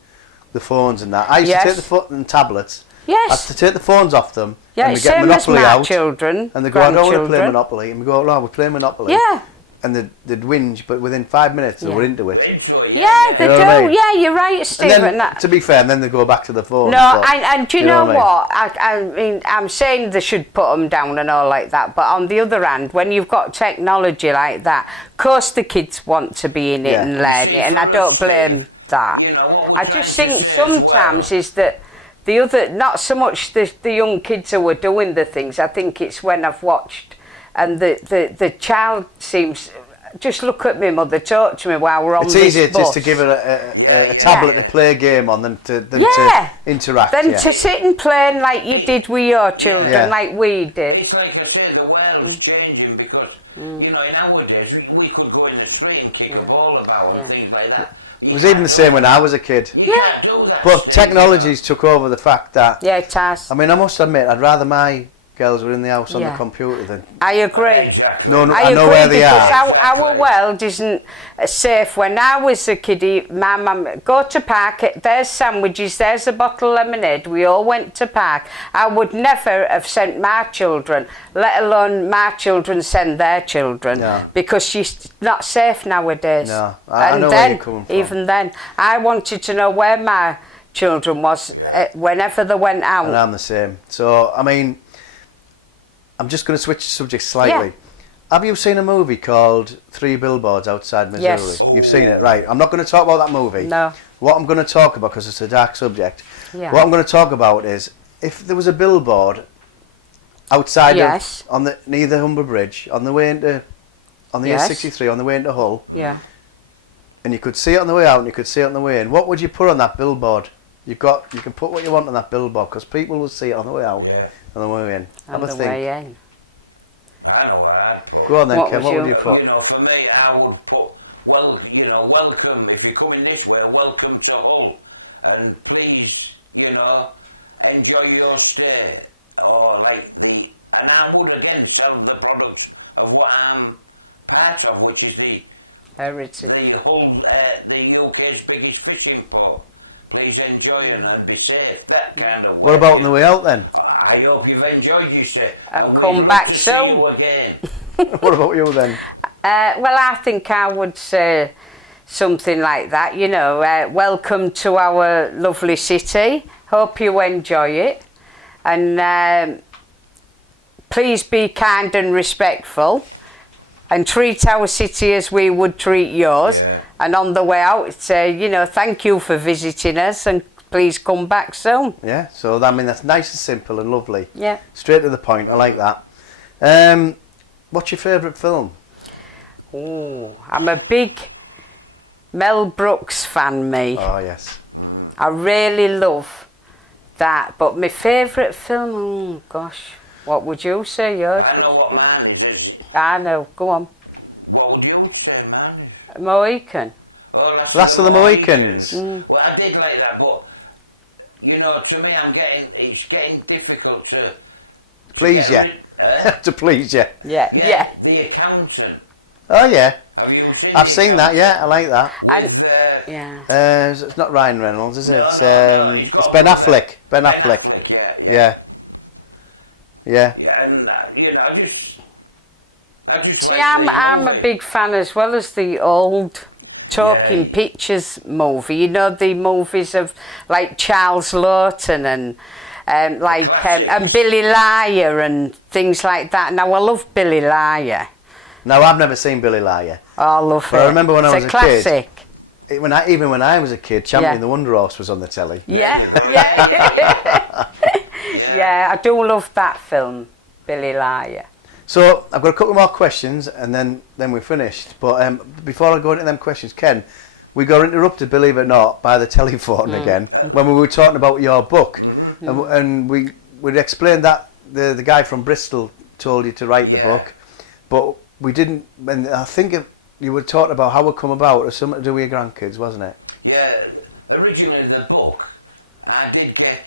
the phones and that. I used Yes. to take the phone and tablets. I had Yes. to take the phones off them, Yeah, and we it's get same as Monopoly my out, children. and they go, "I don't want to play grandchildren. Monopoly," and we go, "No, we're playing Monopoly." Yeah. And they'd whinge, but within 5 minutes they Yeah. were into it. Yeah, they You know do. what I mean? Yeah, you're right, And Stephen. then, that. to be fair, and then they go back to the phone. No, but- and do you you know know what I what? I mean, I'm saying they should put them down and all like that, but on the other hand, when you've got technology like that, of course the kids want to be in it Yeah. and learn it, and I don't blame that. You know, what we're I trying just to think say as sometimes is that the other, not so much the young kids who are doing the things, I think it's when I've watched and the child seems, just look at me mother, talk to me while we're on It's this easier bus. just to give her a tablet to play a game on than to Yeah. interact. Then yeah. to sit and play like you did with your children, Yeah. like we did. It's like I said, the world is changing because, you know, in our days, we could go in the street and kick a ball about and things like that. It was even the same when I was a kid. You Yeah. can't do that But still, technology's took over the fact that, Yeah, it has. I mean, I must admit, I'd rather my girls were in the house on Yeah. the computer than. I you know. agree. Exactly. No, I I know agree where they because are. our world isn't safe. When I was a kiddie, my mum go to park. There's sandwiches. There's a bottle of lemonade. We all went to park. I would never have sent my children, let alone my children send their children, No. because she's not safe nowadays. No, I and know then, where you're coming from. even then, I wanted to know where my children was whenever they went out. And I'm the same. So, I mean, I'm just going to switch subjects slightly. Yeah. Have you seen a movie called Three Billboards Outside Missouri? Yes. You've seen it, right? I'm not going to talk about that movie. No. What I'm going to talk about, because it's a dark subject, Yeah. what I'm going to talk about is if there was a billboard outside Yes. of, near the Humber Bridge on the way into, on the Yes. A63 on the way into Hull, Yeah. and you could see it on the way out and you could see it on the way in, what would you put on that billboard? You can put what you want on that billboard because people will see it on the way out Yeah. and the way in. Have On a the think. way in. I know where I'd put. Go on then, What Kev. would What would you- you put? You know, for me, I would put, well, you know, welcome, if you're coming this way, welcome to Hull. And please, you know, enjoy your stay. Or like and I would again sell the products of what I'm part of, which is the Heritage. Hull, the UK's biggest fishing port. Please enjoy it and be safe. That kind of What about on the way out then? I hope you've enjoyed yourself. And we'd come love back to see soon. you again. What about you then? Well, I think I would say something like that, you know, welcome to our lovely city. Hope you enjoy it. And please be kind and respectful and treat our city as we would treat yours. Yeah. And on the way out, say, you know, thank you for visiting us and please come back soon. Yeah, so I mean that's nice and simple and lovely. Yeah. Straight to the point. I like that. What's your favourite film? Oh, I'm a big Mel Brooks fan, me. Oh yes. I really love that. But my favourite film, oh gosh, what would you say, yours? I know what mine is. I know, go on. What would you say, man? Mohican. Oh, Last of the Mohicans. Well, I did like that, but you know, to me, it's getting difficult to Please get you. rid- To please you. Yeah. The accountant. Oh yeah. Have you seen? I've The seen that. Yeah, I like that. And With, yeah. It's not Ryan Reynolds, is it? No, It's, no, it's got Ben one Affleck. Ben Ben Affleck. Affleck, yeah. Yeah. Yeah. Yeah, and you know, I just. See, like I'm the a movie. big fan as well as the old Talking Yeah. Pictures movie. You know, the movies of like Charles Lawton and and Billy Liar and things like that. Now I love Billy Liar. No, I've never seen Billy Liar. Oh, I love But it. I remember when I was it's a a kid. classic. Even when I was a kid, Champion Yeah. the Wonder Horse was on the telly. Yeah, yeah. Yeah, I do love that film, Billy Liar. So I've got a couple more questions, and then we're finished. But before I go into them questions, Ken, we got interrupted, believe it or not, by the telephone again when we were talking about your book, and we'd explained that the guy from Bristol told you to write the Yeah. book, but we didn't. And I think you were talking about how it come about, or something to do with your grandkids, wasn't it? Yeah, originally the book, I did get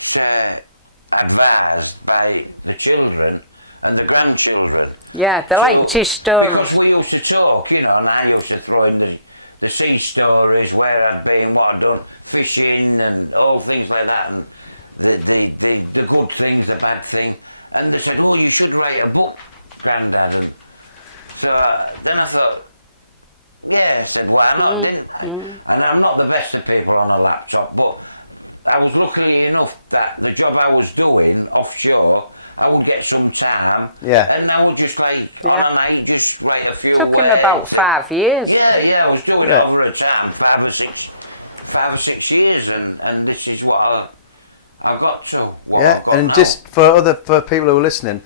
advised by the children and the grandchildren. Yeah, they liked his stories. Because we used to talk, you know, and I used to throw in the sea stories, where I'd been, what I'd done, fishing and all things like that, and the good things, the bad things. And they said, oh, you should write a book, Grandad. And so then I thought, yeah, I said, why not, didn't I? And I'm not the best of people on a laptop, but I was lucky enough that the job I was doing offshore, I would get some time, Yeah. and I would just like, Yeah. on a night, just write a few Took him words. about 5 years. Yeah, I was doing Yeah. it over a time, 5 or 6 years, and this is what I got to. What Yeah. I've got And now. just for people who are listening,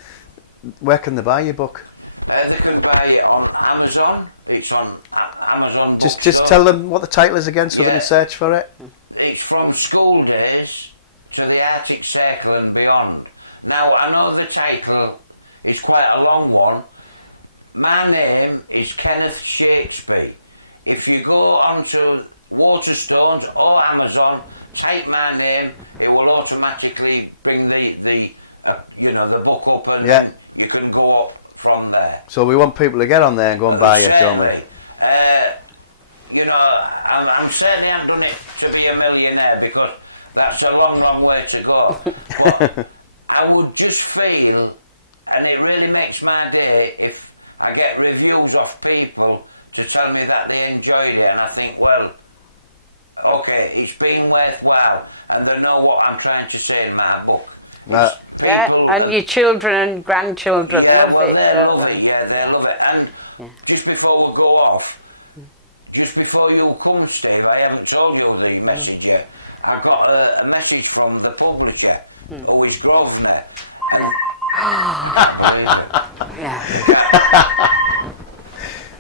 where can they buy your book? They can buy it on Amazon. It's on Amazon. Just Bookstore. tell them what the title is again, so they Yeah. can search for it. It's from school days to the Arctic Circle and beyond. Now, I know the title is quite a long one. My name is Kenneth Shakespeare. If you go onto Waterstones or Amazon, type my name, it will automatically bring the book up, and Yeah. you can go up from there. So we want people to get on there and go and buy it, don't we? Certainly. You know, I'm certainly not done it to be a millionaire, because that's a long, long way to go. But I would just feel, and it really makes my day, if I get reviews of people to tell me that they enjoyed it, and I think, well, okay, it's been worthwhile, and they know what I'm trying to say in my book. No. Yeah, People and that- your children and grandchildren yeah, love well, it. they don't love they? it. Yeah, they love it. And just before we go off, just before you come, Steve, I haven't told you the message yet. I got a message from the publisher, who is Grosvenor. Yeah.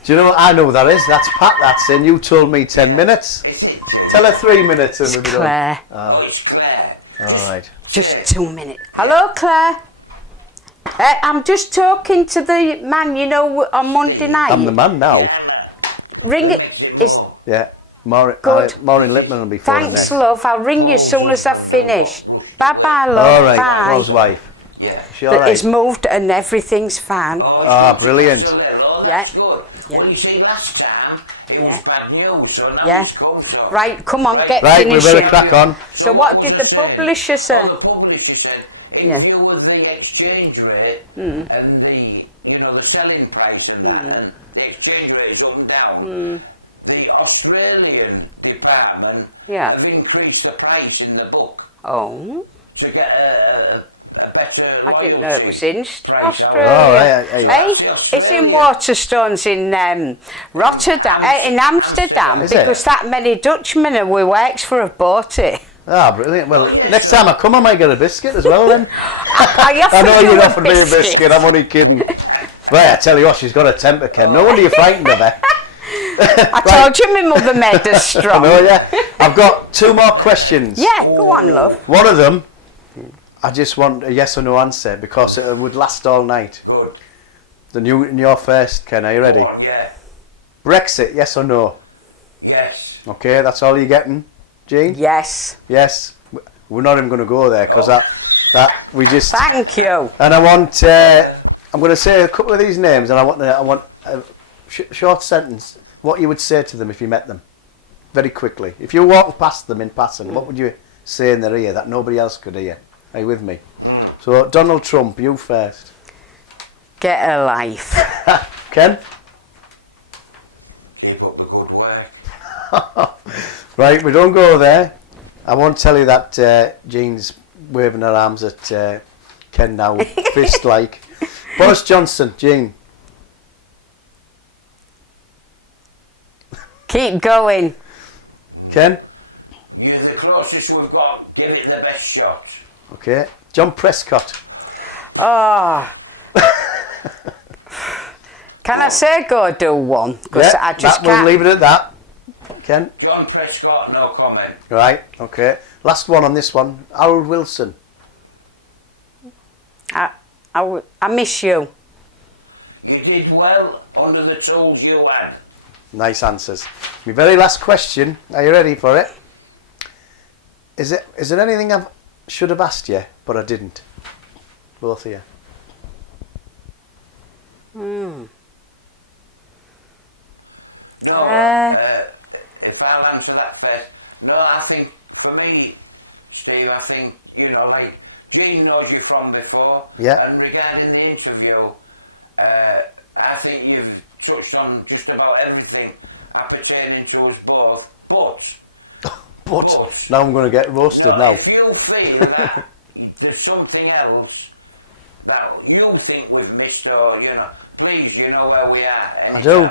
Do you know what I know what that is? That's Pat, that's in. You told me 10 minutes. Is it? Tell her 3 minutes and we'll be done. Claire, Oh, it's Claire. Alright. just 2 minutes. Hello, Claire. I'm just talking to the man, you know, on Monday night. I'm the man now. Ring it. It's, Yeah. Maureen Good. Lipman will be phoning thanks, next. love. I'll ring you as soon as I've finished. Bye-bye, love. Alright, Bye. Paul's wife. Yeah. She But it's alright? moved and everything's fine. Ah, brilliant. Oh, Yeah. that's good. Yeah. Well, you see, last time it Yeah. was bad news, so now Yeah. it's come. So. Right, come on, get Right, we better finishing. crack on. So what was did I the saying? publisher say? Oh, the publisher said, in Yeah. view of the exchange rate and the selling price and that, and the exchange rate is up and down, the Australian department Yeah. have increased the price in the book Oh, to get a better. I didn't know it was in Australia. Oh, right, Hey, it's in Waterstones in Rotterdam, in Amsterdam, Is it? because that many Dutchmen who we works for have bought it. Ah, brilliant. Well, next time I come, I might get a biscuit as well then. I I know you offered me a biscuit, I'm only kidding. Right, I tell you what, she's got a temper, Ken. No wonder you're frightened of her. I told you my mother made us I strong. know, yeah. I've got 2 more questions. Yeah, go on, love. One of them, I just want a yes or no answer because it would last all night. Good. You're first, Ken. Are you ready? Go on, yeah. Brexit, yes or no? Yes. Okay, that's all you're getting, Jean? Yes. Yes. We're not even going to go there because that we just. Thank you. And I want. I'm going to say a couple of these names, and I want a short sentence. What you would say to them if you met them, very quickly. If you walked past them in passing, what would you say in their ear that nobody else could hear? Are you with me? So Donald Trump, you first. Get a life. Ken? Keep up the good work. Right, we don't go there. I won't tell you that Jean's waving her arms at Ken now, fist-like. Boris Johnson, Jean. Keep going. Ken? You're the closest we've got. Give it the best shot. Okay. John Prescott. Oh. Can I say go do one? Because I just We'll can't. leave it at that. Ken? John Prescott, no comment. Right, okay. Last one on this one. Harold Wilson. I miss you. You did well under the tools you had. Nice answers. My very last question. Are you ready for it? Is there anything I should have asked you, but I didn't? Both of you. No, if I'll answer that first. No, I think for me, Steve, I think, like Jean knows you from before. Yeah. And regarding the interview, I think you've touched on just about everything appertaining to us both. But Now I'm going to get roasted now. if you feel that there's something else that you think we've missed, or please, you know where we are. I do.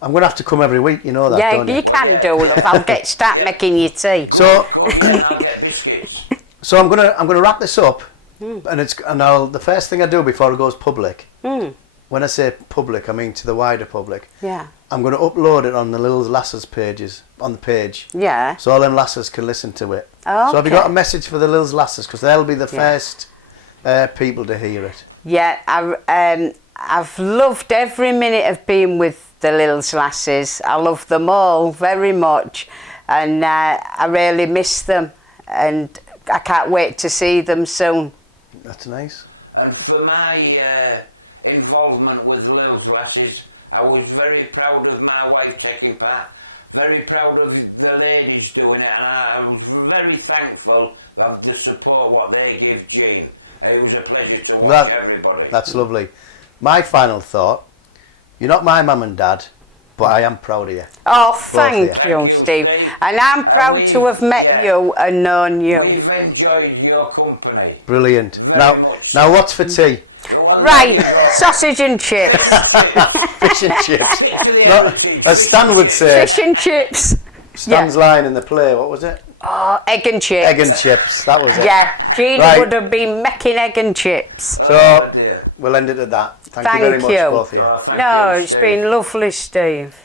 I'm going to have to come every week, you know that, Yeah, don't you you? can do, love. I'll start making you tea. So, Come and I'll get biscuits. so I'm gonna wrap this up, and the first thing I do before it goes public. When I say public, I mean to the wider public. Yeah. I'm going to upload it on the Little Lasses pages on the page, Yeah. so all them lasses can listen to it. Oh, So have you got a message for the Little Lasses? Because they'll be the first people to hear it. Yeah, I've loved every minute of being with the Little Lasses. I love them all very much, and I really miss them, and I can't wait to see them soon. That's nice. And for my involvement with the Little Lasses, I was very proud of my wife taking part, very proud of the ladies doing it, and I was very thankful of the support what they give Jean. It was a pleasure to watch everybody. That's lovely. My final thought, you're not my mum and dad, but I am proud of you. Oh, of thank you. you, Thank you, Steve. Steve. And I'm proud to have met you and known you. We've enjoyed your company. Brilliant. Very much so. Now what's for tea? Right, sausage and chips. Fish and chips. Stick to the Not, energy. as Stan would say, Fish and chips. Stan's line in the play, what was it? Oh, egg and chips. Egg and chips, that was it. Yeah, Jean Right. would have been making egg and chips. So, Oh, dear. we'll end it at that. Thank you Thank very much, you. both of you. Oh, thank No, you, it's Steve. been lovely, Steve.